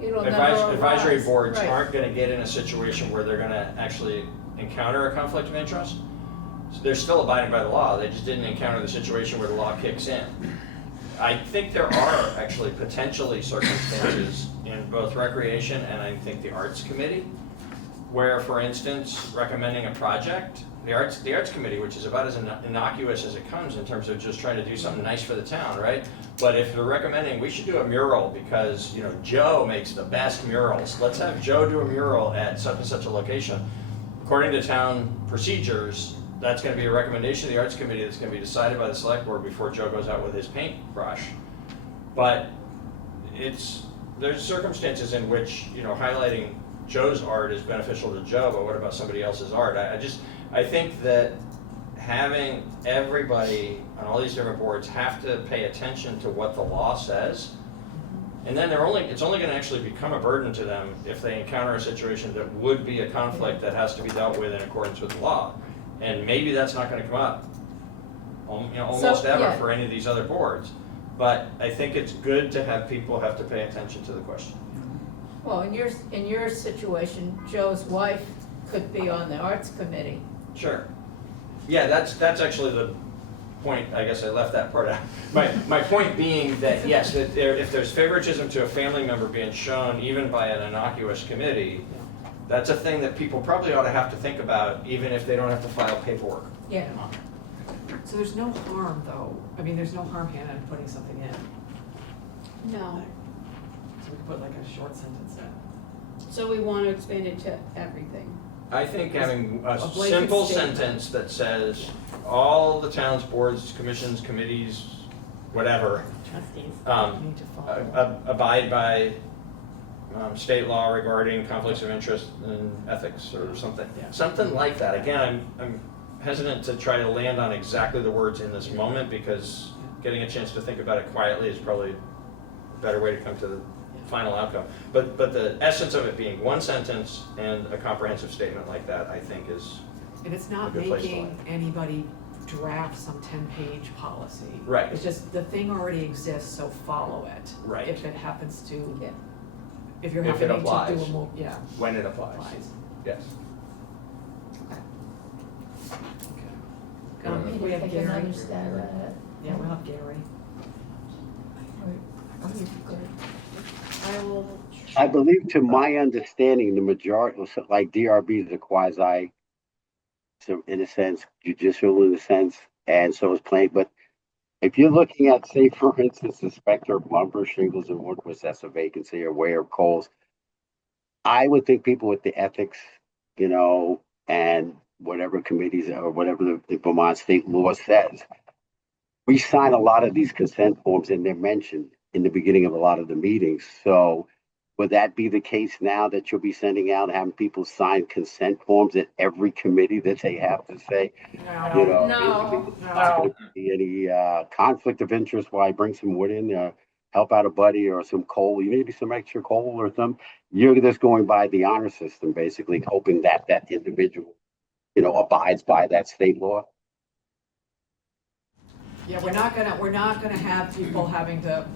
It'll never advisory arise. boards Right. aren't gonna get in a situation where they're gonna actually encounter a conflict of interest. So they're still abiding by the law, they just didn't encounter the situation where the law kicks in. I think there are actually potentially circumstances in both recreation and I think the arts committee, where, for instance, recommending a project, the arts committee, which is about as innocuous as it comes in terms of just trying to do something nice for the town, right? But if they're recommending we should do a mural because, you know, Joe makes the best murals, let's have Joe do a mural at such and such a location. According to town procedures, that's gonna be a recommendation of the arts committee that's gonna be decided by the select board before Joe goes out with his paintbrush. But there's circumstances in which, you know, highlighting Joe's art is beneficial to Joe, but what about somebody else's art? I think that having everybody on all these different boards have to pay attention to what the law says. And then it's only gonna actually become a burden to them if they encounter a situation that would be a conflict that has to be dealt with in accordance with the law. And maybe that's not gonna come up, almost ever yeah. for any of these other boards. But I think it's good to have people have to pay attention to the question. Well, in your situation, Joe's wife could be on the arts committee. Sure. Yeah, that's actually the point, I guess I left that part out. My point being that, yes, that if there's favoritism to a family member being shown even by an innocuous committee, that's a thing that people probably ought to have to think about, even if they don't have to file paperwork. Yeah. So there's no harm, though. I mean, there's no harm, Hannah, in putting something in. No. So we could put like a short sentence in. So we want to expand it to everything. I think having a A blanket simple statement. sentence that says, all the town's boards, commissions, committees, whatever, Trustees. We need to follow. abide by state law regarding conflicts of interest and ethics or something. Yeah. Something like that. Again, I'm hesitant to try to land on exactly the words in this moment because getting a chance to think about it quietly is probably a better way to come to the final outcome. But the essence of it being one sentence and a comprehensive statement like that, I think is And it's a not good place to making land. anybody draft some 10-page policy. Right. It's just, the thing already exists, so follow it. Right. If it happens to, Yeah. if you're If it happening to do applies. a move, yeah. when it applies. Applies. Yes. Okay. Maybe We have they can Gary. understand that. Yeah, we'll have Gary. I will. I believe, to my understanding, the majority, like DRB is a quasi, so in a sense, judicial in a sense, and so is planning. But if you're looking at, say, for instance, the Spectre of lumber, shingles, and wood, was that's a vacancy, or Way of coals, I would think people with the ethics, and whatever committees or whatever the Vermont state law says, we sign a lot of these consent forms, and they're mentioned in the beginning of a lot of the meetings. So would that be the case now, that you'll be sending out, having people sign consent forms at every committee that they have to say, No. there's not going to be any conflict of interest while I bring some wood in, help out a buddy, or some coal, maybe some extra coal or something? You're just going by the honor system, basically hoping that that individual, abides by that state law. Yeah, we're not gonna have people having to,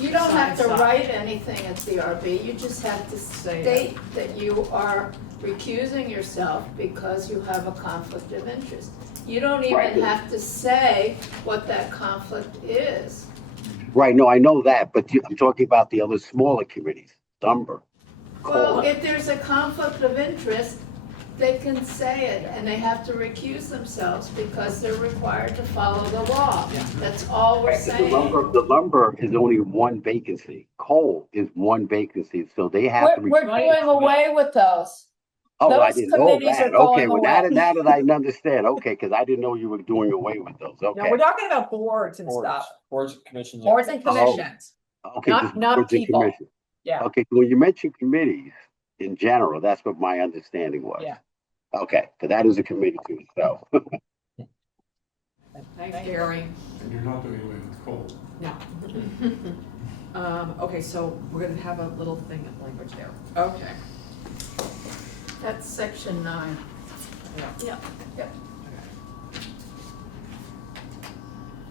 You don't have to Sign stuff. write anything at DRB, you just have to Say state that you are recusing yourself because you have a conflict of interest. You don't Right. even have to say what that conflict is. Right, no, I know that, but I'm talking about the other smaller committees, Dumber, Well, Cole. if there's a conflict of interest, they can say it, and they have to recuse themselves because they're required to follow the law. That's all we're The saying. lumber is only one vacancy. Coal is one vacancy, so they have to. We're doing away with those. Oh, I those didn't know committees that. are Okay, going well, away. now that I understand, okay, because I didn't know you were doing away with those. No, Okay. we're talking about boards and stuff. Boards, commissions. Boards and commissions. Okay, just Not boards and people. commissions. Yeah. Okay, so when you mentioned committees in general, that's what my understanding was. Yeah. Okay, so that is a committee too, so. Thanks, Gary. And you're not doing away with coal. No. Okay, so we're gonna have a little thing of language there. Okay. That's section 9. Yeah. Yep.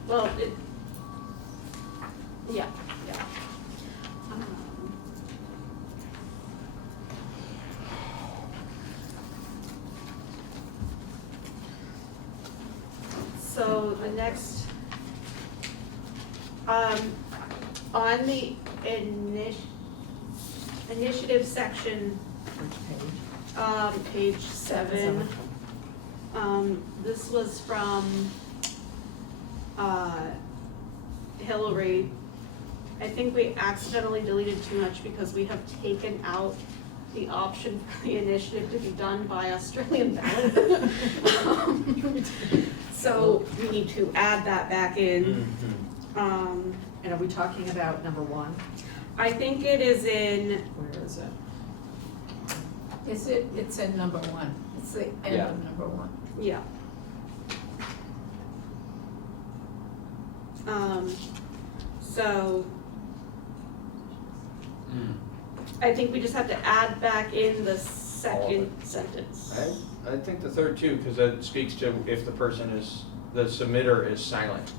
Well, yeah. Um, So the next, on the initiative section, page 7, this was from, Hillary. I think we accidentally deleted too much because we have taken out the option for the initiative to be done by Australian ballot. So we need to add that back in. Mm-hmm. And are we talking about number 1? I think it is in, Where is it? It's in number 1. It's the end Yeah. of number 1. yeah. So I think we just have to add back in the second sentence. I think the third too, because that speaks to if the person is, the submitter is silent.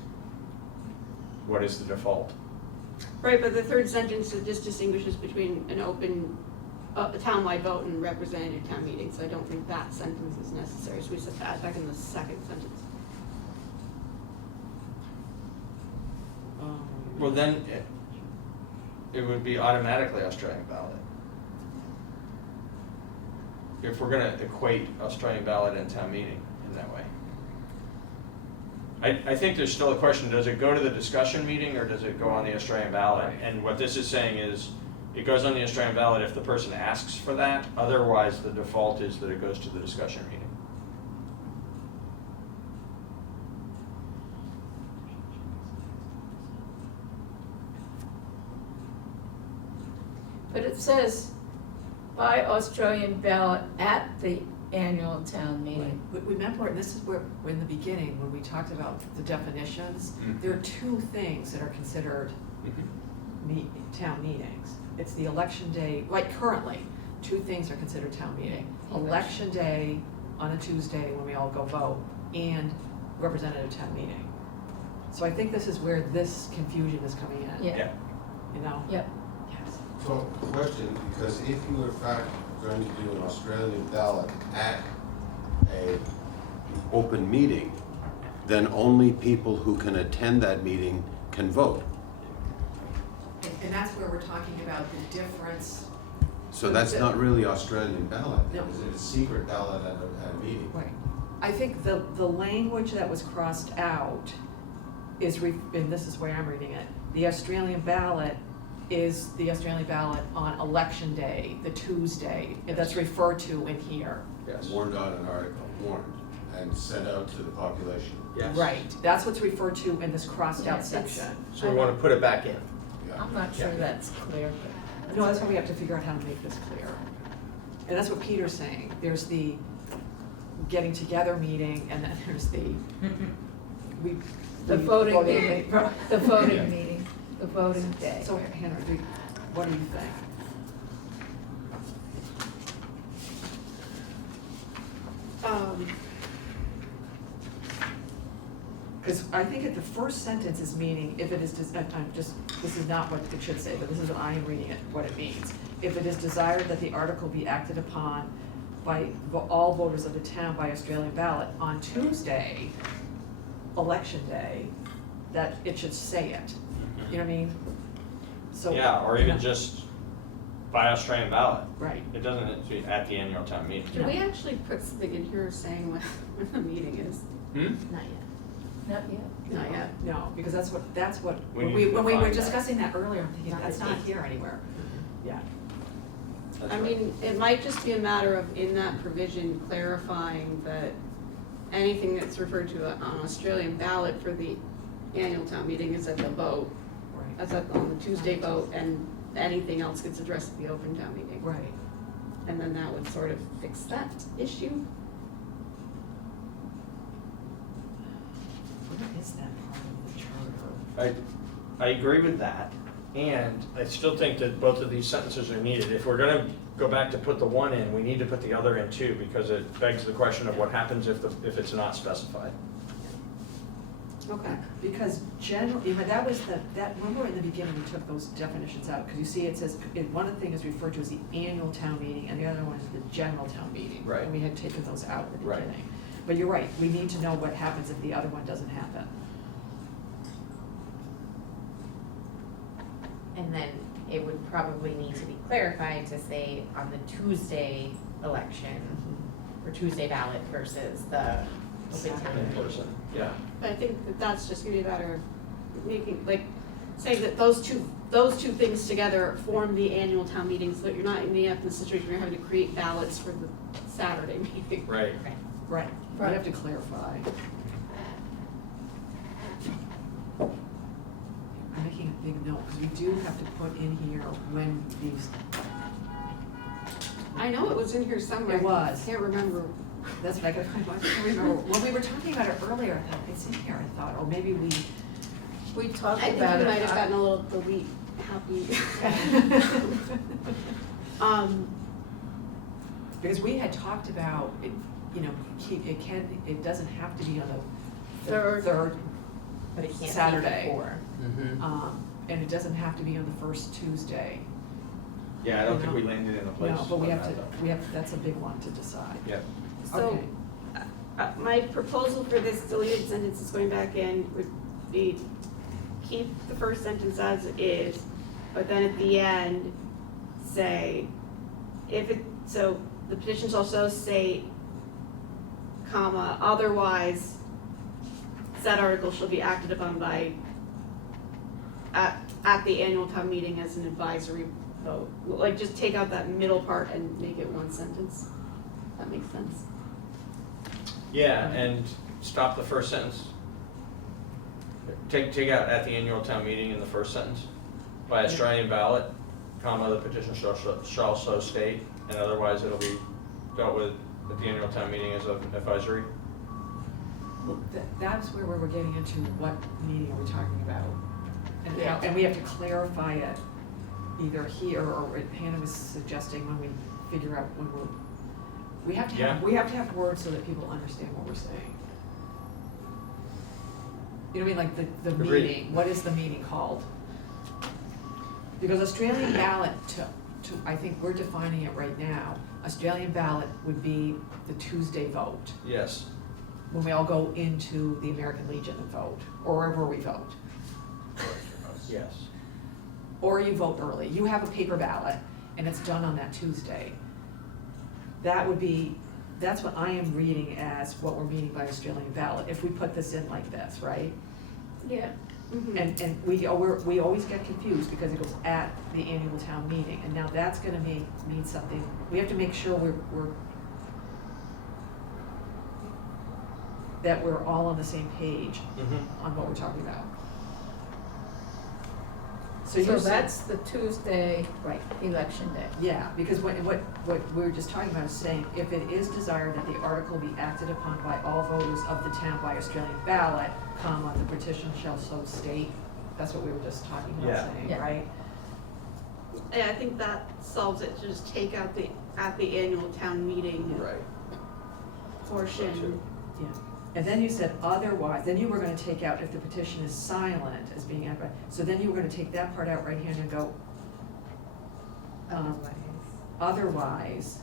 What is the default? Right, but the third sentence just distinguishes between an open, a townwide vote and representative town meeting, so I don't think that sentence is necessary, so we just have to add back in the second sentence. Well, then it would be automatically Australian ballot. If we're gonna equate Australian ballot and town meeting in that way. I think there's still a question, does it go to the discussion meeting or does it go on the Australian ballot? And what this is saying is, it goes on the Australian ballot if the person asks for that, otherwise the default is that it goes to the discussion meeting. But it says by Australian ballot at the annual town meeting. Remember, and this is where, in the beginning, when we talked about the definitions, there are 2 things that are considered town meetings. It's the election day, like currently, 2 things are considered town meeting. Election day on a Tuesday when we all go vote, and representative town meeting. So I think this is where this confusion is coming in. Yeah. You know? Yep. Yes. So, question, because if you were in fact going to do an Australian ballot at a open meeting, then only people who can attend that meeting can vote. And that's where we're talking about the difference. So that's not really Australian ballot, No. is it a secret ballot at a meeting? Right. I think the language that was crossed out is, and this is where I'm reading it, the Australian ballot is the Australian ballot on election day, the Tuesday, that's referred to in here. Yes. Warned on an article, warned, and sent out to the population. Yes. Right, that's what's referred to in this crossed out Yeah, it's- section. So we want to put it back in. Yeah. I'm not sure that's clear, but. No, that's why we have to figure out how to make this clear. And that's what Peter's saying, there's the getting together meeting, and then there's the, The voting meeting, the voting meeting, the voting day. So Hannah, what do you think? Because I think at the first sentence is meaning, if it is, this is not what it should say, but this is what I am reading it, what it means. If it is desired that the article be acted upon by all voters of the town by Australian ballot on Tuesday, election day, that it should say it. You know what I mean? So. Yeah, or even just by Australian ballot. Right. It doesn't have to be at the annual town meeting. Can we actually put something in here saying when the meeting is? Hmm? Not yet. Not yet. Not yet. No, because that's what, We when need to we were define that. discussing that earlier, I'm thinking, Not that's the not date. here anywhere. Yeah. That's I right. mean, it might just be a matter of in that provision clarifying that anything that's referred to on Australian ballot for the annual town meeting is at the vote. Right. That's on the Tuesday vote, and anything else gets addressed at the open town meeting. Right. And then that would sort of fix that issue. What is that part of the charter? I agree with that, and I still think that both of these sentences are needed. If we're gonna go back to put the one in, we need to put the other in too, because it begs the question of what happens if it's not specified. Okay, because generally, that was remember in the beginning, we took those definitions out, because you see it says, one of the things is referred to as the annual town meeting, and the other one is the general town meeting. Right. And we had taken those out at the Right. beginning. But you're right, we need to know what happens if the other one doesn't happen. And then it would probably need to be clarified to say on the Tuesday election, or Tuesday ballot versus the open town In meeting. person, yeah. But I think that that's just gonna be a matter of making, like, saying that those two things together form the annual town meeting, so that you're not ending up in the situation where you're having to create ballots for the Saturday meeting. Right. Right. We Right. have to clarify. I'm making a big note, because we do have to put in here when these, I know it was in here somewhere. It was. I can't remember. that's what I can't remember. When we were talking about it earlier, I thought, it's in here, I thought, or maybe we. We talked I think we about it. might have gotten a little delete happy. Because we had talked about, it, you know, it doesn't have to be on the third But it can't be Saturday. before. And it doesn't have to be on the first Tuesday. Yeah, I don't think we landed in a place. No, but we on have that, to, though. that's a big one to decide. Yeah. So, Okay. my proposal for this deleted sentence is going back in would be keep the first sentence as it is, but then at the end, say, so the petition shall so state, comma, otherwise, said article shall be acted upon by, at the annual town meeting as an advisory vote. Like, just take out that middle part and make it one sentence. That makes sense. Yeah, and stop the first sentence. Take out at the annual town meeting in the first sentence. By Australian ballot, comma, the petition shall so state, and otherwise it'll be dealt with at the annual town meeting as an advisory. Well, that's where we were getting into what meeting are we talking about? And Yeah. and we have to clarify it either here or what Hannah was suggesting when we figure out when we have to Yeah. have words so that people understand what we're saying. You know what I mean, like the Agreed. meeting, what is the meeting called? Because Australian ballot I think we're defining it right now, Australian ballot would be the Tuesday vote, Yes. when we all go into the American Legion and vote, or wherever we vote. Yes. Or you vote early, you have a paper ballot, and it's done on that Tuesday. That would be, that's what I am reading as what we're meaning by Australian ballot, if we put this in like this, right? Yeah. And we always get confused because it goes at the annual town meeting, and now that's gonna mean something, we have to make sure that we're all on the same page Mm-hmm. on what we're talking about. So you're saying- that's the Tuesday Right. election day. Yeah, because what we were just talking about is saying, if it is desired that the article be acted upon by all voters of the town by Australian ballot, comma, the petition shall so state, that's what we were just talking Yeah. about saying, Yeah. right? Yeah, I think that solves it, to just take out the, at the annual town meeting Right. portion. Yeah. And then you said otherwise, then you were gonna take out if the petition is silent as being acted, so then you were gonna take that part out right here and go, otherwise,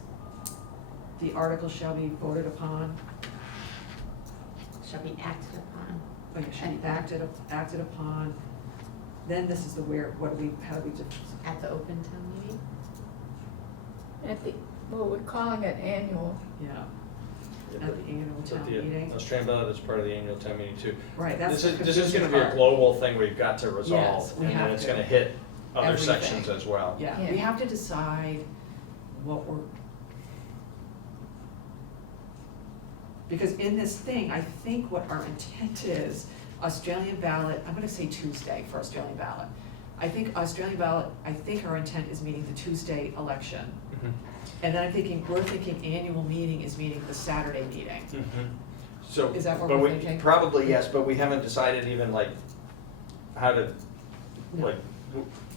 the article shall be voted upon, Shall be acted upon. oh, yeah, shall be acted upon. Then this is the where, what do we, how do we just, At the open town meeting? Well, we're calling it annual. yeah, at the annual town meeting. Australian ballot is part of the annual town meeting too. Right, that's This the is gonna confusing be a part. global thing we've got to resolve, Yes, we and then have it's to. gonna hit other Everything. sections as well. Yeah, Yeah. we have to decide what we're, because in this thing, I think what our intent is, Australian ballot, I'm gonna say Tuesday for Australian ballot. I think Australian ballot, I think our intent is meeting the Tuesday election. Mhm. And then we're thinking annual meeting is meeting the Saturday meeting. So, Is that what but we're we, thinking? probably yes, but we haven't decided even like how to, No. like,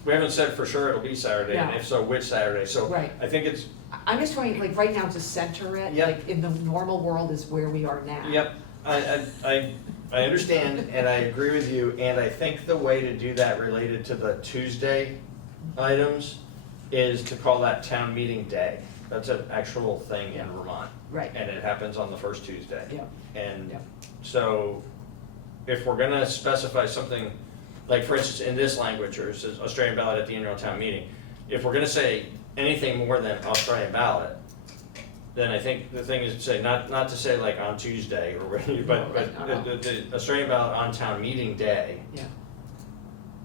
we haven't said for sure it'll be Saturday, and No. if so, which Saturday, so Right. I think it's, I'm just trying, like, right now to center it, Yep. like, in the normal world is where we are now. yep, I understand, and I agree with you, and I think the way to do that related to the Tuesday items is to call that town meeting day. That's an actual thing in Vermont, Right, and it happens on the first Tuesday. yeah, And Yeah. so if we're gonna specify something, like for instance, in this language, or it says Australian ballot at the annual town meeting, if we're gonna say anything more than Australian ballot, then I think the thing is to say, not to say like on Tuesday or whatever, but the Australian ballot on town meeting day. yeah,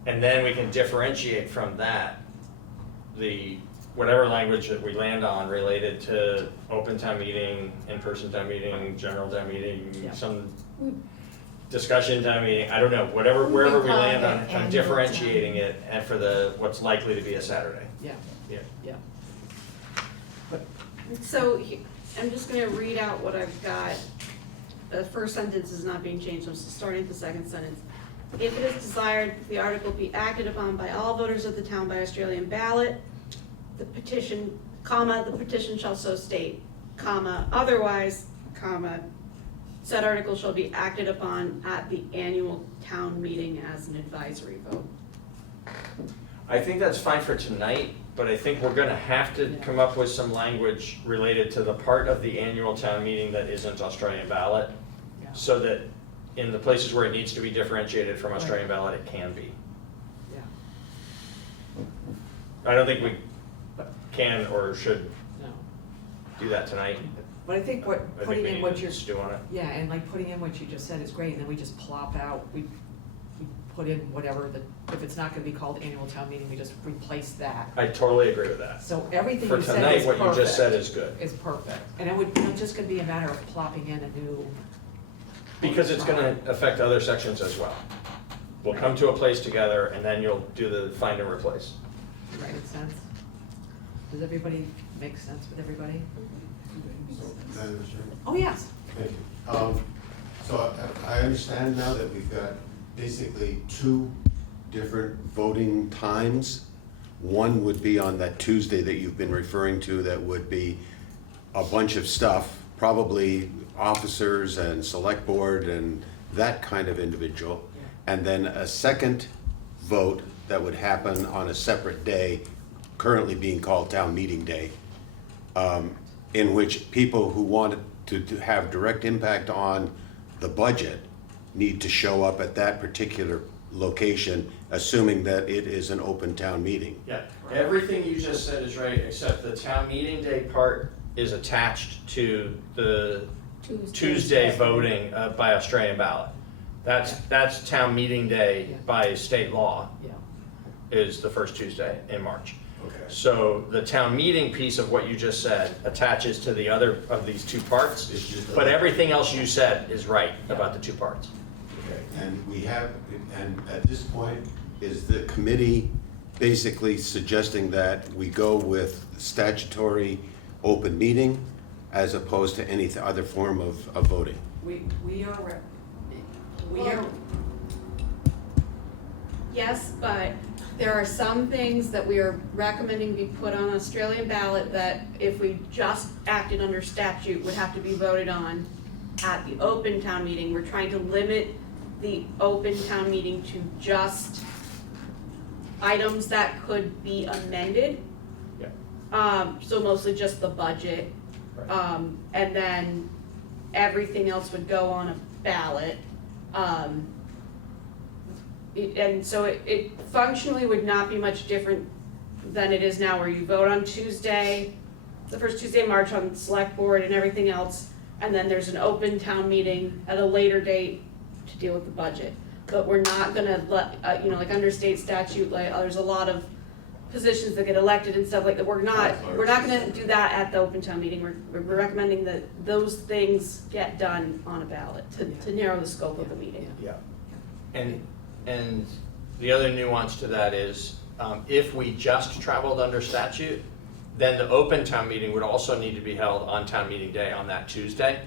And then we can differentiate from that, the, whatever language that we land on related to open town meeting, in-person town meeting, general town meeting, Yeah. some discussion town meeting, I don't know, whatever, wherever we land on Annual differentiating town. it and for the, what's likely to be a Saturday. yeah, Yeah. yeah. So I'm just gonna read out what I've got. The first sentence is not being changed, I'm just starting at the second sentence. If it is desired, the article be acted upon by all voters of the town by Australian ballot, the petition, comma, the petition shall so state, comma, otherwise, comma, said article shall be acted upon at the annual town meeting as an advisory vote. I think that's fine for tonight, but I think we're gonna have to come up with some language related to the part of the annual town meeting that isn't Australian ballot, Yeah. so that in the places where it needs to be differentiated from Australian ballot, it can be. Yeah, I don't think we can or should no, do that tonight. but I think what, I think putting we in need what to you're, stew on it. yeah, and like putting in what you just said is great, and then we just plop out, we put in whatever the, if it's not gonna be called annual town meeting, we just replace that. I totally agree with that. So everything For you said tonight, is what you just said perfect. is good, Is perfect, and it would, it's just gonna be a matter of plopping in a new. because it's gonna affect other sections as well. We'll come to a place together, and then you'll do the find and replace. Right, makes sense? Does everybody make sense with everybody? Madam Chair? Oh, yes. Thank you. So I understand now that we've got basically two different voting times. One would be on that Tuesday that you've been referring to, that would be a bunch of stuff, probably officers and select board and that kind of individual. And then a second vote that would happen on a separate day, currently being called town meeting day, in which people who want to have direct impact on the budget need to show up at that particular location, assuming that it is an open town meeting. Yeah, everything you just said is right, except the town meeting day part is attached to the Tuesday voting by Australian ballot. That's town meeting day by state law, Yeah, is the first Tuesday in March. Okay. So the town meeting piece of what you just said attaches to the other of these two parts, It's just but everything else you said is right about the two parts. Okay, and we have, and at this point, is the committee basically suggesting that we go with statutory open meeting as opposed to any other form of voting? we are, Well, yes, but there are some things that we are recommending be put on Australian ballot that if we just acted under statute would have to be voted on at the open town meeting. We're trying to limit the open town meeting to just items that could be amended. Yeah. So mostly just the budget And then everything else would go on a ballot. And so it functionally would not be much different than it is now, where you vote on Tuesday, the first Tuesday in March on the select board and everything else, and then there's an open town meeting at a later date to deal with the budget. But we're not gonna let, like under state statute, like, there's a lot of positions that get elected and stuff like that. We're not gonna do that at the open town meeting. We're recommending that those things get done on a ballot to narrow the scope of the meeting. Yeah. And the other nuance to that is, if we just traveled under statute, then the open town meeting would also need to be held on town meeting day on that Tuesday.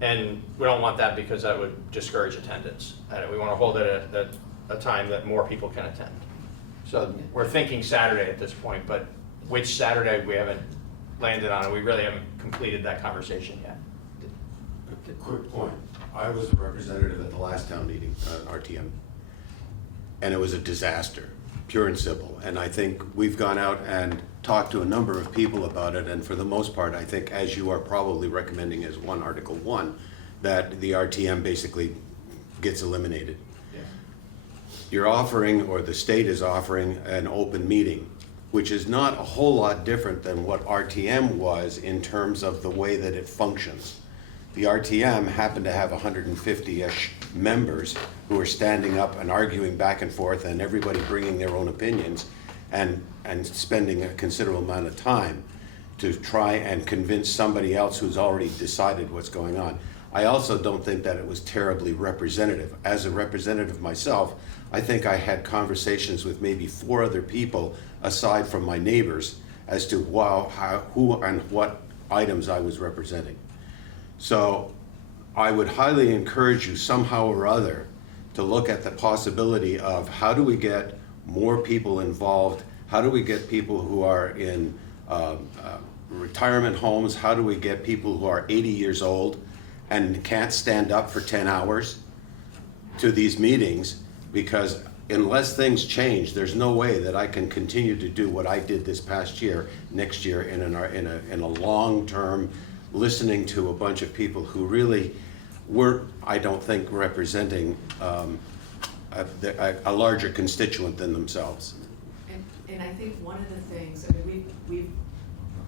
And we don't want that because that would discourage attendance. We want to hold it at a time that more people can attend. So we're thinking Saturday at this point, but which Saturday we haven't landed on, and we really haven't completed that conversation yet. Quick point. I was a representative at the last town meeting, RTM, and it was a disaster, pure and simple. And I think we've gone out and talked to a number of people about it, and for the most part, I think, as you are probably recommending as Article 1, that the RTM basically gets eliminated. Yeah. You're offering, or the state is offering, an open meeting, which is not a whole lot different than what RTM was in terms of the way that it functions. The RTM happened to have 150-ish members who are standing up and arguing back and forth, and everybody bringing their own opinions, and spending a considerable amount of time to try and convince somebody else who's already decided what's going on. I also don't think that it was terribly representative. As a representative myself, I think I had conversations with maybe 4 other people aside from my neighbors as to who and what items I was representing. So I would highly encourage you somehow or other to look at the possibility of how do we get more people involved, how do we get people who are in retirement homes, how do we get people who are 80 years old and can't stand up for 10 hours to these meetings, because unless things change, there's no way that I can continue to do what I did this past year, next year, in a long-term, listening to a bunch of people who really were, I don't think, representing a larger constituent than themselves. And I think one of the things, I mean, we've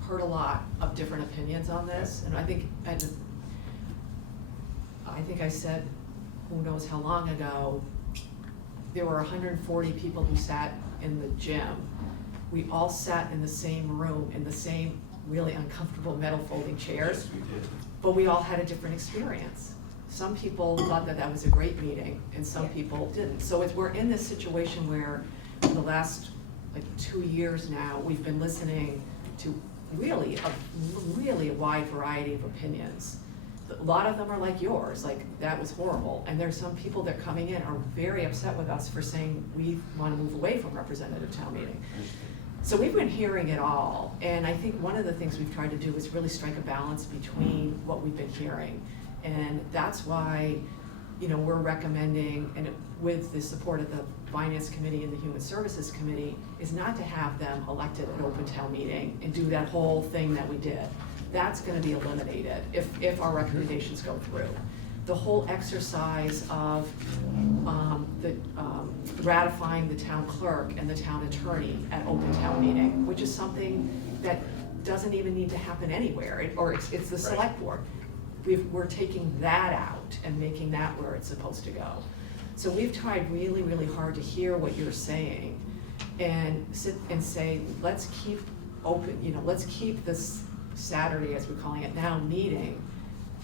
heard a lot of different opinions on this, and I think I said, who knows how long ago, there were 140 people who sat in the gym. We all sat in the same room, in the same really uncomfortable metal folding chairs, Yes, we did. but we all had a different experience. Some people thought that that was a great meeting, and some people didn't. So we're in this situation where for the last 2 years now, we've been listening to really a wide variety of opinions. A lot of them are like yours, like that was horrible. And there's some people that coming in are very upset with us for saying we want to move away from representative town meeting. So we've been hearing it all, and I think one of the things we've tried to do is really strike a balance between what we've been hearing. And that's why, we're recommending, and with the support of the Finance Committee and the Human Services Committee, is not to have them elected at open town meeting and do that whole thing that we did. That's gonna be eliminated if our recommendations go through. The whole exercise of ratifying the town clerk and the town attorney at open town meeting, which is something that doesn't even need to happen anywhere, it's the select board. We're taking that out and making that where it's supposed to go. So we've tried really, really hard to hear what you're saying and sit and say, let's keep open, let's keep this Saturday, as we're calling it now, meeting,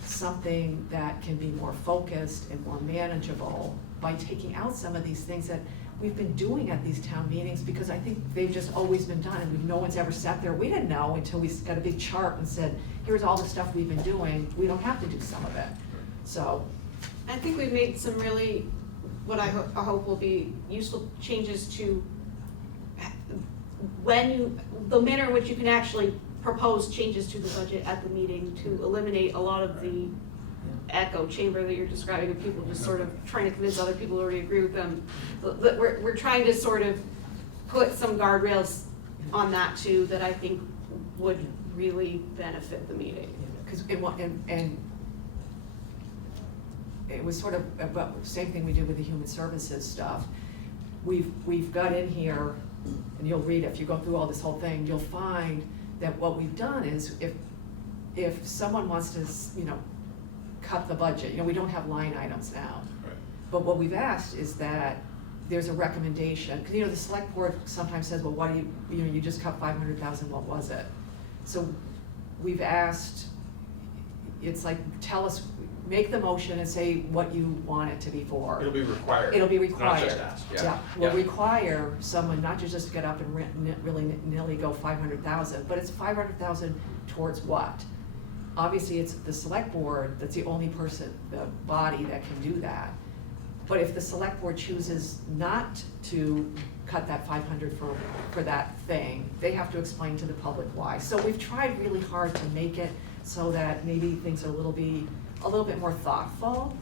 something that can be more focused and more manageable by taking out some of these things that we've been doing at these town meetings, because I think they've just always been done, and no one's ever sat there. We didn't know until we got a big chart and said, here's all the stuff we've been doing. We don't have to do some of it. So I think we've made some really, what I hope will be useful changes to the manner in which you can actually propose changes to the budget at the meeting, to eliminate a lot of the echo chamber that you're describing of people just sort of trying to convince other people who already agree with them. We're trying to sort of put some guardrails on that too, that I think would really benefit the meeting. because and it was sort of about the same thing we did with the human services stuff. We've got in here, and you'll read it, if you go through all this whole thing, you'll find that what we've done is if someone wants to, cut the budget, we don't have line items now. Right. But what we've asked is that there's a recommendation, because the select board sometimes says, well, why do you just cut 500,000, what was it? So we've asked, it's like, tell us, make the motion and say what you want it to be for. It'll be required. It'll be required. Not just asked, yeah. We'll Yeah. require someone not to just get up and really nilly go 500,000, but it's 500,000 towards what? Obviously, it's the select board that's the only person, the body that can do that. But if the select board chooses not to cut that 500 for that thing, they have to explain to the public why. So we've tried really hard to make it so that maybe things are a little bit more thoughtful.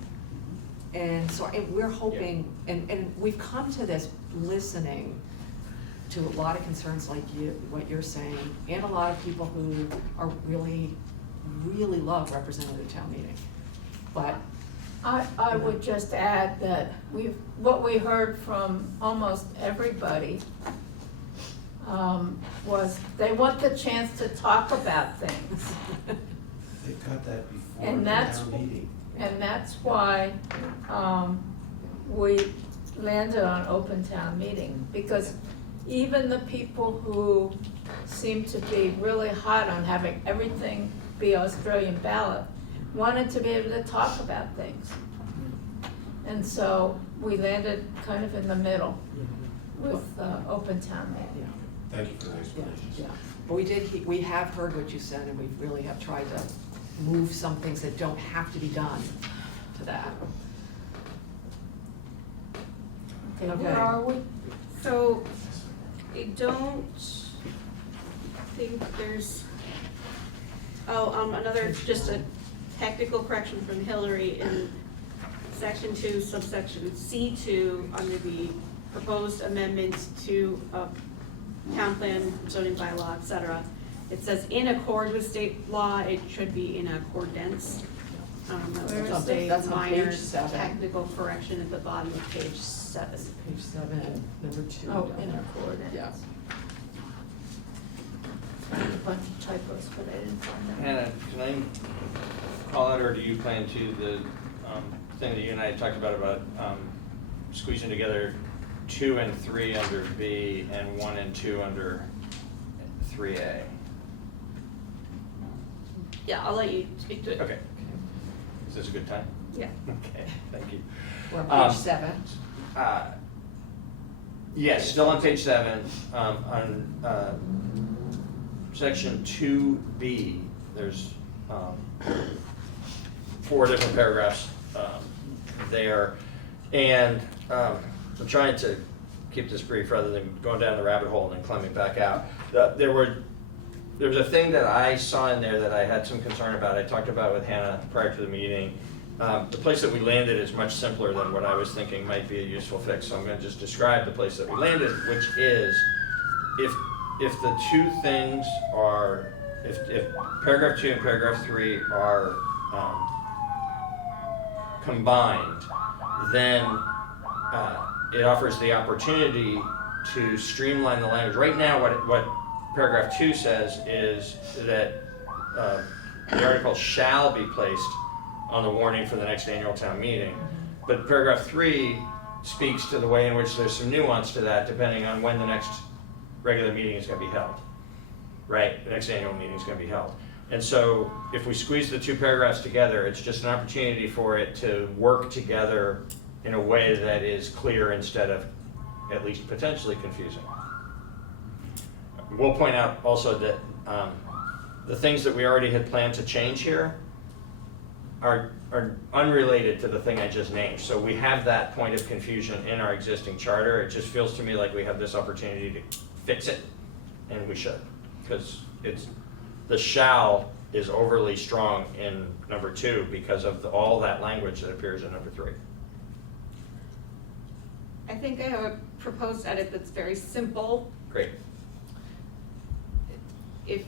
And so we're hoping, and we've come to this listening to a lot of concerns like what you're saying, and a lot of people who are really love representative town meeting. But I would just add that what we heard from almost everybody was they want the chance to talk about things. They got that before And the that's- town meeting. And that's why we landed on open town meeting, because even the people who seem to be really hot on having everything be Australian ballot wanted to be able to talk about things. And so we landed kind of in the middle with open town meeting. Thank you for the explanation. yeah, but we have heard what you said, and we really have tried to move some things that don't have to be done to that. Okay, Okay. where are we? So I don't think there's, another, just a technical correction from Hillary in section 2, subsection C2, under the proposed amendment to town plan, zoning bylaw, et cetera. It says in accord with state law, it should be in accordance. Where is That's That's a on minor page 7. technical correction at the bottom of page 7. Page 7, number 2. Oh, in accordance. Yeah. A bunch of typos, but I didn't find them. Hannah, can I call out, or do you plan to, the thing that you and I talked about squeezing together 2 and 3 under B and 1 and 2 under 3A? Yeah, I'll let you speak to it. Okay. Is this a good time? Yeah. Okay, thank you. We're on Um, page 7. Yes, still on page 7, on section 2B, there's 4 different paragraphs there. And I'm trying to keep this brief rather than going down the rabbit hole and then climbing back out. There was a thing that I saw in there that I had some concern about. I talked about with Hannah prior to the meeting. The place that we landed is much simpler than what I was thinking might be a useful fix. So I'm going to just describe the place that we landed, which is if the two things are, if paragraph 2 and paragraph 3 are combined, then it offers the opportunity to streamline the language. Right now, what paragraph 2 says is that the article shall be placed on the warning for the next annual town meeting. But paragraph 3 speaks to the way in which there's some nuance to that depending on when the next regular meeting is going to be held. Right? The next annual meeting is going to be held. And so if we squeeze the 2 paragraphs together, it's just an opportunity for it to work together in a way that is clear instead of at least potentially confusing. We'll point out also that the things that we already had planned to change here are unrelated to the thing I just named. So we have that point of confusion in our existing charter. It just feels to me like we have this opportunity to fix it, and we should, because the shall is overly strong in number 2 because of all that language that appears in number 3. I think I have a proposed edit that's very simple. Great. If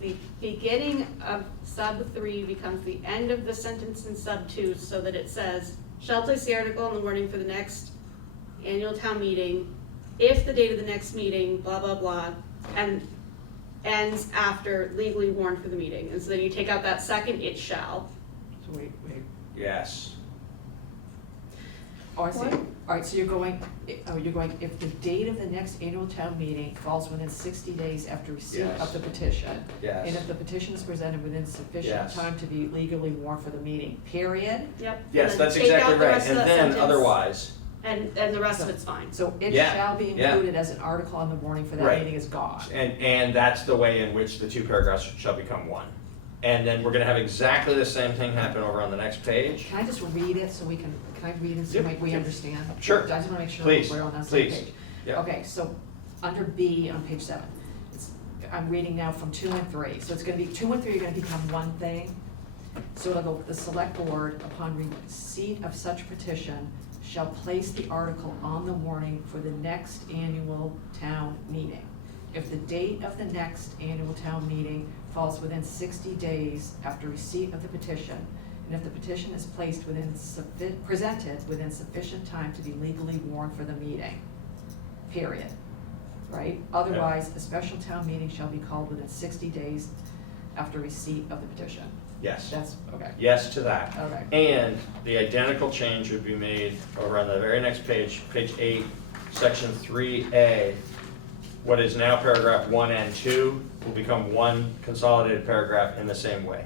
the beginning of sub 3 becomes the end of the sentence in sub 2, so that it says, shall place the article on the warning for the next annual town meeting, if the date of the next meeting, blah, blah, blah, and ends after legally warned for the meeting. And so then you take out that second, it shall. So wait. Yes. Oh, I see. All right, so you're going, if the date of the next annual town meeting falls within 60 days after receipt Yes. of the petition, Yes. and if the petition is presented within sufficient Yes. time to be legally warned for the meeting, period? Yep. Yes, And then that's take out exactly the right. rest of And that then sentence, otherwise, And the rest of it's fine. So it Yeah, shall be yeah. included as an article on the warning for that Right. meeting is gone. and that's the way in which the two paragraphs shall become one. And then we're gonna have exactly the same thing happen over on the next page. Can I just read it so can I read it so Yep, we yep. understand? Sure. I just wanna make sure Please, we're on that same please. page. Yep. Okay, so under B on page 7, I'm reading now from 2 and 3. So it's gonna be, 2 and 3 are gonna become one thing. So it'll go, the select board, upon receipt of such petition, shall place the article on the warning for the next annual town meeting. If the date of the next annual town meeting falls within 60 days after receipt of the petition, and if the petition is placed presented within sufficient time to be legally warned for the meeting, period, right? Otherwise, a special town meeting shall be called within 60 days after receipt of the petition. Yes. That's, okay, Yes to that. okay. And the identical change would be made over on the very next page, page 8, section 3A. What is now paragraph 1 and 2 will become one consolidated paragraph in the same way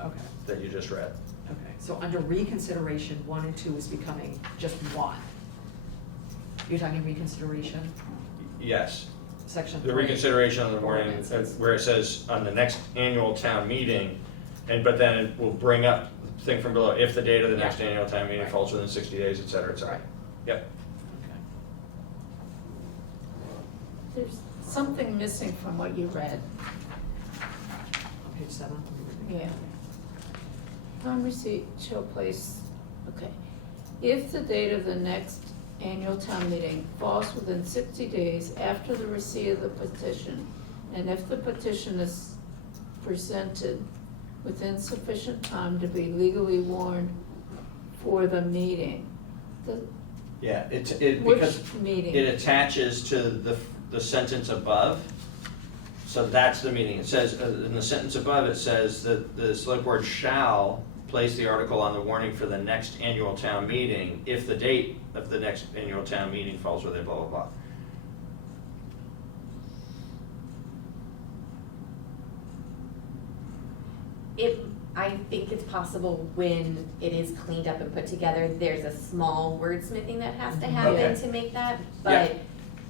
Okay, that you just read. okay. So under reconsideration, 1 and 2 is becoming just 1. You're talking reconsideration, Yes. section The 3? reconsideration of the warning, Ordinances. where it says on the next annual town meeting, but then it will bring up the thing from below, if the date of the next Yeah. annual town meeting Right. falls within 60 days, et cetera, et cetera. Right. Yep. Okay. There's something missing from what you read. On page 7? Yeah. Upon receipt shall place, okay. If the date of the next annual town meeting falls within 60 days after the receipt of the petition, and if the petition is presented within sufficient time to be legally warned for the meeting. Yeah, because Which meeting? it attaches to the sentence above, so that's the meaning. It says, in the sentence above, it says that the select board shall place the article on the warning for the next annual town meeting if the date of the next annual town meeting falls within blah, blah, blah. I think it's possible when it is cleaned up and put together, there's a small wordsmithing that has to happen Okay. to make that, Yeah. but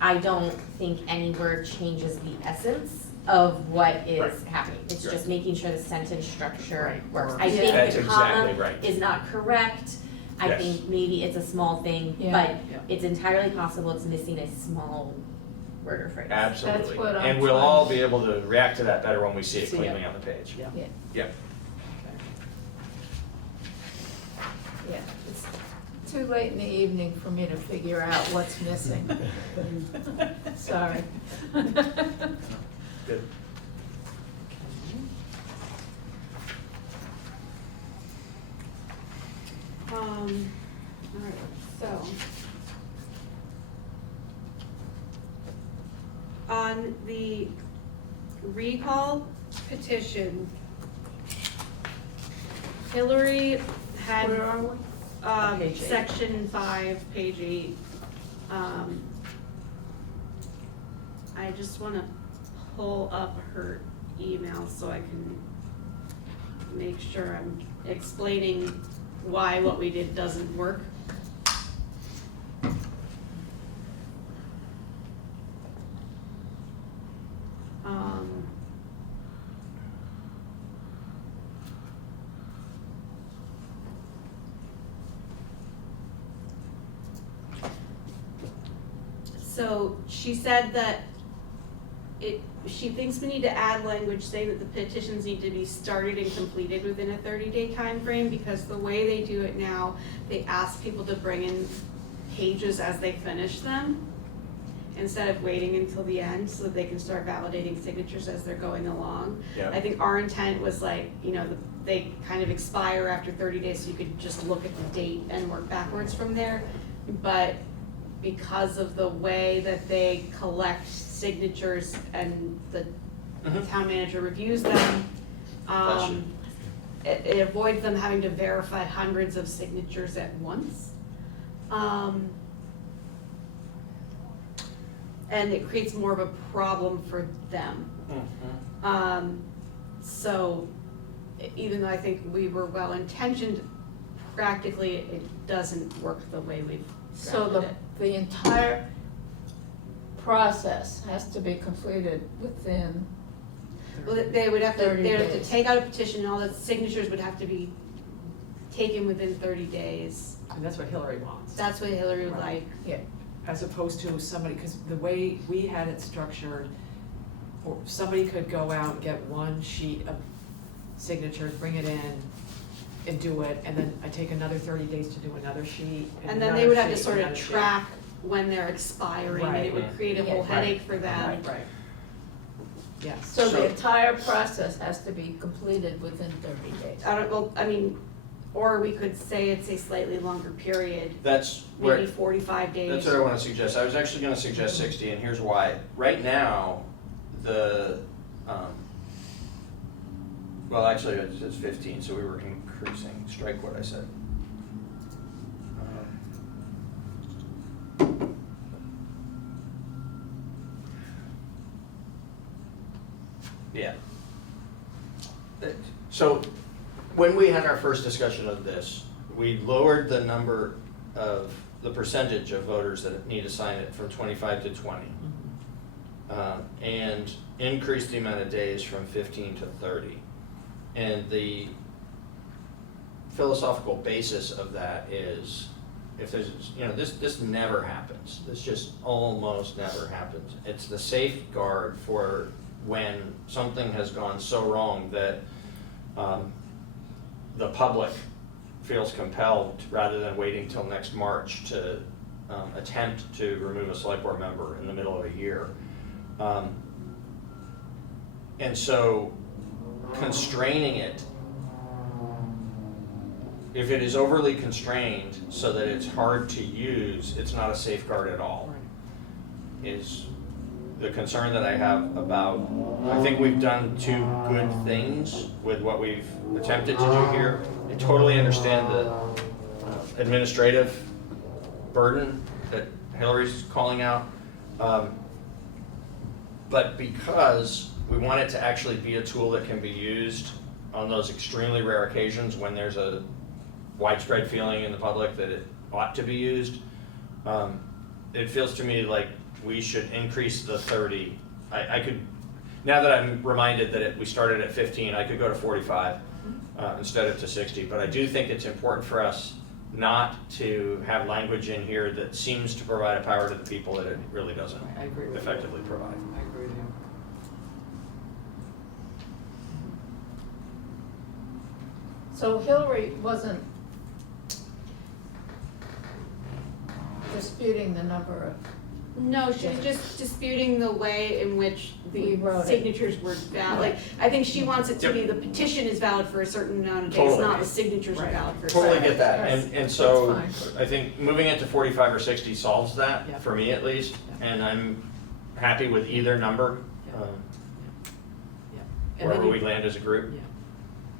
I don't think any word changes the essence of what is Right. happening. It's Right. just making sure the sentence structure Right. works. Or- I think That's the exactly comma right. is not correct. I Yes. think maybe it's a small thing, Yeah. but Yeah. it's entirely possible it's missing a small word or phrase. Absolutely. what I'm And we'll trying- all be able to react to that better when we see it See it. cleanly on the page. Yeah. Yeah. Yep. Yeah, it's too late in the evening for me to figure out what's missing. Sorry. Good. All right, so. On the recall petition, Hillary had, Where are we? Page 8. section 5, page 8. I just wanna pull up her email so I can make sure I'm explaining why what we did doesn't work. So she said that she thinks we need to add language saying that the petitions need to be started and completed within a 30-day time frame, because the way they do it now, they ask people to bring in pages as they finish them. instead of waiting until the end so that they can start validating signatures as they're going along. Yeah. I think our intent was like, they kind of expire after 30 days, so you could just look at the date and work backwards from there. But because of the way that they collect signatures and the town manager reviews them, Bless you. it avoids them having to verify hundreds of signatures at once. And it creates more of a problem for them. So even though I think we were well intentioned, practically it doesn't work the way we've So drafted it. the entire process has to be completed within, Well, they would have to, 30 they'd have to days. take out a petition, and all the signatures would have to be taken within 30 days. And that's what Hillary wants. That's what Hillary would like. As opposed to somebody, because the way we had it structured, or somebody could go out and get one sheet of signatures, bring it in and do it, and then I take another 30 days to do another sheet. And then they another would have to sheet, sort of another sheet. track when they're expiring, and it would Right. create a whole Yeah. headache for them. Right. Yes. so So- the entire process has to be completed within 30 days. Or we could say it's a slightly longer period, That's maybe where, 45 days. that's what I wanna suggest. I was actually gonna suggest 60, and here's why. Right now, well, actually, it's 15, so we were increasing. Strike what I said. Yeah. So, when we had our first discussion of this, we lowered the number of, the percentage of voters that need to sign it from 25 to 20. And increased the amount of days from 15 to 30. And the philosophical basis of that is, if there's, this never happens. This just almost never happens. It's the safeguard for when something has gone so wrong that the public feels compelled, rather than waiting till next March to attempt to remove a select board member in the middle of a year. And so constraining it, if it is overly constrained so that it's hard to use, it's not a safeguard at all, is the concern that I have about. I think we've done two good things with what we've attempted to do here. I totally understand the administrative burden that Hillary's calling out. But because we want it to actually be a tool that can be used on those extremely rare occasions when there's a widespread feeling in the public that it ought to be used, it feels to me like we should increase the 30. I could, now that I'm reminded that we started at 15, I could go to 45 instead of to 60. But I do think it's important for us not to have language in here that seems to provide a power to the people that it really doesn't I agree with effectively provide. I agree with you. So Hillary wasn't disputing the number of, No, she was just disputing the way in which We the wrote it. signatures were valid. Like, I think she wants it to be, the petition is valid for a certain amount of days, Totally. not the signatures are Right. valid for a Totally certain. get that, Right. and so That's I think moving it to 45 or 60 solves that, Yeah. for me at least, Yeah. and I'm happy with either number, Yeah. And then wherever you- we land as a group. Yeah.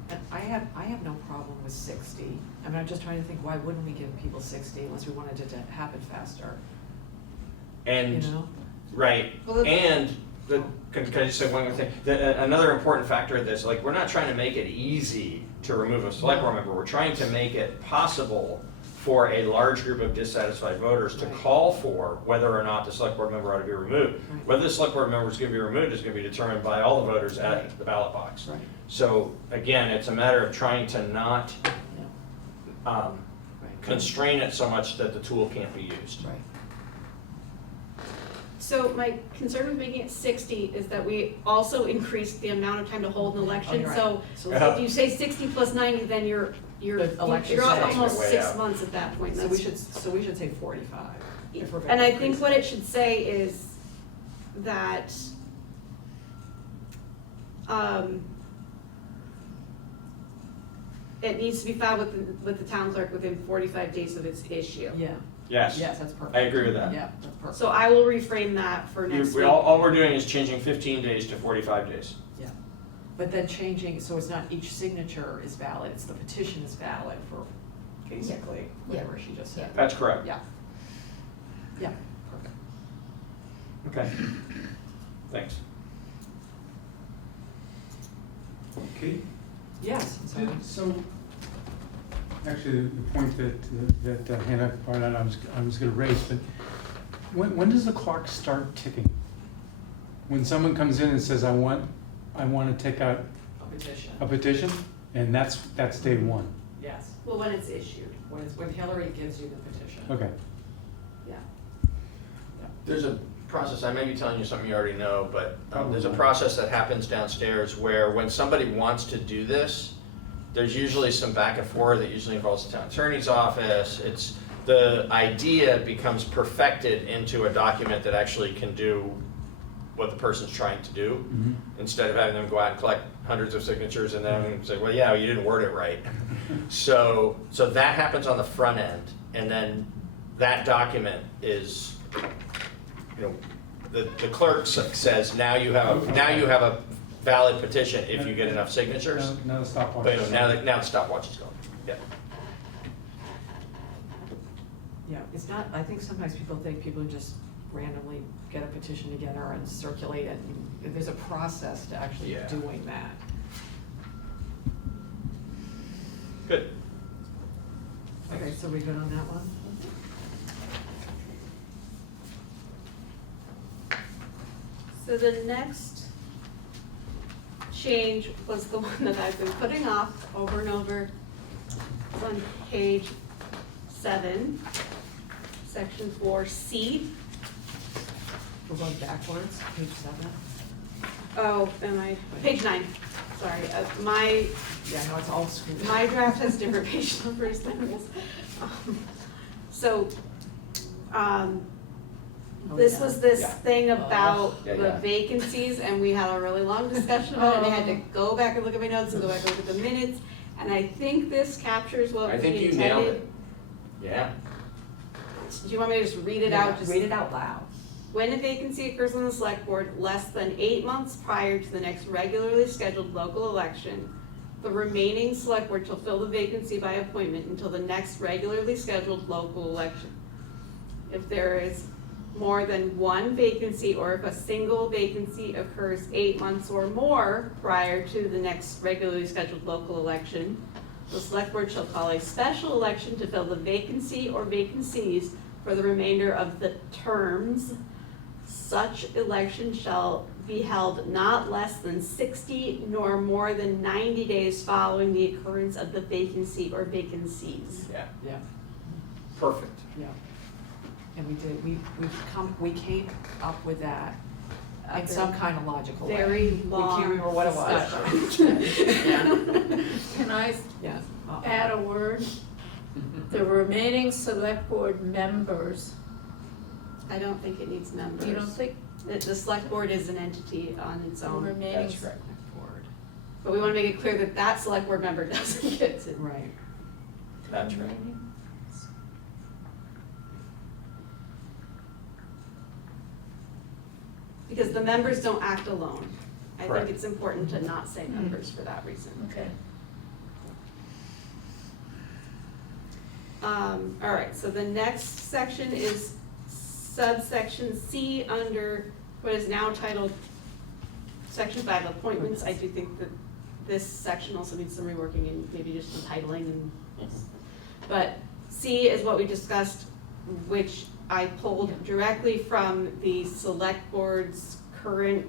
And I have no problem with 60. I mean, I'm just trying to think, why wouldn't we give people 60 unless we wanted it to happen faster, you And, know? right, Well, and, can I just say one more thing? Another important factor of this, like, we're not trying to make it easy to remove a select board member, we're trying to make it possible for a large group of dissatisfied voters to Right. call for whether or not the select board member ought to be removed. Right. Whether the select board member is going to be removed is going to be determined by all the voters Right. at the ballot box. Right, So again, it's a matter of trying to not right, constrain it so much that the tool can't be used. right. So my concern with making it 60 is that we also increased the amount of time to hold an election. you're right. So So if you say 60 plus 90, then you're The election's almost way 6 out. months at that point. So we should say 45. if we're gonna And I think increase what it. it should say is, that it needs to be filed with the town clerk within 45 days of its issue. Yeah, Yes, yes, that's perfect. I agree with that. Yeah, that's perfect. So I will reframe that for next week. All we're doing is changing 15 days to 45 days. Yeah, but then changing, so it's not each signature is valid, it's the petition is valid for basically whatever she just said. That's correct. Yeah. Yeah, perfect. Okay. Thanks. Okay, Yes, I'm sorry. so, actually, the point that Hannah pointed out, I was gonna raise, but when does the clock start ticking? When someone comes in and says, I want to take out A petition, a petition, and that's day one, yes, Well, when it's issued, when Hillary gives you the petition. okay. yeah. There's a process, I may be telling you something you already know, but there's a Probably. process that happens downstairs where when somebody wants to do this, there's usually some back and forth that usually involves the town attorney's office. It's, the idea becomes perfected into a document that actually can do what the person's trying to do, Mhm. instead of having them go out and collect hundreds of signatures and then say, well, yeah, you didn't word it right. So that happens on the front end, and then that document is, you know, the clerk says, now you have a valid petition if you get enough signatures. Now the stopwatch. But you know, now the stopwatch is going. Yeah. Yeah, it's not, I think sometimes people think people just randomly get a petition together and circulate it, and there's a process to actually Yeah. doing that. Good. Okay, so we good on that one? So the next change was the one that I've been putting off over and over. It's on page 7, section 4C. We're going backwards, page 7. Oh, page 9, sorry. My Yeah, no, it's all screwed. My draft has different page numbers than this. So, this was this Yeah. thing about Yeah, the yeah. vacancies, and we had a really long discussion about it, and I had to go back and look at my notes and go back and look at the minutes, and I think this captures what I we think intended. you nailed it. Yeah. Do you want me to just read it out? Just Read it out loud. When a vacancy occurs on the select board less than 8 months prior to the next regularly scheduled local election, the remaining select board shall fill the vacancy by appointment until the next regularly scheduled local election. If there is more than one vacancy, or if a single vacancy occurs 8 months or more prior to the next regularly scheduled local election, the select board shall call a special election to fill the vacancy or vacancies for the remainder of the terms. Such election shall be held not less than 60 nor more than 90 days following the occurrence of the vacancy or vacancies. Yeah. Yeah, Perfect. yeah. And we came up with that in some kind of logical way. Very We long can't remember what it was. discussion. Can I Yeah. add a word? The remaining select board members, I don't think it needs members. you don't think The select board is an entity on its the own, remaining? That's right. Board. but we want to make it clear that that select board member doesn't get to. Right. That's right. Because the members don't act alone. I Correct. think it's important to not say members for that reason. Okay. All right, so the next section is subsection C under what is now titled Section 5, Appointments. I do think that this section also needs some reworking and maybe just some titling and, but C is what we discussed, which I pulled directly from the select board's current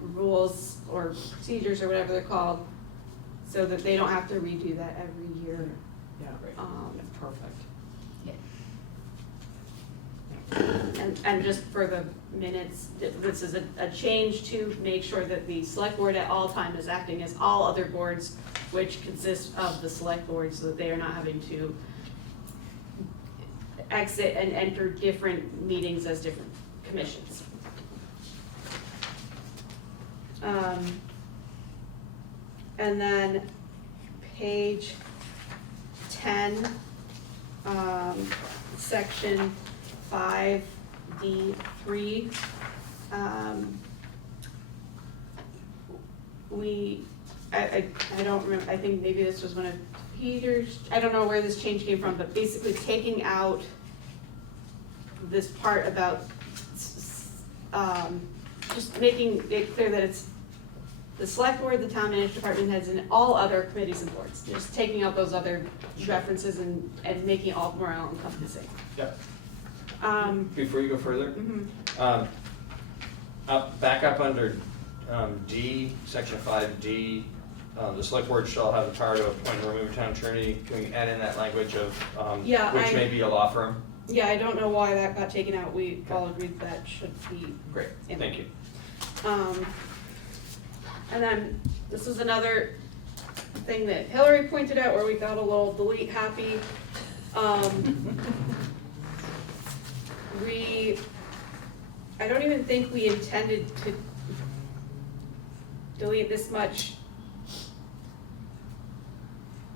rules or procedures or whatever they're called, so that they don't have to redo that every year. Yeah, perfect. And just for the minutes, this is a change to make sure that the select board at all time is acting as all other boards, which consist of the select board, so that they are not having to exit and enter different meetings as different commissions. And then page 10, section 5D3. I don't remember, I think maybe this was one of Peter's, I don't know where this change came from, but basically taking out this part about, just making it clear that it's the select board, the town manager, department heads, and all other committees and boards. Just taking out those other references and making it all more all-encompassing. Yep. Before you go further, Mhm. back up under D, section 5D, the select board shall have the power to appoint and remove a town attorney. Can we add in that language of, Yeah, which may be a law firm? Yeah, I don't know why that got taken out. We all agreed that should be. Great, in thank there. you. And then, this is another thing that Hillary pointed out where we got a little delete happy. I don't even think we intended to delete this much.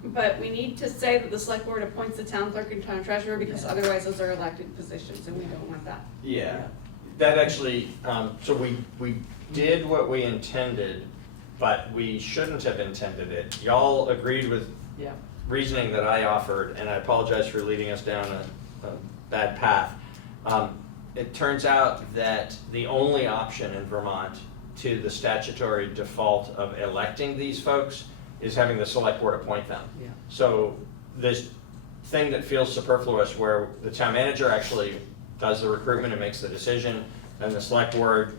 But we need to say that the select board appoints the town clerk and town treasurer, because otherwise those are elected positions and we don't want that. Yeah, that actually, so we did what we intended, but we shouldn't have intended it. Y'all agreed with Yeah. reasoning that I offered, and I apologize for leading us down a bad path. It turns out that the only option in Vermont to the statutory default of electing these folks is having the select board appoint them. Yeah. So this thing that feels superfluous where the town manager actually does the recruitment and makes the decision, then the select board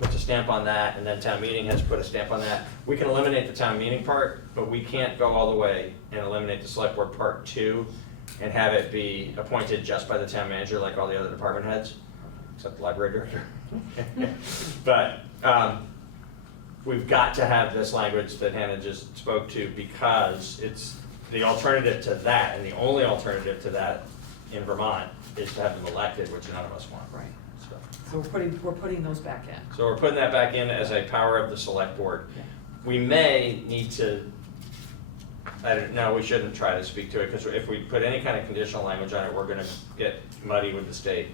puts a stamp on that, and then town meeting has to put a stamp on that. We can eliminate the town meeting part, but we can't go all the way and eliminate the select board part 2 and have it be appointed just by the town manager like all the other department heads, except the library director. But we've got to have this language that Hannah just spoke to, because it's the alternative to that, and the only alternative to that in Vermont is to have them elected, which none of us want. Right. So, So we're putting those back in. so we're putting that back in as a power of the select board. Yeah. We may need to, I don't know, we shouldn't try to speak to it, because if we put any kind of conditional language on it, we're gonna get muddy with the state.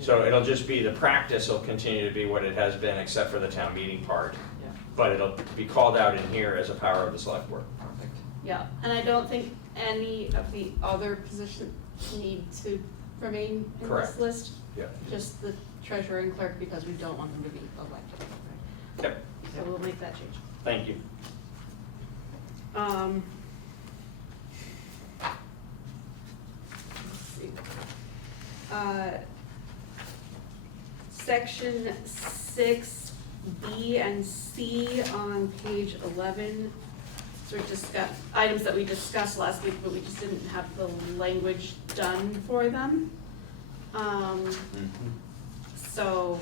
So it'll just be, the practice will continue to be what it has been, except for the town meeting part. Yeah. But it'll be called out in here as a power of the select board. Perfect. Yeah, and I don't think any of the other positions need to remain in Correct. this list. Yeah. Just the treasurer and clerk, because we don't want them to be elected. Yep, So we'll make that change. thank you. Let's see. Section 6B and C on page 11, sort of discuss, items that we discussed last week, but we just didn't have the language done for them. So,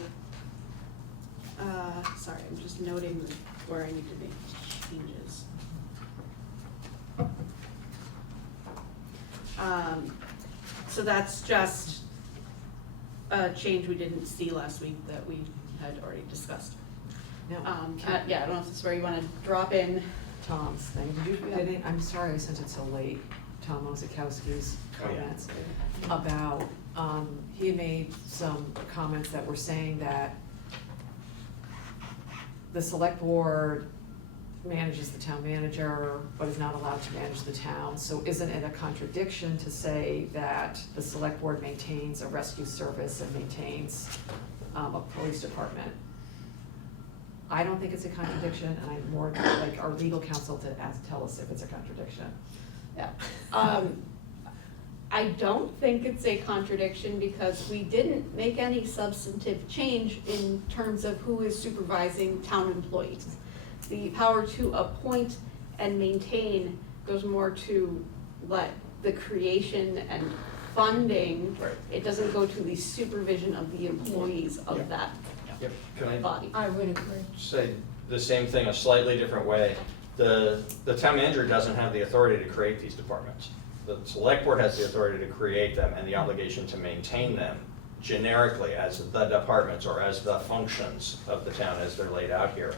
sorry, I'm just noting where I need to make changes. So that's just a change we didn't see last week that we had already discussed. Now, Yeah, I don't know if this is where you wanna drop in. Tom's thing, I'm sorry I sent it so late, Tom Ozakowski's Oh, yeah. comments about, he made some comments that were saying that the select board manages the town manager, but is not allowed to manage the town. So isn't it a contradiction to say that the select board maintains a rescue service and maintains a police department? I don't think it's a contradiction, and I'm more like our legal counsel to tell us if it's a contradiction. Yeah. I don't think it's a contradiction because we didn't make any substantive change in terms of who is supervising town employees. The power to appoint and maintain goes more to the creation and funding. Right. It doesn't go to the supervision of the employees Yeah. of that Yep, can I body. I would agree. say the same thing a slightly different way? The town manager doesn't have the authority to create these departments. The select board has the authority to create them and the obligation to maintain them generically as the departments or as the functions of the town as they're laid out here.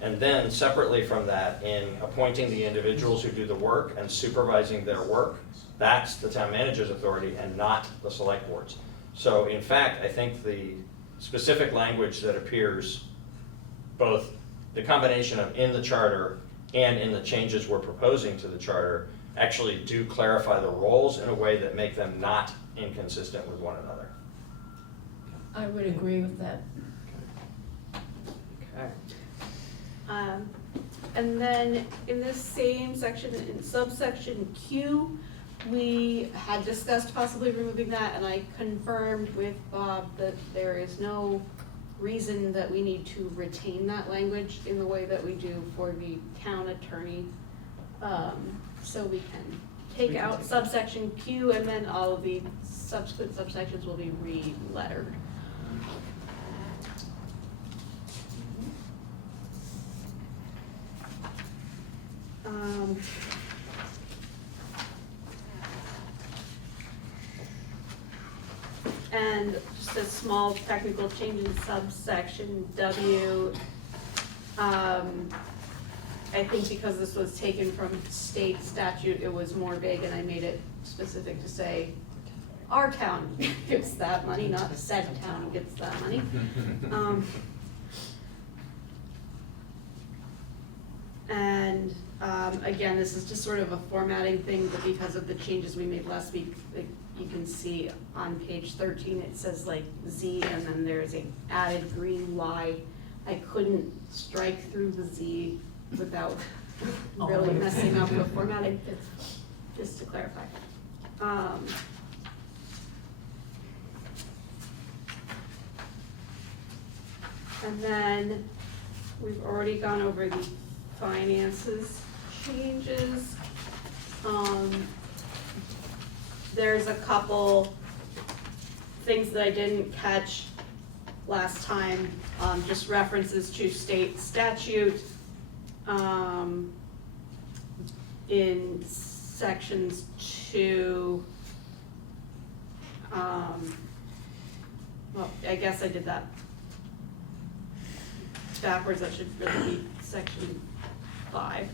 And then separately from that, in appointing the individuals who do the work and supervising their work, that's the town manager's authority and not the select board's. So in fact, I think the specific language that appears, both the combination of in the charter and in the changes we're proposing to the charter, actually do clarify the roles in a way that make them not inconsistent with one another. I would agree with that. Okay. And then in this same section, in subsection Q, we had discussed possibly removing that, and I confirmed with Bob that there is no reason that we need to retain that language in the way that we do for the town attorney. So we can take out subsection Q, and then all of the subsequent subsections will be re-lettered. And just a small technical change in subsection W. I think because this was taken from state statute, it was more vague, and I made it specific to say, our town gets that money, not said town gets that money. And again, this is just sort of a formatting thing, but because of the changes we made last week, like, you can see on page 13, it says like Z, and then there's a added green Y. I couldn't strike through the Z without really messing up the formatting, just to clarify. And then we've already gone over the finances changes. There's a couple things that I didn't catch last time, just references to state statute. In sections 2, well, I guess I did that backwards. That should really be section 5.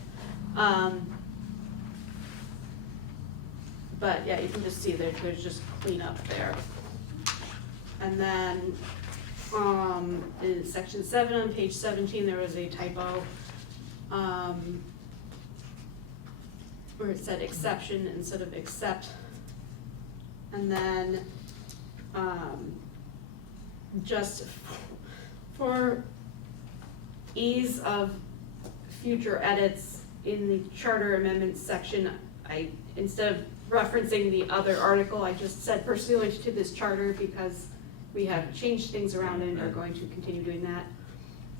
But yeah, you can just see there's just cleanup there. And then in section 7 on page 17, there was a typo where it said exception instead of accept. And then just for ease of future edits in the charter amendments section, I, instead of referencing the other article, I just said pursuant to this charter because we have changed things around and are going to continue doing that.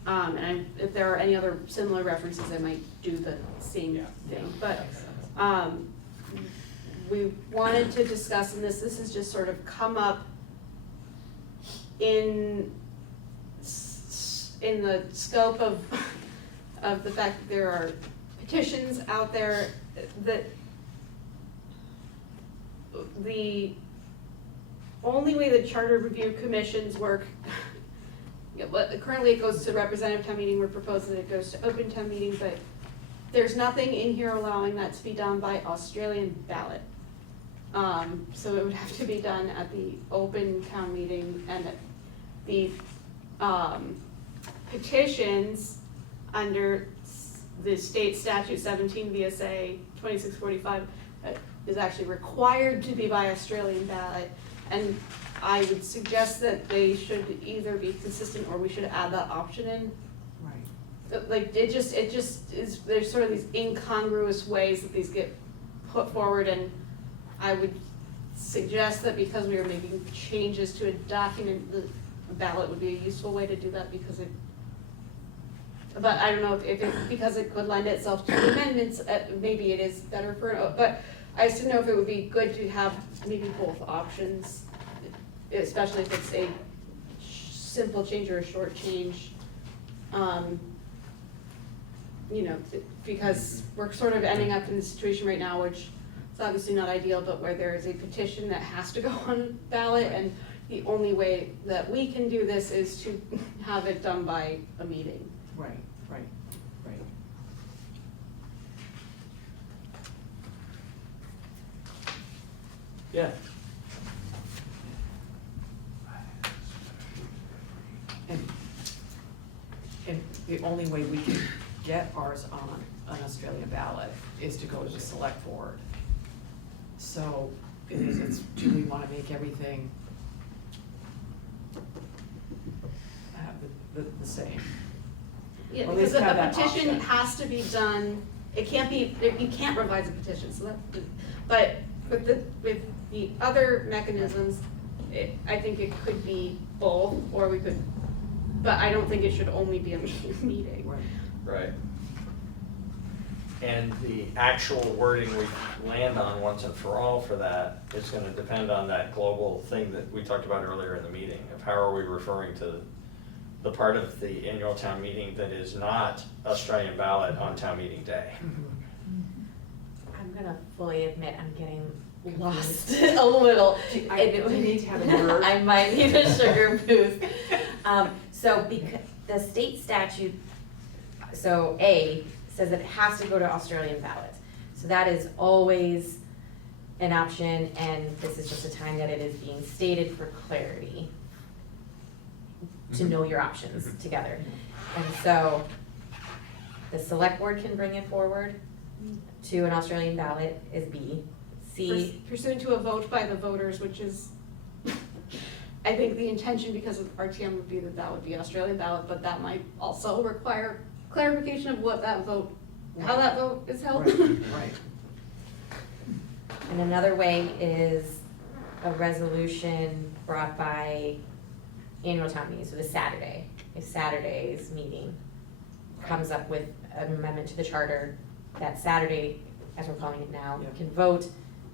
And if there are any other similar references, I might do the same thing. But we wanted to discuss, and this has just sort of come up in the scope of the fact that there are petitions out there that the only way the charter review commissions work, currently it goes to representative town meeting, we're proposing that it goes to open town meeting, but there's nothing in here allowing that to be done by Australian ballot. So it would have to be done at the open town meeting, and the petitions under the state statute 17 VSA 2645 is actually required to be by Australian ballot, and I would suggest that they should either be consistent or we should add that option in. Right. Like it just is, there's sort of these incongruous ways that these get put forward, and I would suggest that because we are making changes to a document, the ballot would be a useful way to do that, because it, but I don't know if it, because it could lend itself to amendments, maybe it is better for, but I just didn't know if it would be good to have maybe both options, especially if it's a simple change or a short change. You know, because we're sort of ending up in the situation right now, which is obviously not ideal, but where there is a petition that has to go on a ballot, and the only way that we can do this is to have it done by a meeting. Right. Right, right. Yeah. And the only way we can get ours on an Australian ballot is to go to the select board. So do we wanna make everything have the same? Yeah, Or at because least have a that petition option. has to be done, it can't be, you can't revise a petition, so that, but with the other mechanisms, I think it could be both, or we could, but I don't think it should only be a meeting. Right. Right. And the actual wording we land on once and for all for that is gonna depend on that global thing that we talked about earlier in the meeting, of how are we referring to the part of the annual town meeting that is not Australian ballot on town meeting day. I'm gonna fully admit I'm getting lost a little. Do you need to have a word? I might need a sugar boost. So because the state statute, so A says that it has to go to Australian ballot. So that is always an option, and this is just a time that it is being stated for clarity to know your options together. And so the select board can bring it forward to an Australian ballot is B. C, Pursuant to a vote by the voters, which is, I think the intention because of RTM would be that that would be Australian ballot, but that might also require clarification of what that vote, how that vote is held. Right. and another way is a resolution brought by annual town meeting, so the Saturday. If Saturday's meeting comes up with an amendment to the charter, that Saturday, as we're calling it now, Yeah. can vote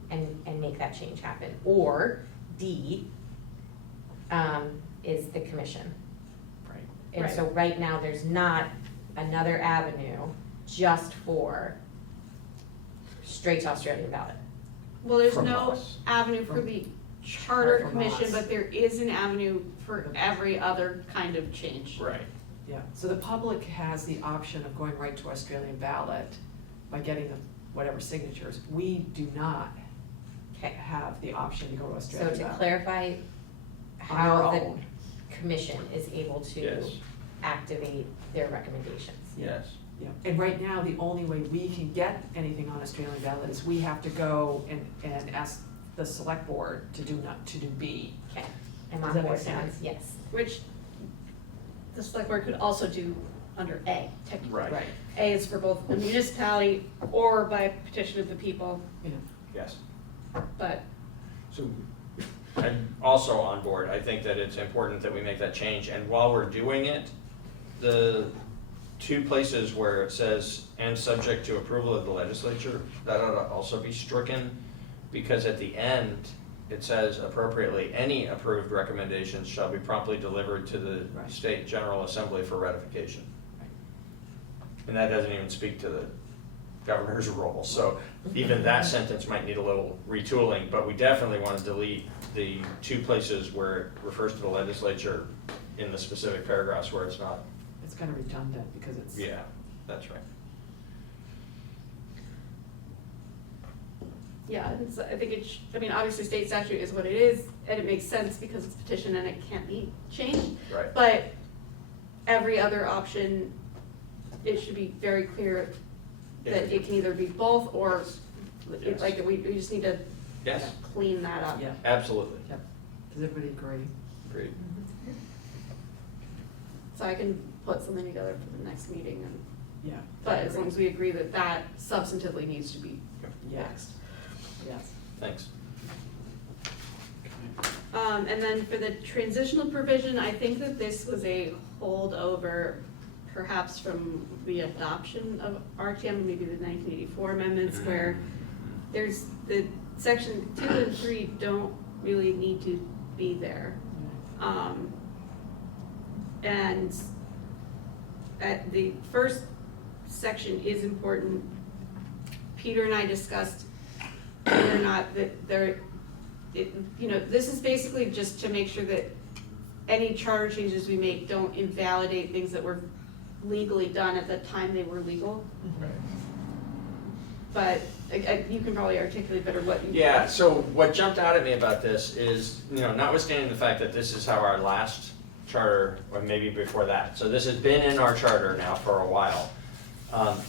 and make that change happen. Or D, is the commission. Right. And Right. so right now, there's not another avenue just for straight to Australian ballot. Well, there's From no us. avenue for From- the charter from commission, us. but there is an avenue for every other kind of change. Right. Yeah, so the public has the option of going right to Australian ballot by getting the whatever signatures. We do not Okay. have the option to go to So Australian to ballot. clarify On how our the own. commission is able to Yes. activate their recommendations. Yes. Yeah, and right now, the only way we can get anything on Australian ballot is we have to go and ask the select board to do B. Okay, I'm Does on that board make now, sense? yes. Which the select board could also do under A, technically. Right. A is for both the municipality or by petition of the people, Yeah. Yes. but So, I'm also on board. I think that it's important that we make that change, and while we're doing it, the two places where it says, and subject to approval of the legislature, that ought to also be stricken, because at the end, it says appropriately, any approved recommendations shall be promptly delivered to the Right. state general assembly for ratification. Right. And that doesn't even speak to the governor's role, so even that sentence might need a little retooling, but we definitely want to delete the two places where it refers to the legislature in the specific paragraphs where it's not. It's kind of redundant because it's. Yeah, that's right. yeah, it's, I think I mean, obviously state statute is what it is, and it makes sense because it's petition and it can't be changed. Right. But every other option, it should be very clear that it can either be both or, Yes. like, we just need to Yes, clean that up. Yeah, absolutely. does everybody agree? Agreed. So I can put something together for the next meeting, and, Yeah. but as long as we agree that that substantively needs to be Yeah. fixed. Yes. Thanks. And then for the transitional provision, I think that this was a holdover perhaps from the adoption of RTM, maybe the 1984 amendments, where there's the section 2 and 3 don't really need to be there. And at the first section is important. Peter and I discussed whether or not that there, this is basically just to make sure that any charter changes we make don't invalidate things that were legally done at the time they were legal. Right. But you can probably articulate better what you. Yeah, so what jumped out at me about this is, notwithstanding the fact that this is how our last charter, or maybe before that, so this has been in our charter now for a while.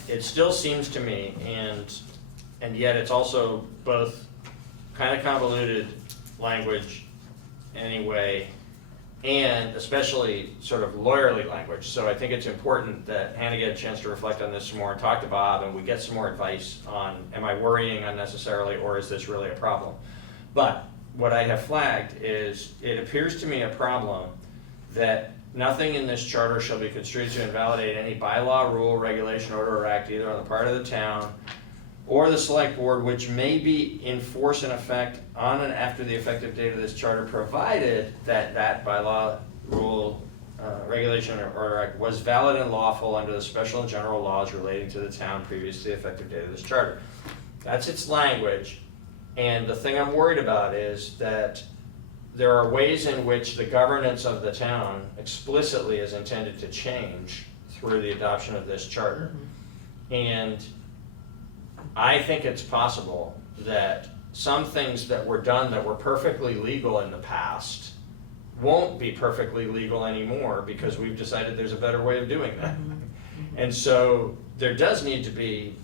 It still seems to me, and yet it's also both kind of convoluted language anyway, and especially sort of lawyerly language. So I think it's important that Hannah get a chance to reflect on this some more and talk to Bob, and we get some more advice on, am I worrying unnecessarily, or is this really a problem? But what I have flagged is, it appears to me a problem that nothing in this charter shall be construed to invalidate any bylaw, rule, regulation, order, or act either on the part of the town or the select board which may be in force and effect on and after the effective date of this charter, provided that that bylaw, rule, regulation, or order, act was valid and lawful under the special and general laws relating to the town previous to the effective date of this charter. That's its language, and the thing I'm worried about is that there are ways in which the governance of the town explicitly is intended to change through the adoption of this charter. And I think it's possible that some things that were done that were perfectly legal in the past won't be perfectly legal anymore because we've decided there's a better way of doing that. And so there does need to be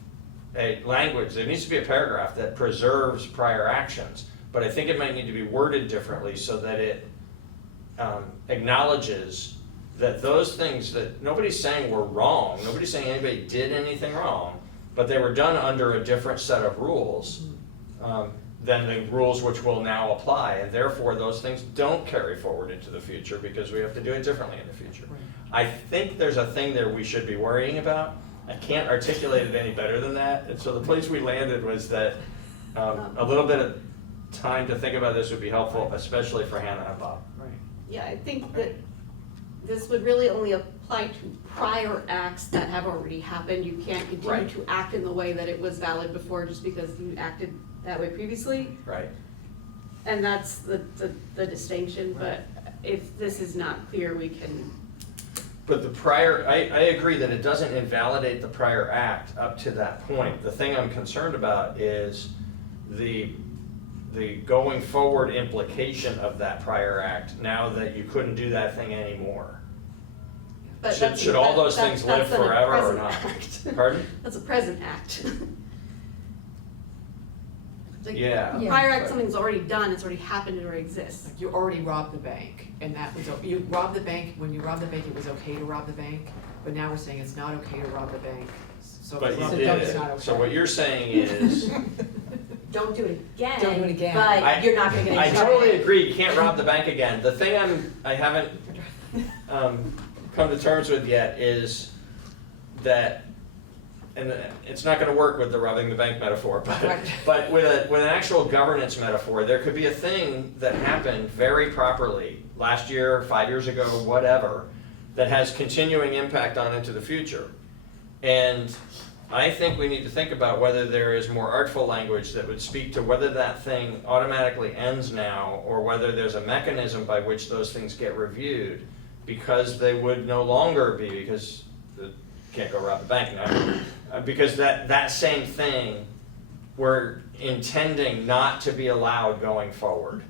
a language, there needs to be a paragraph that preserves prior actions, but I think it might need to be worded differently so that it acknowledges that those things that nobody's saying were wrong, nobody's saying anybody did anything wrong, but they were done under a different set of rules than the rules which will now apply, and therefore those things don't carry forward into the future because we have to do it differently in the future. I think there's a thing there we should be worrying about. I can't articulate it any better than that, and so the place we landed was that a little bit of time to think about this would be helpful, especially for Hannah and Bob. Right. Yeah, I think that this would really only apply to prior acts that have already happened. You can't continue Right. to act in the way that it was valid before just because you acted that way previously. Right. And that's the distinction, but if this is not clear, we can. But the prior, I agree that it doesn't invalidate the prior act up to that point. The thing I'm concerned about is the going forward implication of that prior act now that you couldn't do that thing anymore. But Should all those things live that's in a forever or present not? act. Pardon? That's a present act. Like, Yeah. a prior act, something's already done, it's already happened, it already exists. Like you already robbed the bank, and that was, you robbed the bank, when you robbed the bank, it was okay to rob the bank, but now we're saying it's not okay to rob the bank. So But you rob the did bank is it. not okay. So what you're saying is, Don't do it again. Don't do it again. But you're not gonna get in I trouble. totally agree, you can't rob the bank again. The thing I haven't come to terms with yet is that, and it's not gonna work with the robbing the bank metaphor, Right. but with an actual governance metaphor, there could be a thing that happened very properly last year, 5 years ago, whatever, that has continuing impact on into the future. And I think we need to think about whether there is more artful language that would speak to whether that thing automatically ends now, or whether there's a mechanism by which those things get reviewed, because they would no longer be, because you can't go rob the bank now, because that same thing we're intending not to be allowed going forward,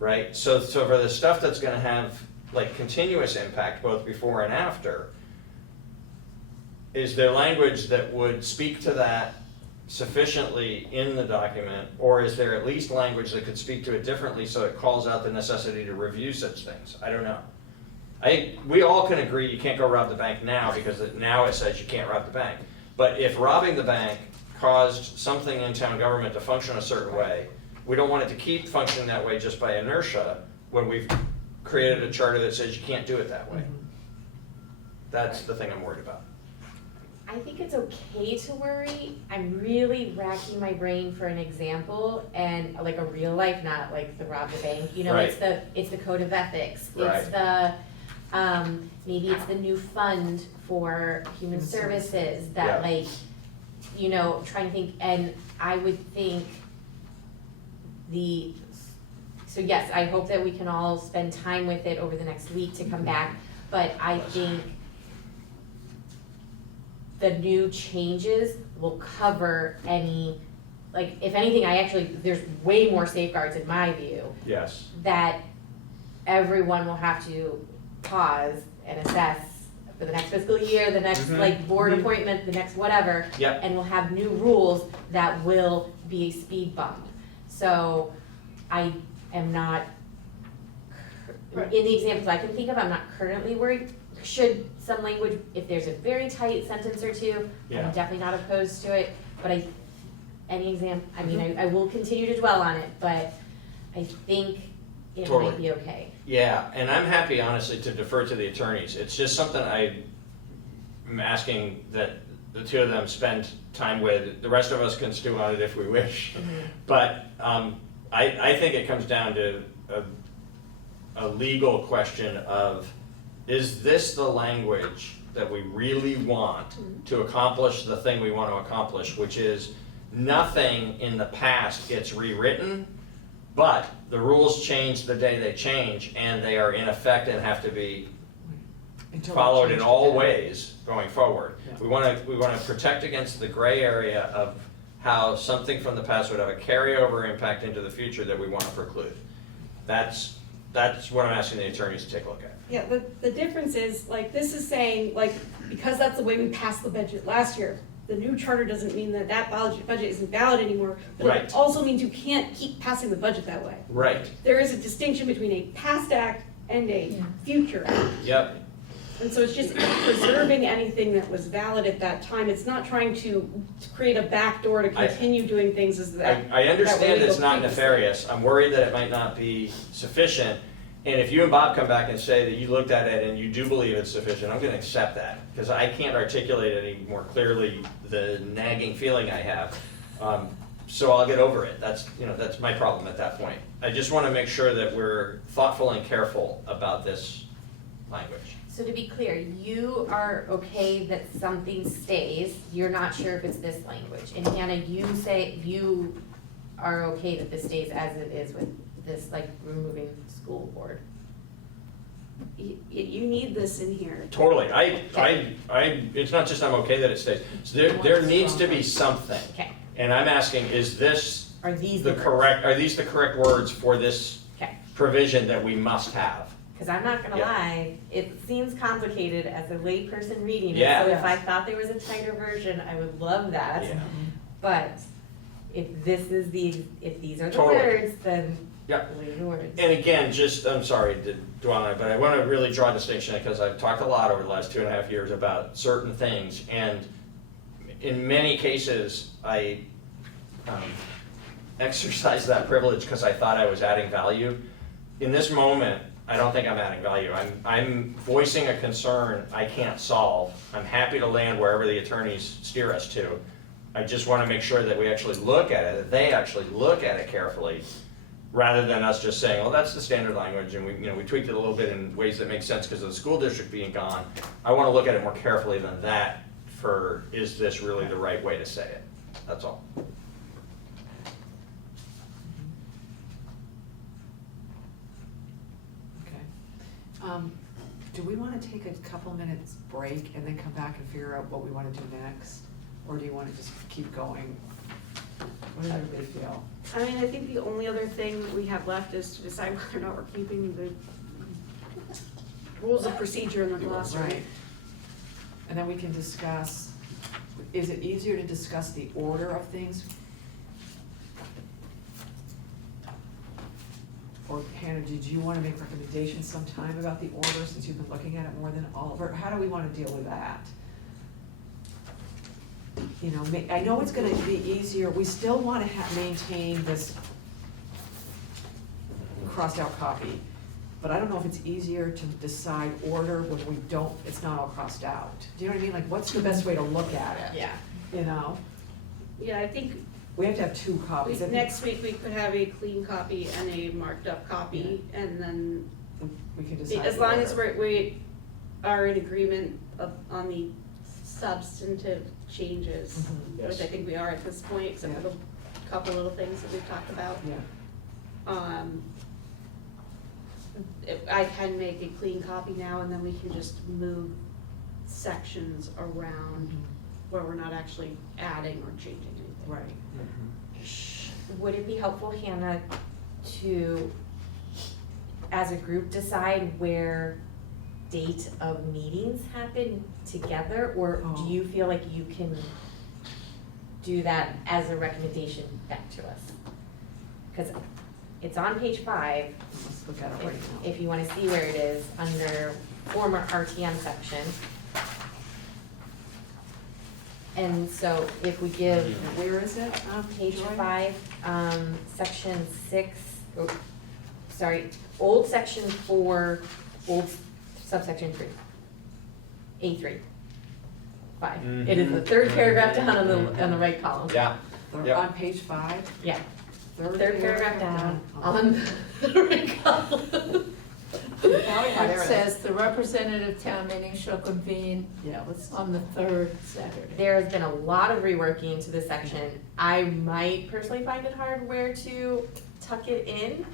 right? So for the stuff that's gonna have like continuous impact both before and after, is there language that would speak to that sufficiently in the document, or is there at least language that could speak to it differently so it calls out the necessity to review such things? I don't know. We all can agree you can't go rob the bank now because now it says you can't rob the bank. But if robbing the bank caused something in town government to function a certain way, we don't want it to keep functioning that way just by inertia when we've created a charter that says you can't do it that way. That's the thing I'm worried about. I think it's okay to worry. I'm really racking my brain for an example, and like a real life, not like the rob the bank. You know, Right. it's the code of ethics. Right. It's the maybe it's the new fund for human services that Yeah. like, you know, trying to think. And I would think so yes, I hope that we can all spend time with it over the next week to come back. But I think the new changes will cover any, like, if anything, there's way more safeguards in my view, Yes. that everyone will have to pause and assess for the next fiscal year, the next like board appointment, the next whatever. Yep. And we'll have new rules that will be a speed bump. So I am not, in the examples I can think of, I'm not currently worried. Should some language, if there's a very tight sentence or two, Yeah. I'm definitely not opposed to it. But I will continue to dwell on it, but I think it Totally. might be okay. Yeah, and I'm happy, honestly, to defer to the attorneys. It's just something I'm asking that the two of them spend time with. The rest of us can stew on it if we wish. But I think it comes down to a legal question of, is this the language that we really want to accomplish the thing we want to accomplish, which is nothing in the past gets rewritten, but the rules change the day they change, and they are in effect and have to be Until followed they in change all the ways going forward. Yeah. We want to protect against the gray area of how something from the past would have a carryover impact into the future that we want to preclude. That's what I'm asking the attorneys to take a look at. Yeah, the difference is, like, this is saying, like, because that's the way we passed the budget last year, the new charter doesn't mean that budget isn't valid anymore, but Right. it also means you can't keep passing the budget that way. Right. There is a distinction between a past act and a future act. Yep. And so it's just preserving anything that was valid at that time. It's not trying to create a backdoor to continue doing things as that. I understand that it's not previously. nefarious. I'm worried that it might not be sufficient. And if you and Bob come back and say that you looked at it and you do believe it's sufficient, I'm going to accept that, because I can't articulate any more clearly the nagging feeling I have. So I'll get over it. That's my problem at that point. I just want to make sure that we're thoughtful and careful about this language. So to be clear, you are okay that something stays, you're not sure if it's this language. And Hannah, you say you are okay that this stays as it is with this, like, removing school board. You need this in here. Totally. It's not just I'm okay that it stays. So there needs to be something. Okay. And I'm asking, is this Are these the the correct, are these the correct words for this Okay. provision that we must have? Because I'm not gonna Yeah. lie, it seems complicated as a layperson reading it. Yeah. So if I thought there was a tighter version, I would love that. Yeah. But if these are the Totally. words, then Yeah. leave the words. And again, I'm sorry to dwell on it, but I want to really draw a distinction, because I've talked a lot over the last 2.5 years about certain things, and in many cases, I exercised that privilege because I thought I was adding value. In this moment, I don't think I'm adding value. I'm voicing a concern I can't solve. I'm happy to land wherever the attorneys steer us to. I just want to make sure that we actually look at it, that they actually look at it carefully, rather than us just saying, well, that's the standard language, and we tweaked it a little bit in ways that make sense because of the school district being gone. I want to look at it more carefully than that for, is this really the right way to say it? That's all. Okay. Do we want to take a couple minutes break and then come back and figure out what we want to do next? Or do you want to just keep going? What does everybody feel? I mean, I think the only other thing that we have left is to decide whether or not we're keeping the rules of procedure in the glossary. Right. And then we can discuss, is it easier to discuss the order of things? Or Hannah, did you want to make recommendations sometime about the order, since you've been looking at it more than Oliver? How do we want to deal with that? You know, I know it's gonna be easier, we still wanna maintain this crossed out copy, but I don't know if it's easier to decide order when we don't, it's not all crossed out. Do you know what I mean? Like, what's the best way to look at it? Yeah. You know, Yeah, I think we have to have two copies. I think next week we could have a clean copy and a marked up copy, and then we can decide. as the long as order. we are in agreement on the substantive changes, Mhm. which Yes. I think we are at this point, except for the couple little things that we've talked about. Yeah, I can make a clean copy now, and then we can just move sections around where we're not actually adding or changing anything. Right. Would it be helpful, Hannah, to, as a group, decide where date of meetings happen together? Or Oh. do you feel like you can do that as a recommendation back to us? Because it's on page 5, Let's look at it right now. if you want to see where it is, under former RTM section. And so if we give Where is it? page Joy? 5, section 6, old section 4, old subsection 3, A3, 5. It is the third paragraph down on the right column. Yeah, They're Yep. on page 5, Yeah, third third paragraph down Oh. on the right column. It says the representative town meeting shall convene Yeah, let's, on the third Saturday. There has been a lot of reworking to this section. I might personally find it hard where to tuck it in.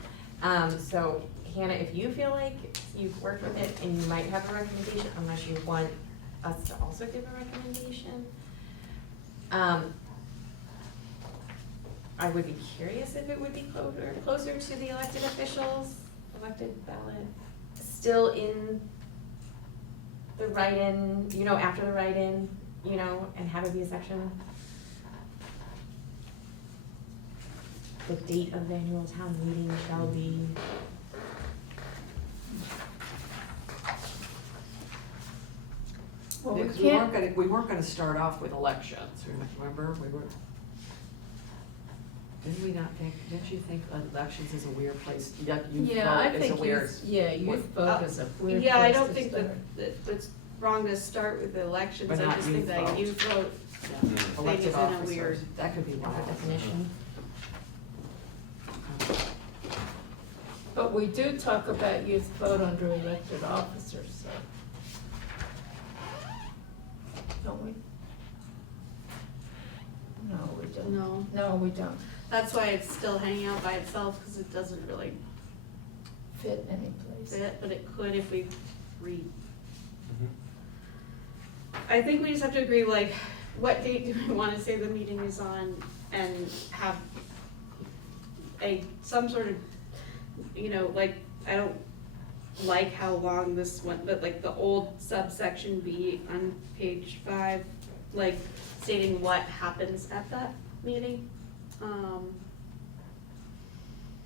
So Hannah, if you feel like you've worked with it and you might have a recommendation, unless you want us to also give a recommendation. I would be curious if it would be closer to the elected officials, elected ballot, still in the write-in, after the write-in, and have it be a section. The date of the annual town meeting shall be. Well, we because can't, we weren't gonna start off with elections, remember? Didn't we not think, didn't you think elections is a weird place? yeah, I Youth vote is a think weird. youth vote is a weird Yeah, I place don't to think start. that it's wrong to start with the elections, But I not just think youth that vote. youth vote Yeah. Elected is in a officers, weird- that could be one Definition. But we do talk about youth vote under elected officers, so. Don't we? No, we don't. No, No, we don't that's why it's still hanging out by itself, because it doesn't really fit any place. fit, but it could if we read. I think we just have to agree, like, what date do we wanna say the meeting is on, and have some sort of, like, I don't like how long this went, but like the old subsection B on page 5, like stating what happens at that meeting.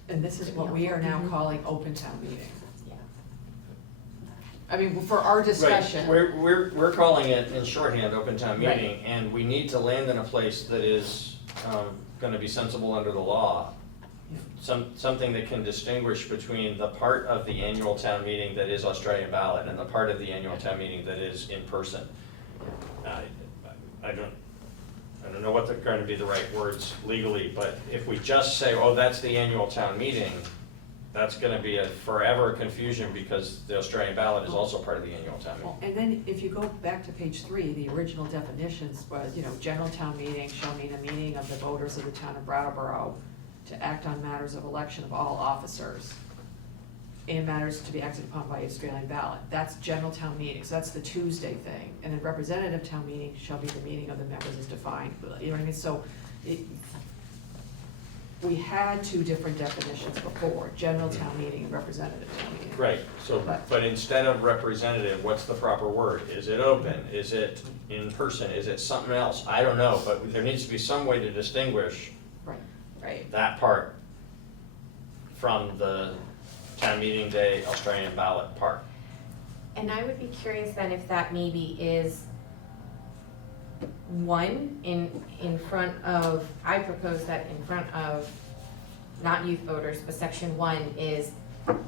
And this is what we are now calling open town meeting. Yeah. I mean, for our discussion. Right, we're calling it in shorthand, open town Right. meeting, and we need to land in a place that is, gonna be sensible under the law. Something that can distinguish between the part of the annual town meeting that is Australian ballot and the part of the annual town meeting that is in person. I don't know what are going to be the right words legally, but if we just say, oh, that's the annual town meeting, that's gonna be a forever confusion because the Australian ballot is also part of the annual town meeting. Well, and then if you go back to page 3, the original definitions was, general town meeting shall mean a meeting of the voters of the town of Brattleboro to act on matters of election of all officers and matters to be acted upon by Australian ballot. That's general town meeting, so that's the Tuesday thing. And then representative town meeting shall be the meeting of the members as defined, you know what I mean? So we had 2 different definitions before, general town meeting and representative town meeting. Right, so, but instead of representative, what's the proper word? Is it open? Is it in person? Is it something else? I don't know, but there needs to be some way to distinguish Right. that part from the town meeting day Australian ballot part. And I would be curious then if that maybe is one in front of, I propose that in front of, not youth voters, but section 1 is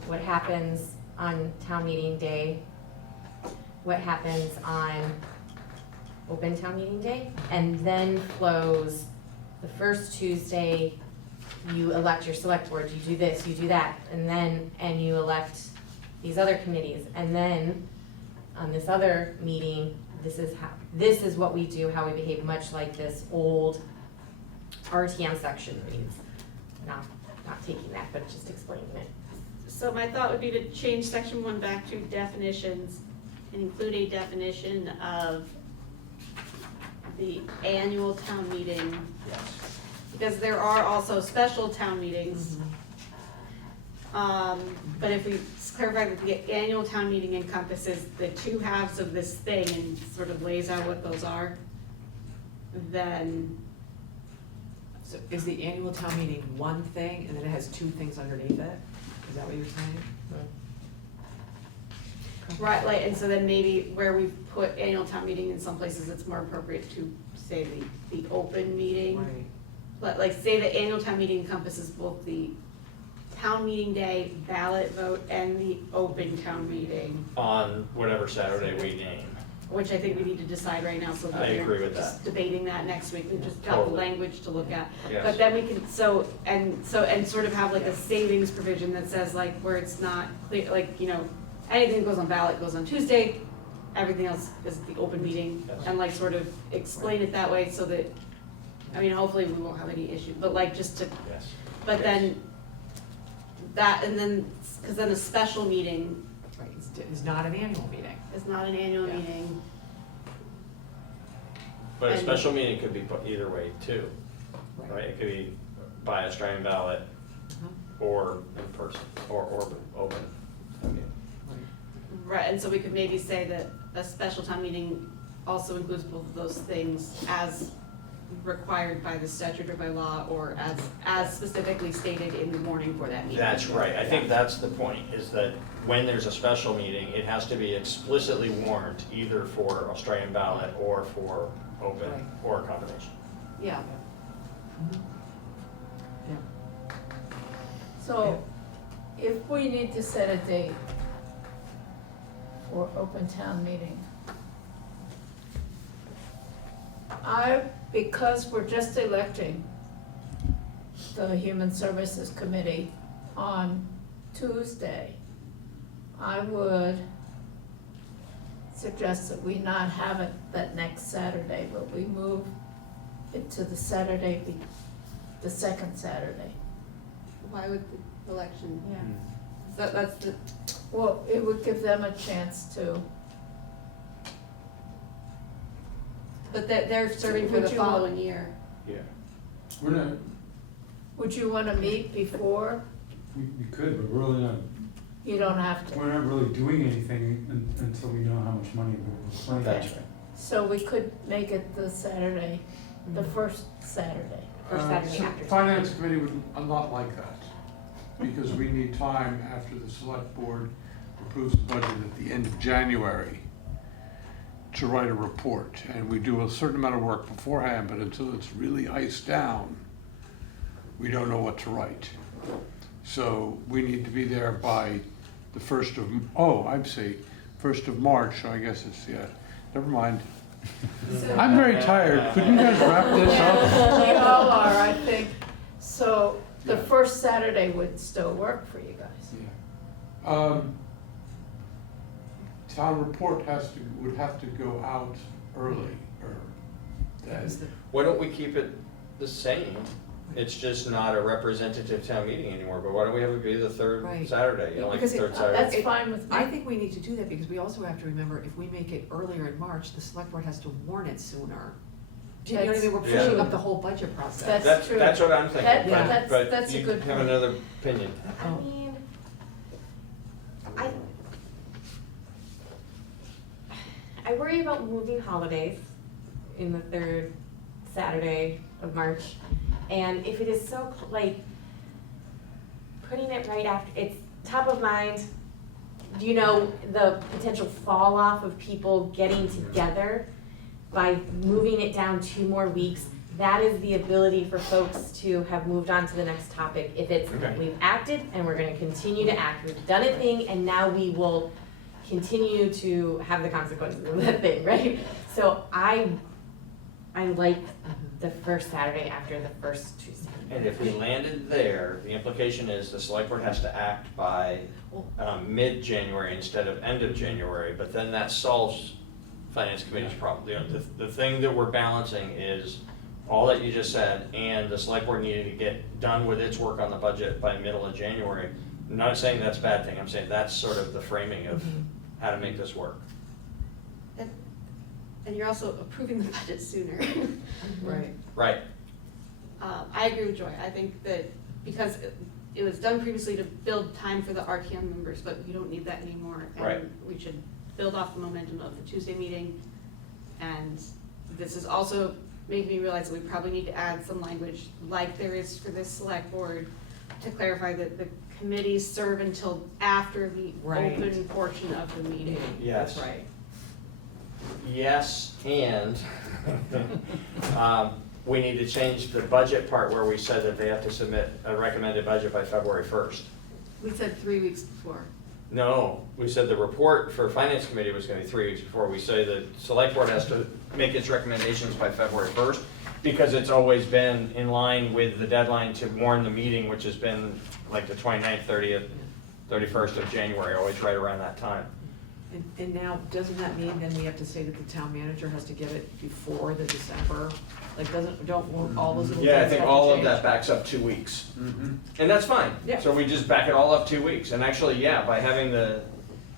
what happens on town meeting day, what happens on open town meeting day, and then flows the first Tuesday, you elect your select board, you do this, you do that, and you elect these other committees, and then on this other meeting, this is what we do, how we behave, much like this old RTM section reads. Not taking that, but just explaining it. So my thought would be to change section 1 back to definitions and include a definition of the annual town meeting, Yes. because there are also special town meetings. But if we clarify that the annual town meeting encompasses the two halves of this thing and sort of lays out what those are, then, So is the annual town meeting one thing and then it has two things underneath it? Is that what you're saying? right, like, and so then maybe where we put annual town meeting in some places, it's more appropriate to say the open meeting. Right. Like, say the annual town meeting encompasses both the town meeting day ballot vote and the open town meeting, On whatever Saturday we name. which I think we need to decide right now, so that I we're agree with just that. debating that next week, and just got the Totally. language to look at. Yes. But then we can, and sort of have like a savings provision that says like, where it's not clear, like, you know, anything that goes on ballot goes on Tuesday, everything else is the open meeting, Yes. and like sort of explain it that way so that, I mean, hopefully we won't have any issue, but like just to, Yes. but Yes. then that, and then, cause then a special meeting Right, it's not an annual meeting. is not an annual Yeah. meeting. But a And- special meeting could be put either way too, right? It could be by Australian ballot or in person, or open. Okay. Right, and so we could maybe say that a special town meeting also includes both of those things as required by the statute or by law, or as specifically stated in the morning for that meeting. That's right, I think that's the point, is that when there's a special meeting, it has to be explicitly warned either for Australian ballot or for open, Right. or a combination. Yeah, So if we need to set a date for open town meeting, because we're just electing the Human Services Committee on Tuesday, I would suggest that we not have it that next Saturday, but we move it to the Saturday, the second Saturday. why would the election, Yeah. that's the, Well, it would give them a chance to, but they're serving for the Would you want- following year. Yeah. We're not, would you wanna meet before? we could, but we're really not, You don't have to. we're not really doing anything until we know how much money we're planning. That's right. So we could make it the Saturday, the first Saturday. First Saturday So after. Finance committee would a lot like that, because we need time after the select board approves the budget at the end of January to write a report, and we do a certain amount of work beforehand, but until it's really iced down, we don't know what to write. So we need to be there by the first of, I'm saying, 1st of March, so I guess it's, yeah, never mind. I'm very tired, could you guys wrap this up? We all are, I think. So the Yeah. first Saturday would still work for you guys. Yeah. Town report would have to go out early, or that. Why don't we keep it the same? It's just not a representative town meeting anymore, but why don't we have it be the third Right. Saturday, you know, like Because third it- Saturday? That's fine with me. I think we need to do that because we also have to remember, if we make it earlier in March, the select board has to warn it sooner. Do you know what I mean? We're pushing Yeah. up the whole budget process. That's true. That's what I'm thinking, That- that's- but that's a you good have point. another opinion. I Oh. mean, I worry about moving holidays in the third Saturday of March. And if it is so, like, putting it right after, it's top of mind, you know, the potential fall off of people getting together by moving it down 2 more weeks. That is the ability for folks to have moved on to the next topic. If it's, Okay. we've acted and we're gonna continue to act, we've done a thing and now we will continue to have the consequences of that thing, right? So I like the first Saturday after the first Tuesday. And if we landed there, the implication is the select board has to act by mid-January instead of end of January, but then that solves finance committee's problem. You know, the thing that we're balancing is all that you just said, and the select board needed to get done with its work on the budget by middle of January. I'm not saying that's a bad thing, I'm saying that's sort of the framing of how to make this work. And you're also approving the budget sooner. Right. Right. I agree with Joy. I think that because it was done previously to build time for the RTM members, but we don't need that anymore. Right. And we should build off the momentum of the Tuesday meeting. And this is also making me realize that we probably need to add some language like there is for this select board to clarify that the committees serve until after the Right. open portion of the meeting. Yes. That's right. Yes, and we need to change the budget part where we said that they have to submit a recommended budget by February 1st. We said 3 weeks before. No, we said the report for Finance Committee was gonna be 3 weeks before. We say the Select Board has to make its recommendations by February 1st, because it's always been in line with the deadline to warn the meeting, which has been like the 29th, 30th, 31st of January, always right around that time. And now, doesn't that mean then we have to say that the town manager has to get it before the December? Like, don't all those little things Yeah, I have think to all of change? that backs up 2 weeks. Mm-hmm. And that's fine. Yeah. So we just back it all up 2 weeks. And actually, yeah, by having the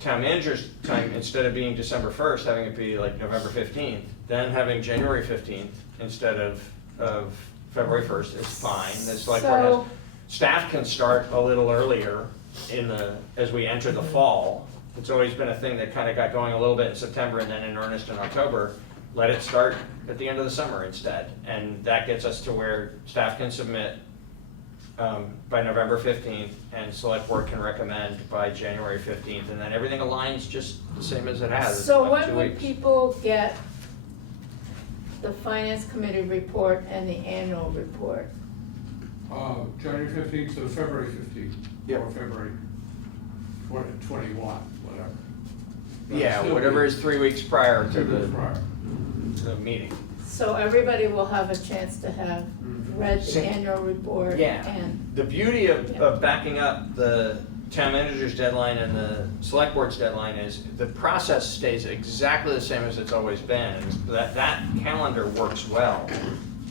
town manager's time, instead of being December 1st, having it be like November 15th, then having January 15th instead of February 1st is fine. The select board has, So- staff can start a little earlier as we enter the fall. It's always been a thing that kind of got going a little bit in September and then in earnest in October. Let it start at the end of the summer instead. And that gets us to where staff can submit by November 15th, and select board can recommend by January 15th, and then everything aligns just the same as it has. So about when 2 would weeks. people get the finance committee report and the annual report? January 15th to February 15th, Yep. or February 21, whatever. Yeah, Still whatever be is 3 weeks prior to 2 weeks the prior. meeting. So everybody will have a chance to have read So- the annual report Yeah. and, The beauty of Yeah. backing up the town manager's deadline and the select board's deadline is the process stays exactly the same as it's always been. That calendar works well.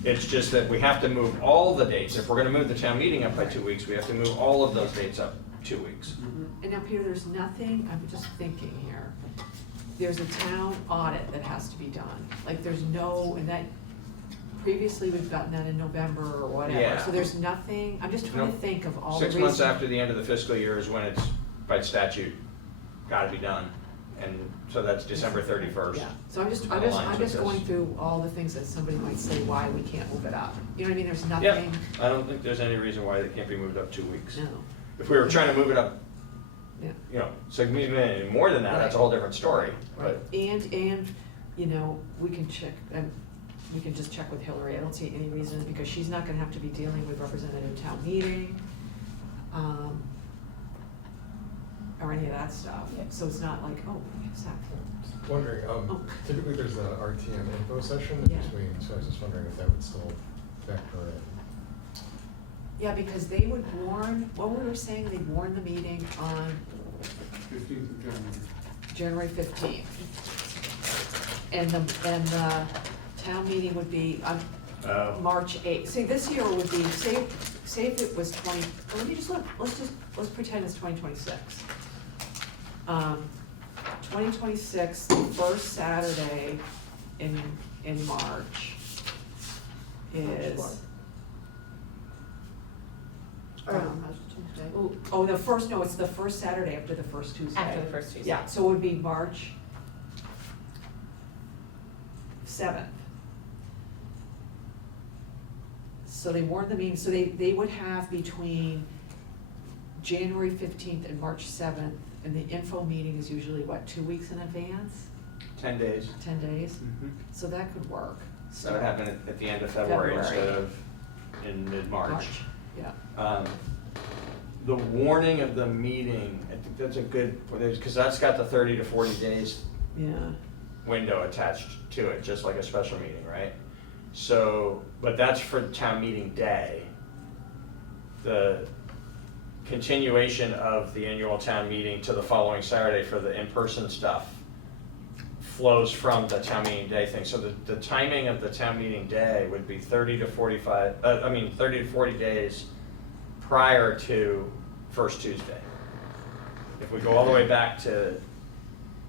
It's just that we have to move all the dates. If we're gonna move the town meeting up by 2 weeks, we have to move all of those dates up 2 weeks. And now, Peter, there's nothing, I'm just thinking here, there's a town audit that has to be done. Like, there's no, and that, previously, we've gotten that in November or whatever. Yeah. So there's nothing, I'm just trying to Nope. think of all the 6 reasons. months after the end of the fiscal year is when it's, by statute, gotta be done. And so that's December 31st. Yeah, so I'm just Aligns with going this. through all the things that somebody might say why we can't move it up. You know what I mean? There's Yeah, nothing, I don't think there's any reason why it can't be moved up 2 weeks. no, If we were trying to move it up, yeah. you know, significantly more than that, that's a whole different story. Right, But and, you know, we can check, we can just check with Hillary, I don't see any reason, because she's not gonna have to be dealing with representative town meeting, or any of that stuff, Yeah. so it's not like, oh, exactly. Wondering, Oh. typically there's an RTM info session Yeah. between, so I was just wondering if that would still factor in. Yeah, because they would warn, what we were saying, they warn the meeting on 15th of January. January 15th. And the town meeting would be on March 8th. See, this year would be, say if it was 20, well, let me just look, let's pretend it's 2026. 2026, the first Saturday in March is. Oh, the first, no, it's the first Saturday after the first Tuesday. After the first Tuesday. Yeah, so it would be March 7th. So they warned the meeting, so they would have between January 15th and March 7th, and the info meeting is usually, what, 2 weeks in advance? 10 days. 10 days? So that could work. So that would happen at the end of February instead of in mid-March. Yeah. The warning of the meeting, I think that's a good, because that's got the 30 to 40 days Yeah. window attached to it, just like a special meeting, right? So, but that's for town meeting day. The continuation of the annual town meeting to the following Saturday for the in-person stuff flows from the town meeting day thing. So the timing of the town meeting day would be 30 to 40 days prior to first Tuesday. If we go all the way back to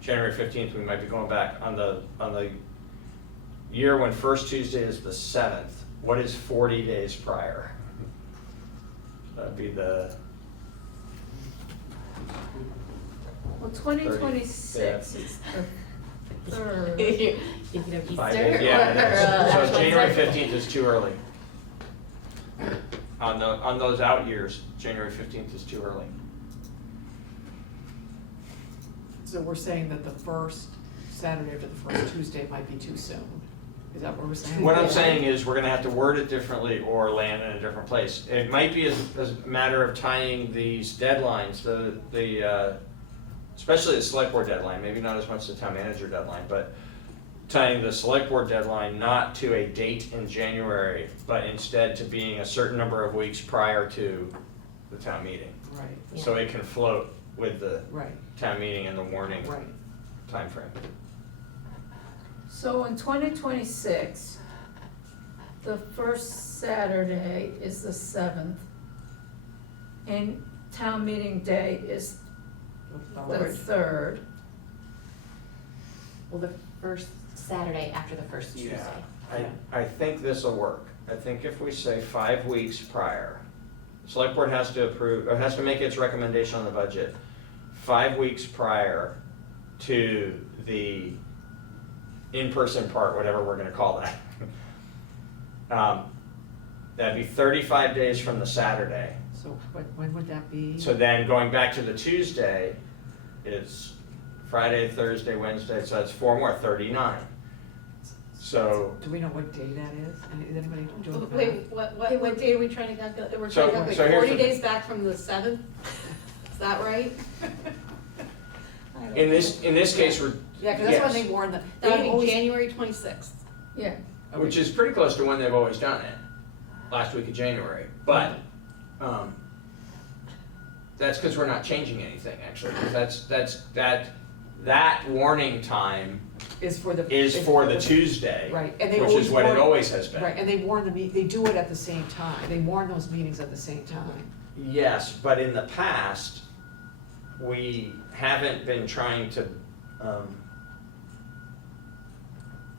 January 15th, we might be going back on the year when first Tuesday is the 7th, what is 40 days prior? That'd be the, Well, 2026 is the third. Speaking of 5 Easter. days, yeah. or, So January 15th is too early. On those out years, January 15th is too early. So we're saying that the first Saturday after the first Tuesday might be too soon. Is that what we're saying? What I'm saying is we're gonna have to word it differently or land in a different place. It might be as a matter of tying these deadlines, especially the select board deadline, maybe not as much the town manager deadline, but tying the select board deadline not to a date in January, but instead to being a certain number of weeks prior to the town meeting. Right, So it can float with the right, town meeting and the warning right. timeframe. So in 2026, the first Saturday is the 7th, and town meeting day is the 3rd. Well, the first Saturday after the first Tuesday. I think this'll work. I think if we say 5 weeks prior, select board has to approve, or has to make its recommendation on the budget 5 weeks prior to the in-person part, whatever we're gonna call that. That'd be 35 days from the Saturday. So when would that be? So then going back to the Tuesday is Friday, Thursday, Wednesday, so that's 4 more, 39. So, Do we know what day that is? Is anybody doing the Wait, what day are we trying to calculate? We're So- trying to so calculate here's 40 the- days back from the 7th? Is that right? in this case, we're, Yeah, because that's when yes. they warn the. That would they be always- January 26th. Yeah, Which is pretty close to when they've always done it, last week of January. But that's because we're not changing anything, actually. 'Cause that warning time Is for the. is for the Tuesday, Right, and they which always is what it warn- always has been. Right, and they warn they do it at the same time. They warn those meetings at the same time. Yes, but in the past, we haven't been trying to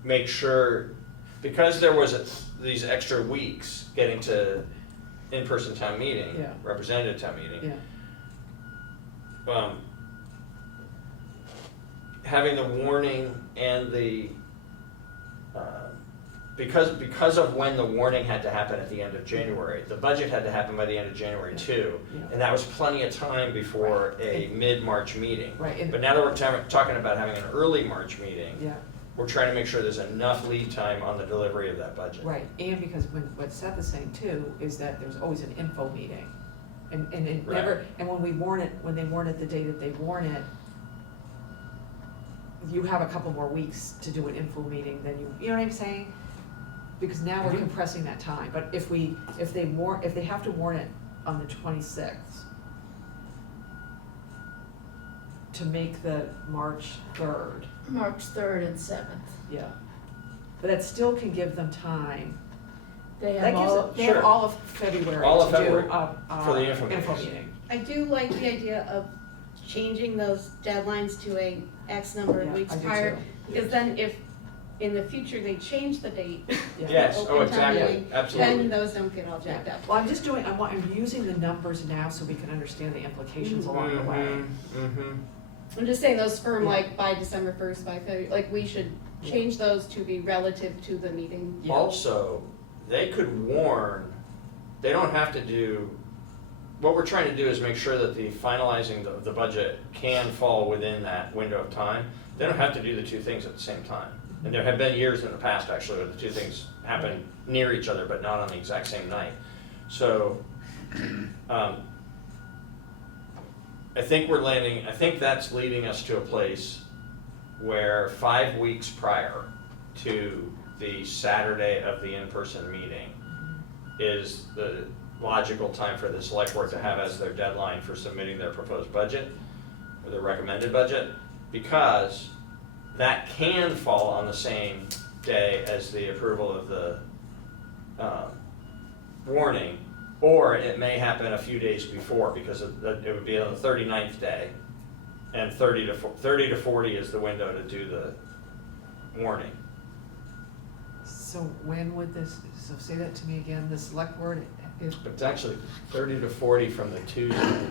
make sure, because there was these extra weeks getting to in-person town meeting, Yeah. representative town meeting. Yeah, Having the warning and the, because of when the warning had to happen at the end of January, the budget had to happen by the end of January too. yeah. And that was plenty of time before a mid-March meeting. Right, and- But now that we're talking about having an early March meeting, yeah, we're trying to make sure there's enough lead time on the delivery of that budget. right. And because what Seth is saying too, is that there's always an info meeting. And it Right. never, and when they warn it the day that they warn it, you have a couple more weeks to do an info meeting than you know what I'm saying? Because now we're Mhm. compressing that time, but if they have to warn it on the 26th to make the March 3rd, March 3rd and 7th. yeah. But that still can give them time. They That have gives all, them, they have Sure. all of February All of to do February a for the info info meetings. meeting. I do like the idea of changing those deadlines to a X number of Yeah, weeks I do prior. too. Because then if in the future they change the date, Yeah. Yes, oh, Open town exactly, meeting, absolutely. then those don't get all jacked up. Well, I'm just doing, I'm using the numbers now so we can understand the implications along the way. Mhm. I'm just saying those firm Yeah. like by December 1st, by February, like we should change those to be relative to the meeting. Yeah. Also, they could warn, they don't have to do, what we're trying to do is make sure that the finalizing the budget can fall within that window of time. They don't have to do the two things at the same time. And there have been years in the past, actually, where the two things happen near each other, but not on the exact same night. So, I think that's leading us to a place where 5 weeks prior to the Saturday of the in-person meeting is the logical time for the select board to have as their deadline for submitting their proposed budget, or their recommended budget, because that can fall on the same day as the approval of the warning, or it may happen a few days before, because it would be on the 39th day, and 30 to 40 is the window to do the warning. So when would this, so say that to me again, the select board is, It's actually 30 to 40 from the Tuesday,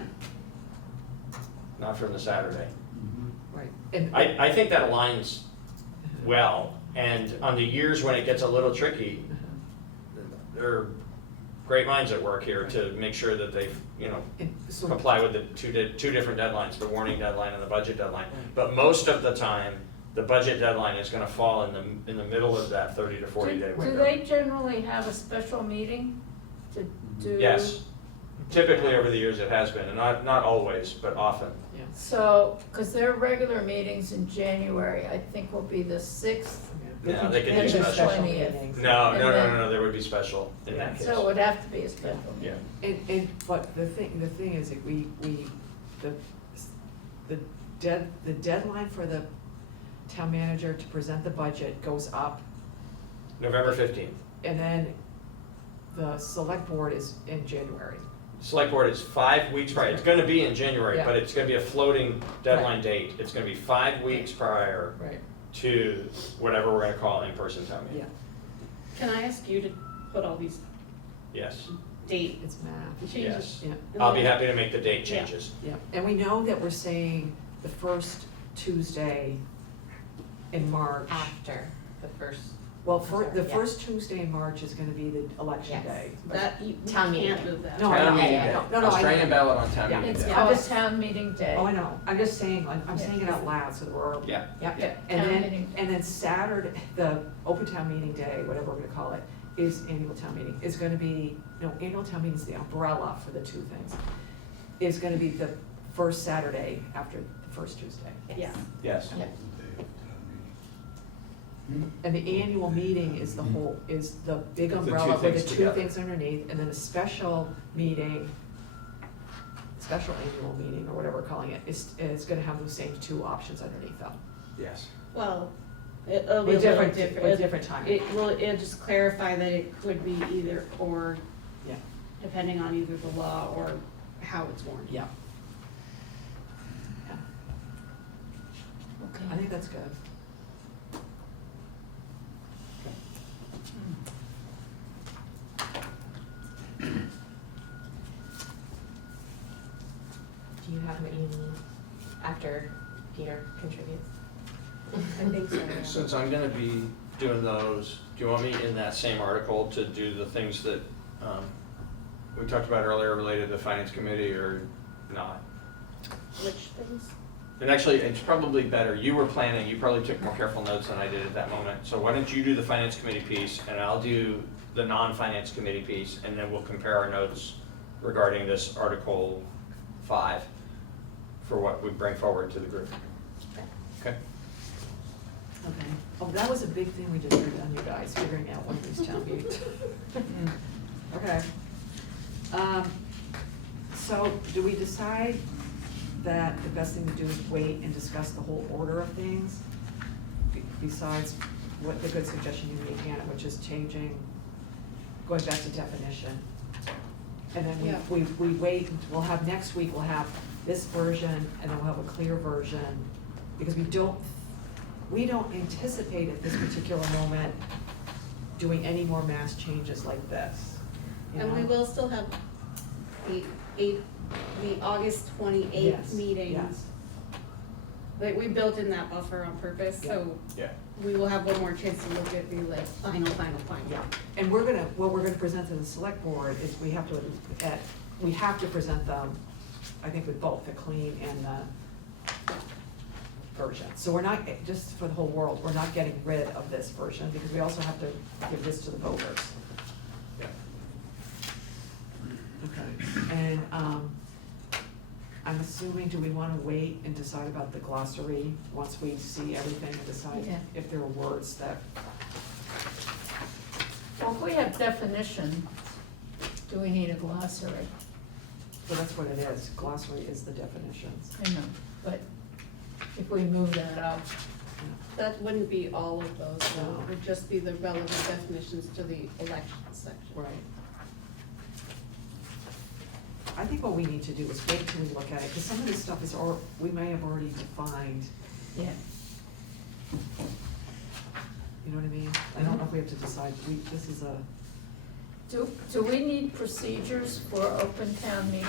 not from the Saturday. right, and. I think that aligns well, and on the years when it gets a little tricky, there are great minds at work here to make sure that they, And so- comply with the two different deadlines, the warning deadline and the budget deadline. But most of the time, the budget deadline is gonna fall in the middle of that 30 to 40 day Do window. they generally have a special meeting to do? Yes, typically over the years it has been, and not always, but often. So, because their regular meetings in January, I think will be the 6th. No, they can And do the special. 20th. No, there would be special in that case. So it would have to be a special meeting. Yeah. But the thing is that the deadline for the town manager to present the budget goes up, November 15th. and then the select board is in January. Select board is 5 weeks prior. It's gonna be in January, Yeah. but it's gonna be a floating deadline date. It's gonna be 5 weeks prior Right. to whatever we're gonna call in-person town meeting. Yeah, Can I ask you to put all these Yes, date it's math. changes? yes. Yeah, I'll be happy to make the date changes. yeah, and we know that we're saying the first Tuesday in March. After the first, Well, Sorry, the yeah. first Tuesday in March is gonna be the election Yes. day. That, you Town meeting. can't move that. No, I Town know. meeting yeah, day. no, I know. Australian ballot on town Yeah. meeting It's day. called a town meeting day. Oh, I know, I'm just saying, I'm saying it out loud so that we're. Yeah. Yeah, Yeah, and town then, meeting. and then Saturday, the open town meeting day, whatever we're gonna call it, is annual town meeting, is gonna be, annual town meeting is the umbrella for the two things. Is gonna be the first Saturday after the first Tuesday. Yeah. Yes. Yeah. And the annual meeting is the whole, is the big two umbrella with the things two together. things underneath, and then a special meeting, special annual meeting, or whatever we're calling it, is gonna have those same two options underneath them. Yes. Well, it'll be a With little different, different. with different timing. It'll just clarify that it could be either or, Yeah, depending on either the law or how it's warned. yeah. Yeah, I Okay. think that's good. do you have what you need after Peter contributes? I think so, yeah. Since I'm gonna be doing those, do you want me in that same article to do the things that we talked about earlier related to the finance committee or not? Which things? And actually, it's probably better, you were planning, you probably took more careful notes than I did at that moment. So why don't you do the finance committee piece and I'll do the non-finance committee piece, and then we'll compare our notes regarding this Article 5 for what we bring forward to the group. Okay? Okay. Oh, that was a big thing we just did on you guys, figuring out one of these town meetings. Okay. So do we decide that the best thing to do is wait and discuss the whole order of things? Besides what the good suggestion you made, Hannah, which is changing, going back to definition. And then Yeah. we wait, we'll have, next week, we'll have this version, and then we'll have a clear version, because we don't anticipate at this particular moment doing any more mass changes like this. you And we know? will still have the August 28th Yes, meeting. yes. Like, we built in that buffer on purpose, so Yeah. we will have one more chance to look at the like final. Yeah, and what we're gonna present to the select board is we have to present them, I think with both the clean and the version. So we're not, just for the whole world, we're not getting rid of this version, because we also have to give this to the voters. Yeah. Okay, and, I'm assuming, do we wanna wait and decide about the glossary once we see everything and decide Yeah. if there are words that, Well, if we have definition, do we need a glossary? so that's what it is, glossary is the definitions. I know, but if we move that up, That wouldn't be all of those, though. No. It would just be the relevant definitions to the election section. Right. I think what we need to do is wait till we look at it, because some of this stuff is, we may have already defined. yeah. You know what I mean? I don't know if we have to decide, this is a, Do we need procedures for open town meeting?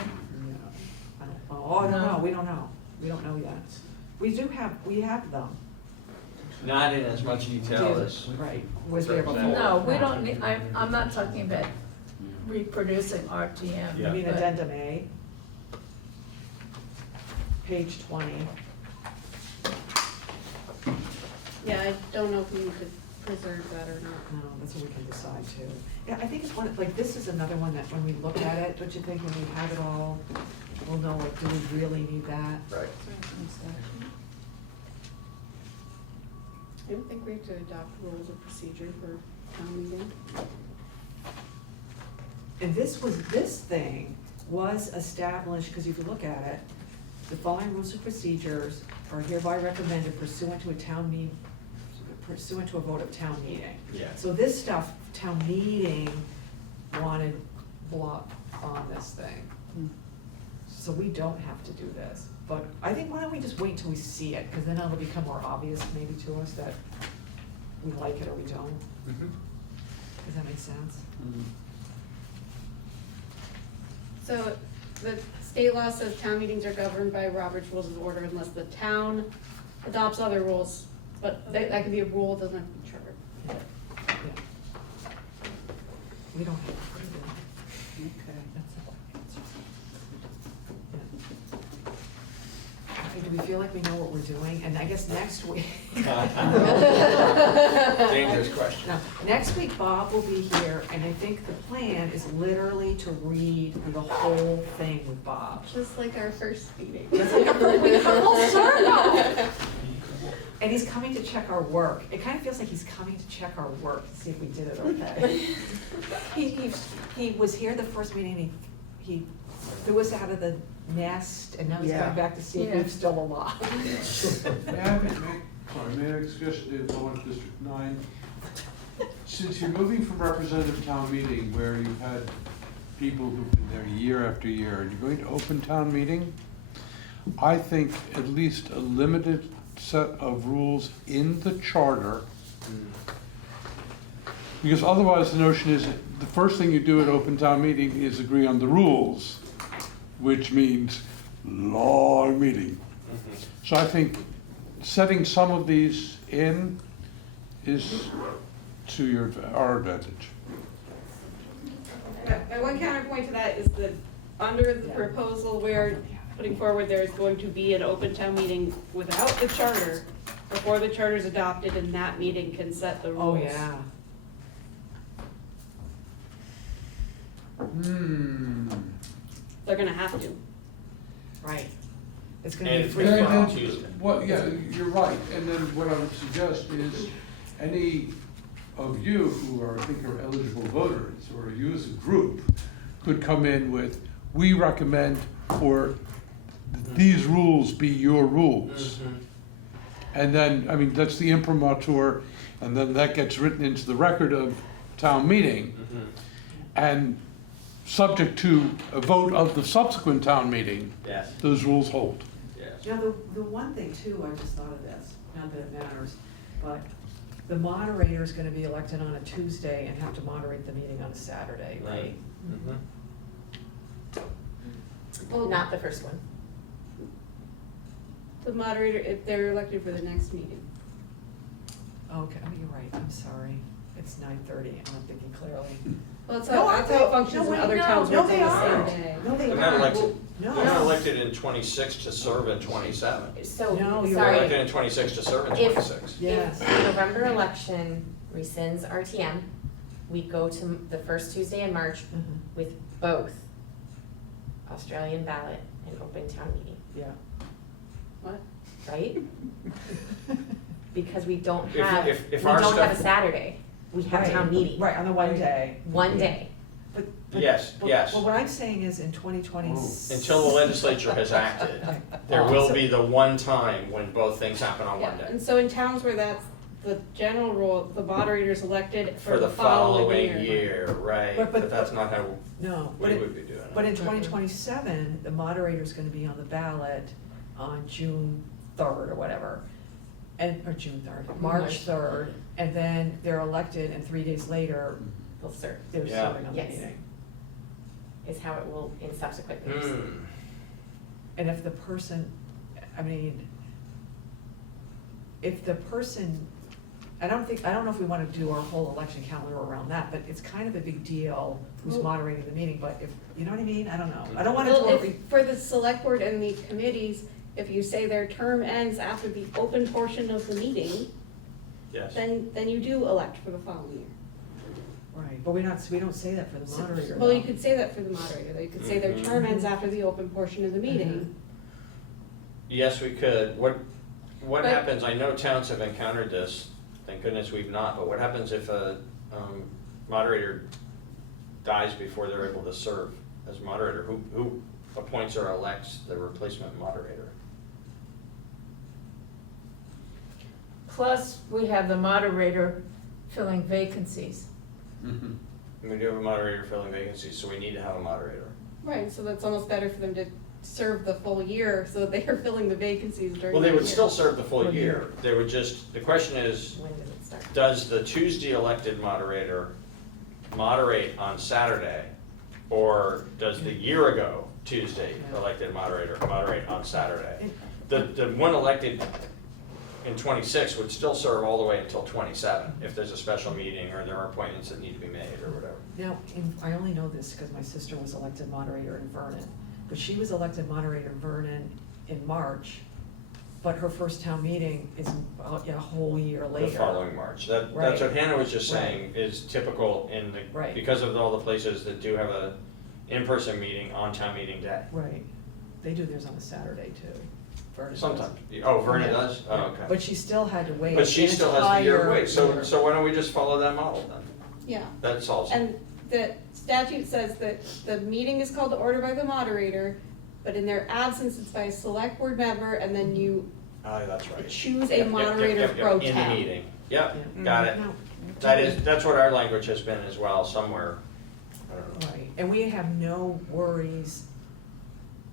I don't know, we don't know. We don't know yet. We have them. Not in as much detail as. Right, was there before. No, we don't need, I'm not talking about reproducing RTM. Yeah. I mean, but- addendum A. Page 20. Yeah, I don't know if we could preserve that or not. No, that's what we can decide too. Yeah, I think it's one, like, this is another one that when we look at it, don't you think when we have it all, we'll know, like, do we really need that? Right. I don't think we have to adopt rules of procedure for town meeting. And this thing was established, because if you look at it, the following rules and procedures are hereby recommended pursuant to a vote of town meeting. Yeah. So this stuff, town meeting wanted block on this thing. So we don't have to do this, but I think, why don't we just wait till we see it, because then it'll become more obvious maybe to us that we like it or we don't. Does that make sense? So the state law says town meetings are governed by Robert's Rules of Order unless the town adopts other rules, but that could be a rule, it doesn't have to be chartered. Yeah. We don't have to do that. Okay, that's it. Yeah. Okay, do we feel like we know what we're doing? And I guess next week. Dangerous question. No, next week Bob will be here, and I think the plan is literally to read the whole thing with Bob. Just like our first meeting. It's like we come full circle. And he's coming to check our work. It kind of feels like he's coming to check our work to see if we did it okay. He was here the first meeting, he threw us out of the nest, and now he's coming back to see if we're still alive. May I suggest the law in District 9? Since you're moving from representative town meeting where you've had people who've been there year after year, and you're going to open town meeting, I think at least a limited set of rules in the charter, because otherwise the notion is the first thing you do at open town meeting is agree on the rules, which means long meeting. So I think setting some of these in is to our advantage. My one counterpoint to that is that under the proposal we're putting forward, there is going to be an open town meeting without the charter before the charter is adopted, and that meeting can set the rules. Oh, yeah. They're gonna have to. Right. It's gonna And be it's free gonna for be all. on Tuesday. Well, yeah, you're right, and then what I would suggest is any of you who are, I think, are eligible voters, or you as a group, could come in with, we recommend for these rules be your rules. And then, I mean, that's the imprimatur, and then that gets written into the record of town meeting. And subject to a vote of the subsequent town meeting, Yes. those rules hold. Yes. Now, the one thing too, I just thought of this, not that it matters, but the moderator is gonna be elected on a Tuesday and have to moderate the meeting on a Saturday, right? Well, Not the first one. the moderator, if they're elected for the next meeting. Okay, oh, you're right, I'm sorry. It's 9:30, I'm not thinking clearly. Well, that's No, how, aren't that's how it they? functions No, in wait, other no, towns no, where it's they on the aren't. same day. No, they They're not aren't. elected, No. they're not elected in 26 to serve in 27. So, No, you're They're sorry, elected in 26 to serve in If- 26. Yes. if the November election rescinds RTM, we go to the first Tuesday in March Mhm. with both Australian ballot and open town meeting, Yeah. What? right? Because we don't If- have, if we our don't have a stuff- Saturday, we have town meeting. Right, on the one day. One day. But- Yes, but- yes. But what I'm saying is in 2020. Until the legislature has acted, there will be the one time when both things happen on one Yeah, day. and so in towns where that's the general rule, the moderator's elected For the following year, right, but that's not how No, but we it, would be doing it. but in 2027, the moderator's gonna be on the ballot on June 3rd or whatever. or June 3rd, March 3rd, and then they're elected, and 3 days later, They'll serve, they're Yeah. serving on the Yes. meeting. is how it will in subsequent years. And if the person, I mean, if the person, I don't know if we wanna do our whole election calendar around that, but it's kind of a big deal who's Well- moderating the meeting, but if, you know what I mean? I don't know. I don't wanna Well, do if, it, for the select board and the committees, if you say their term ends after the open portion of the meeting, Yes. then you do elect for the following year. right, but we don't say that for the moderator. Well, you though. could say that for the moderator, though. You could say their term ends after the open portion of the meeting. Yes, we could. What But- happens, I know towns have encountered this, thank goodness we've not, but what happens if a moderator dies before they're able to serve as moderator? Who appoints or elects the replacement moderator? Plus, we have the moderator filling vacancies. Mhm. And we do have a moderator filling vacancies, so we need to have a moderator. Right, so that's almost better for them to serve the full year, so that they are filling the vacancies during Well, the they year. would still serve the full year. They would just, the question is, When does it start? does the Tuesday elected moderator moderate on Saturday? Or does the year ago Tuesday elected moderator moderate on Saturday? The one elected in 26 would still serve all the way until 27 if there's a special meeting or there are appointments that need to be made or whatever. Now, I only know this because my sister was elected moderator in Vernon, but she was elected moderator in Vernon in March, but her first town meeting is a whole year later. The following March. That's Right. what Hannah was just saying is typical in the, Right. because of all the places that do have a in-person meeting on town meeting day. Right, they do theirs on a Saturday too, Vernon does. Sometimes. Oh, Vernon Yeah. does? Oh, okay. But she still had to wait. But she an still has the year entire wait, so year. why don't we just follow that model then? Yeah, That solves it. and the statute says that the meeting is called to order by the moderator, but in their absence, it's by a select board member, and then you Oh, that's right. choose Yep, a yep, moderator yep, yep, pro In tem. the meeting. Yep, Yeah. got it. No, That's what our language has been as well, somewhere. I don't know. right, and we have no worries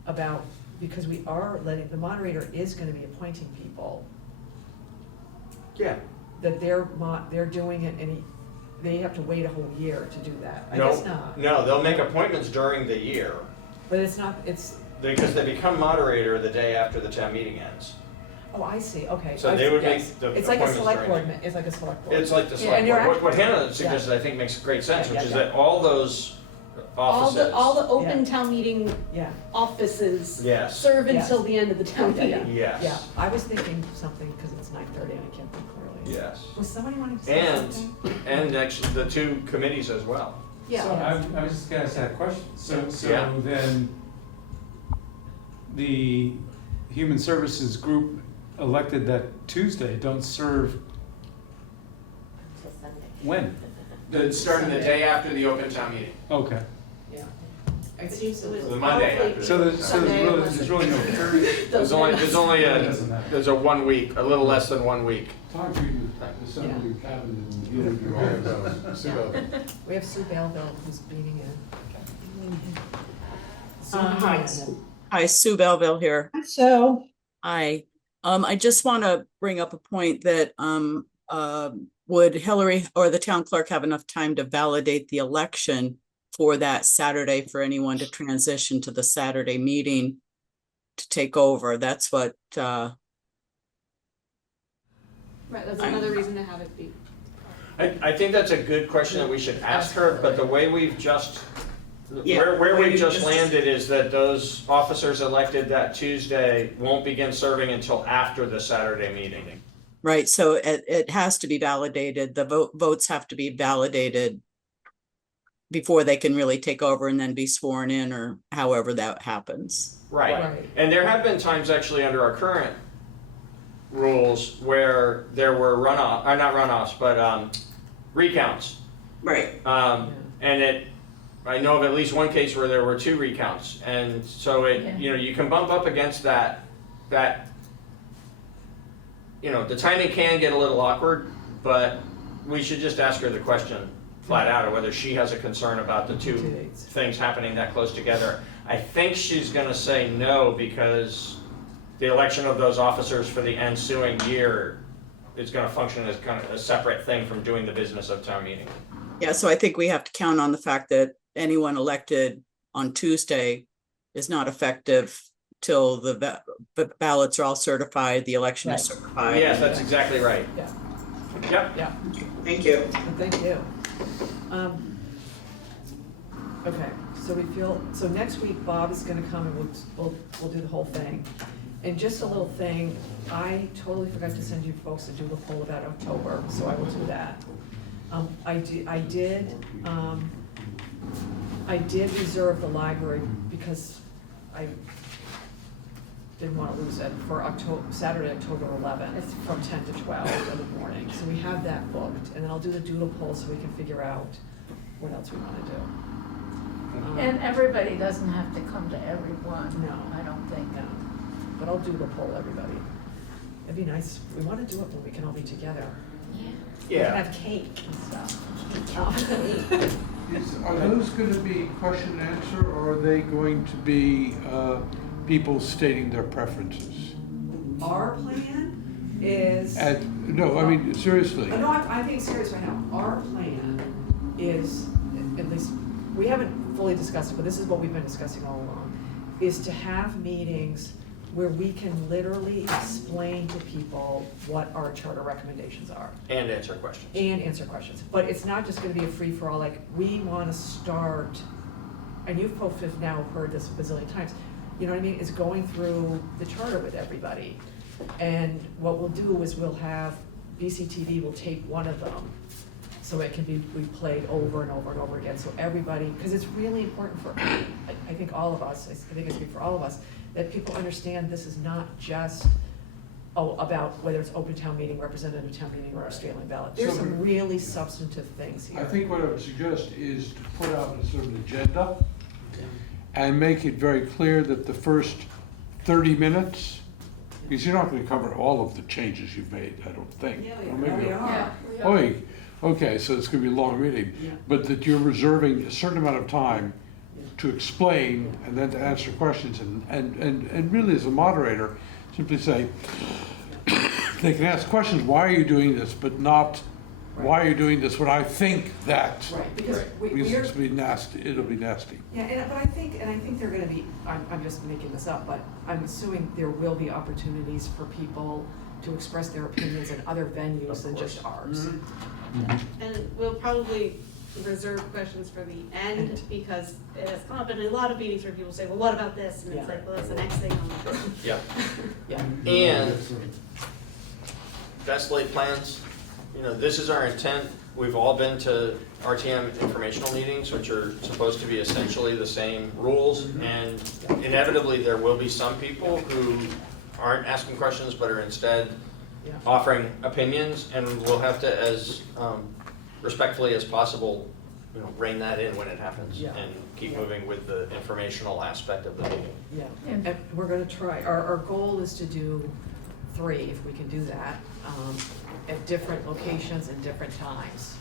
about, because we are letting, the moderator is gonna be appointing people, Yeah. that they're doing it, and they have to wait a whole year to do that. I guess not, No, they'll make appointments during the year, but it's not, it's, because they become moderator the day after the town meeting ends. oh, I see, okay. So I they see, would make yes. the It's like a appointments select during board, the- it's like a select board. It's like the Yeah, select and you're board. What act- Hannah suggested, I think, makes great sense, Yeah, which yeah, is yeah. that all those All offices. the open Yeah. town meeting Yeah, offices Yes. serve Yes. until the end of the town Yeah, yeah. meeting. Yes. yeah, I was thinking something, because it's 9:30 and I can't think clearly. Yes. Was somebody wanting to say And, something? and actually the two committees as well. Yeah. So I was just gonna ask that question. Yeah. So then, the Human Services Group elected that Tuesday don't serve Until Sunday. when? Starting the day after the open town meeting. Okay. Yeah. The Monday after. So there's really no period. There's only Doesn't matter. there's a 1 week, a little less than 1 week. Talk to the assembly cabinet and deal with your office. We have Sue Belleville who's beaming in. Hi. Hi, Sue Belleville here. So, Hi. I just want to bring up a point that would Hillary or the town clerk have enough time to validate the election for that Saturday for anyone to transition to the Saturday meeting to take over? That's what Right, that's another reason to have it be. I think that's a good question that we should ask her, but the way we've just, Yeah, where we've maybe just just- landed is that those officers elected that Tuesday won't begin serving until after the Saturday meeting. right. So it has to be validated. The votes have to be validated before they can really take over and then be sworn in or however that happens. Right. Right. And there have been times actually under our current rules where there were not runoffs, but recounts. Right. And I know of at least one case where there were 2 recounts. And so you can bump up against that, the timing can get a little awkward, but we should just ask her the question flat out, or whether she has a concern about the two Dates. things happening that close together. I think she's gonna say no, because the election of those officers for the ensuing year it's gonna function as kind of a separate thing from doing the business of town meeting. Yeah, so I think we have to count on the fact that anyone elected on Tuesday is not effective till the ballots are all certified, the election is Right. certified. Yes, that's exactly right. Yeah. Yep. Yeah. Thank you. Thank you. Okay, so we feel, so next week Bob is gonna come and we'll do the whole thing. And just a little thing, I totally forgot to send you folks a doodle poll about October, so I will do that. I did reserve the library because I didn't want to lose it for Saturday, October 11th, from 10 to 12 in the morning. So we have that booked, and then I'll do the doodle poll so we can figure out what else we want to do. And everybody doesn't have to come to every one. No. I don't think. No, but I'll doodle poll everybody. It'd be nice, we want to do it when we can all be together. We can have cake and stuff. Are those gonna be question and answer, or are they going to be, people stating their preferences? Our plan is. No, I mean, seriously. No, I'm being serious right now. Our plan is, at least, we haven't fully discussed it, but this is what we've been discussing all along, is to have meetings where we can literally explain to people what our charter recommendations are. And answer questions. And answer questions. But it's not just gonna be a free-for-all, like, we wanna start, and you've both have now heard this a bazillion times, you know what I mean, is going through the charter with everybody. And what we'll do is we'll have, BCTV will take one of them, so it can be replayed over and over and over again, so everybody, because it's really important for, I think all of us, I think it's good for all of us, that people understand this is not just, about whether it's open town meeting, representative town meeting, or Australian ballot. There's some really substantive things here. I think what I would suggest is to put out a sort of agenda and make it very clear that the first 30 minutes, because you're not going to cover all of the changes you've made, I don't think. Yeah, Or maybe- we are. Oh, okay, so it's going to be a long meeting, Yeah. but that you're reserving a certain amount of time to explain and then to answer questions, and really as a moderator, simply say, they can ask questions, why are you doing this, but not, why are you doing this when I think that? Right, because Because we're. it'll be nasty. Yeah, but I think they're gonna be, I'm just making this up, but I'm assuming there will be opportunities for people to express their opinions in other venues than just ours. And we'll probably reserve questions for the end, because it has come up in a lot of meetings where people say, well, what about this? And it's Yeah. like, well, that's the next thing on the list. Yeah. Yeah. And best laid plans, this is our intent. We've all been to RTM informational meetings, which are supposed to be essentially the same rules. And inevitably, there will be some people who aren't asking questions, but are instead Yeah. offering opinions. And we'll have to, as respectfully as possible, rein that in when it happens. Yeah. And keep moving with the informational aspect of the meeting. Yeah, and we're gonna try, our goal is to do 3, if we can do that, at different locations and different times.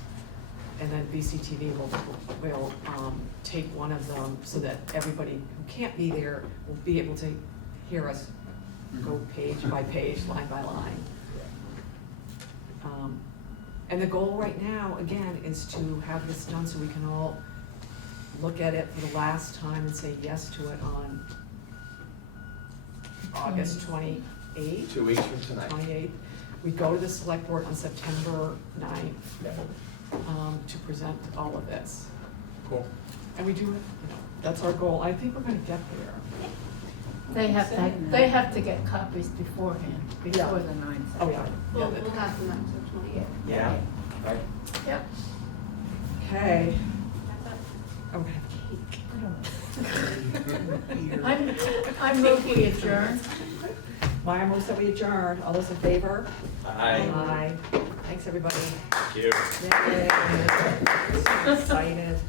And then BCTV will take one of them so that everybody who can't be there will be able to hear us go page by page, line by line. And the goal right now, again, is to have this done so we can all look at it for the last time and say yes to it on August 28th. 2 weeks from tonight. 28th. We go to the select board on September 9th to present all of this. Cool. And we do it, that's our goal. I think we're gonna get there. They have to get copies beforehand, before the 9th. Oh, yeah. We'll have them until 28. Yeah. Right. Yep. Okay. I'm gonna have cake. I move we adjourn. Maya moves that we adjourn. All those in favor? Aye. Aye. Thanks, everybody. Thank you. Yay. So excited.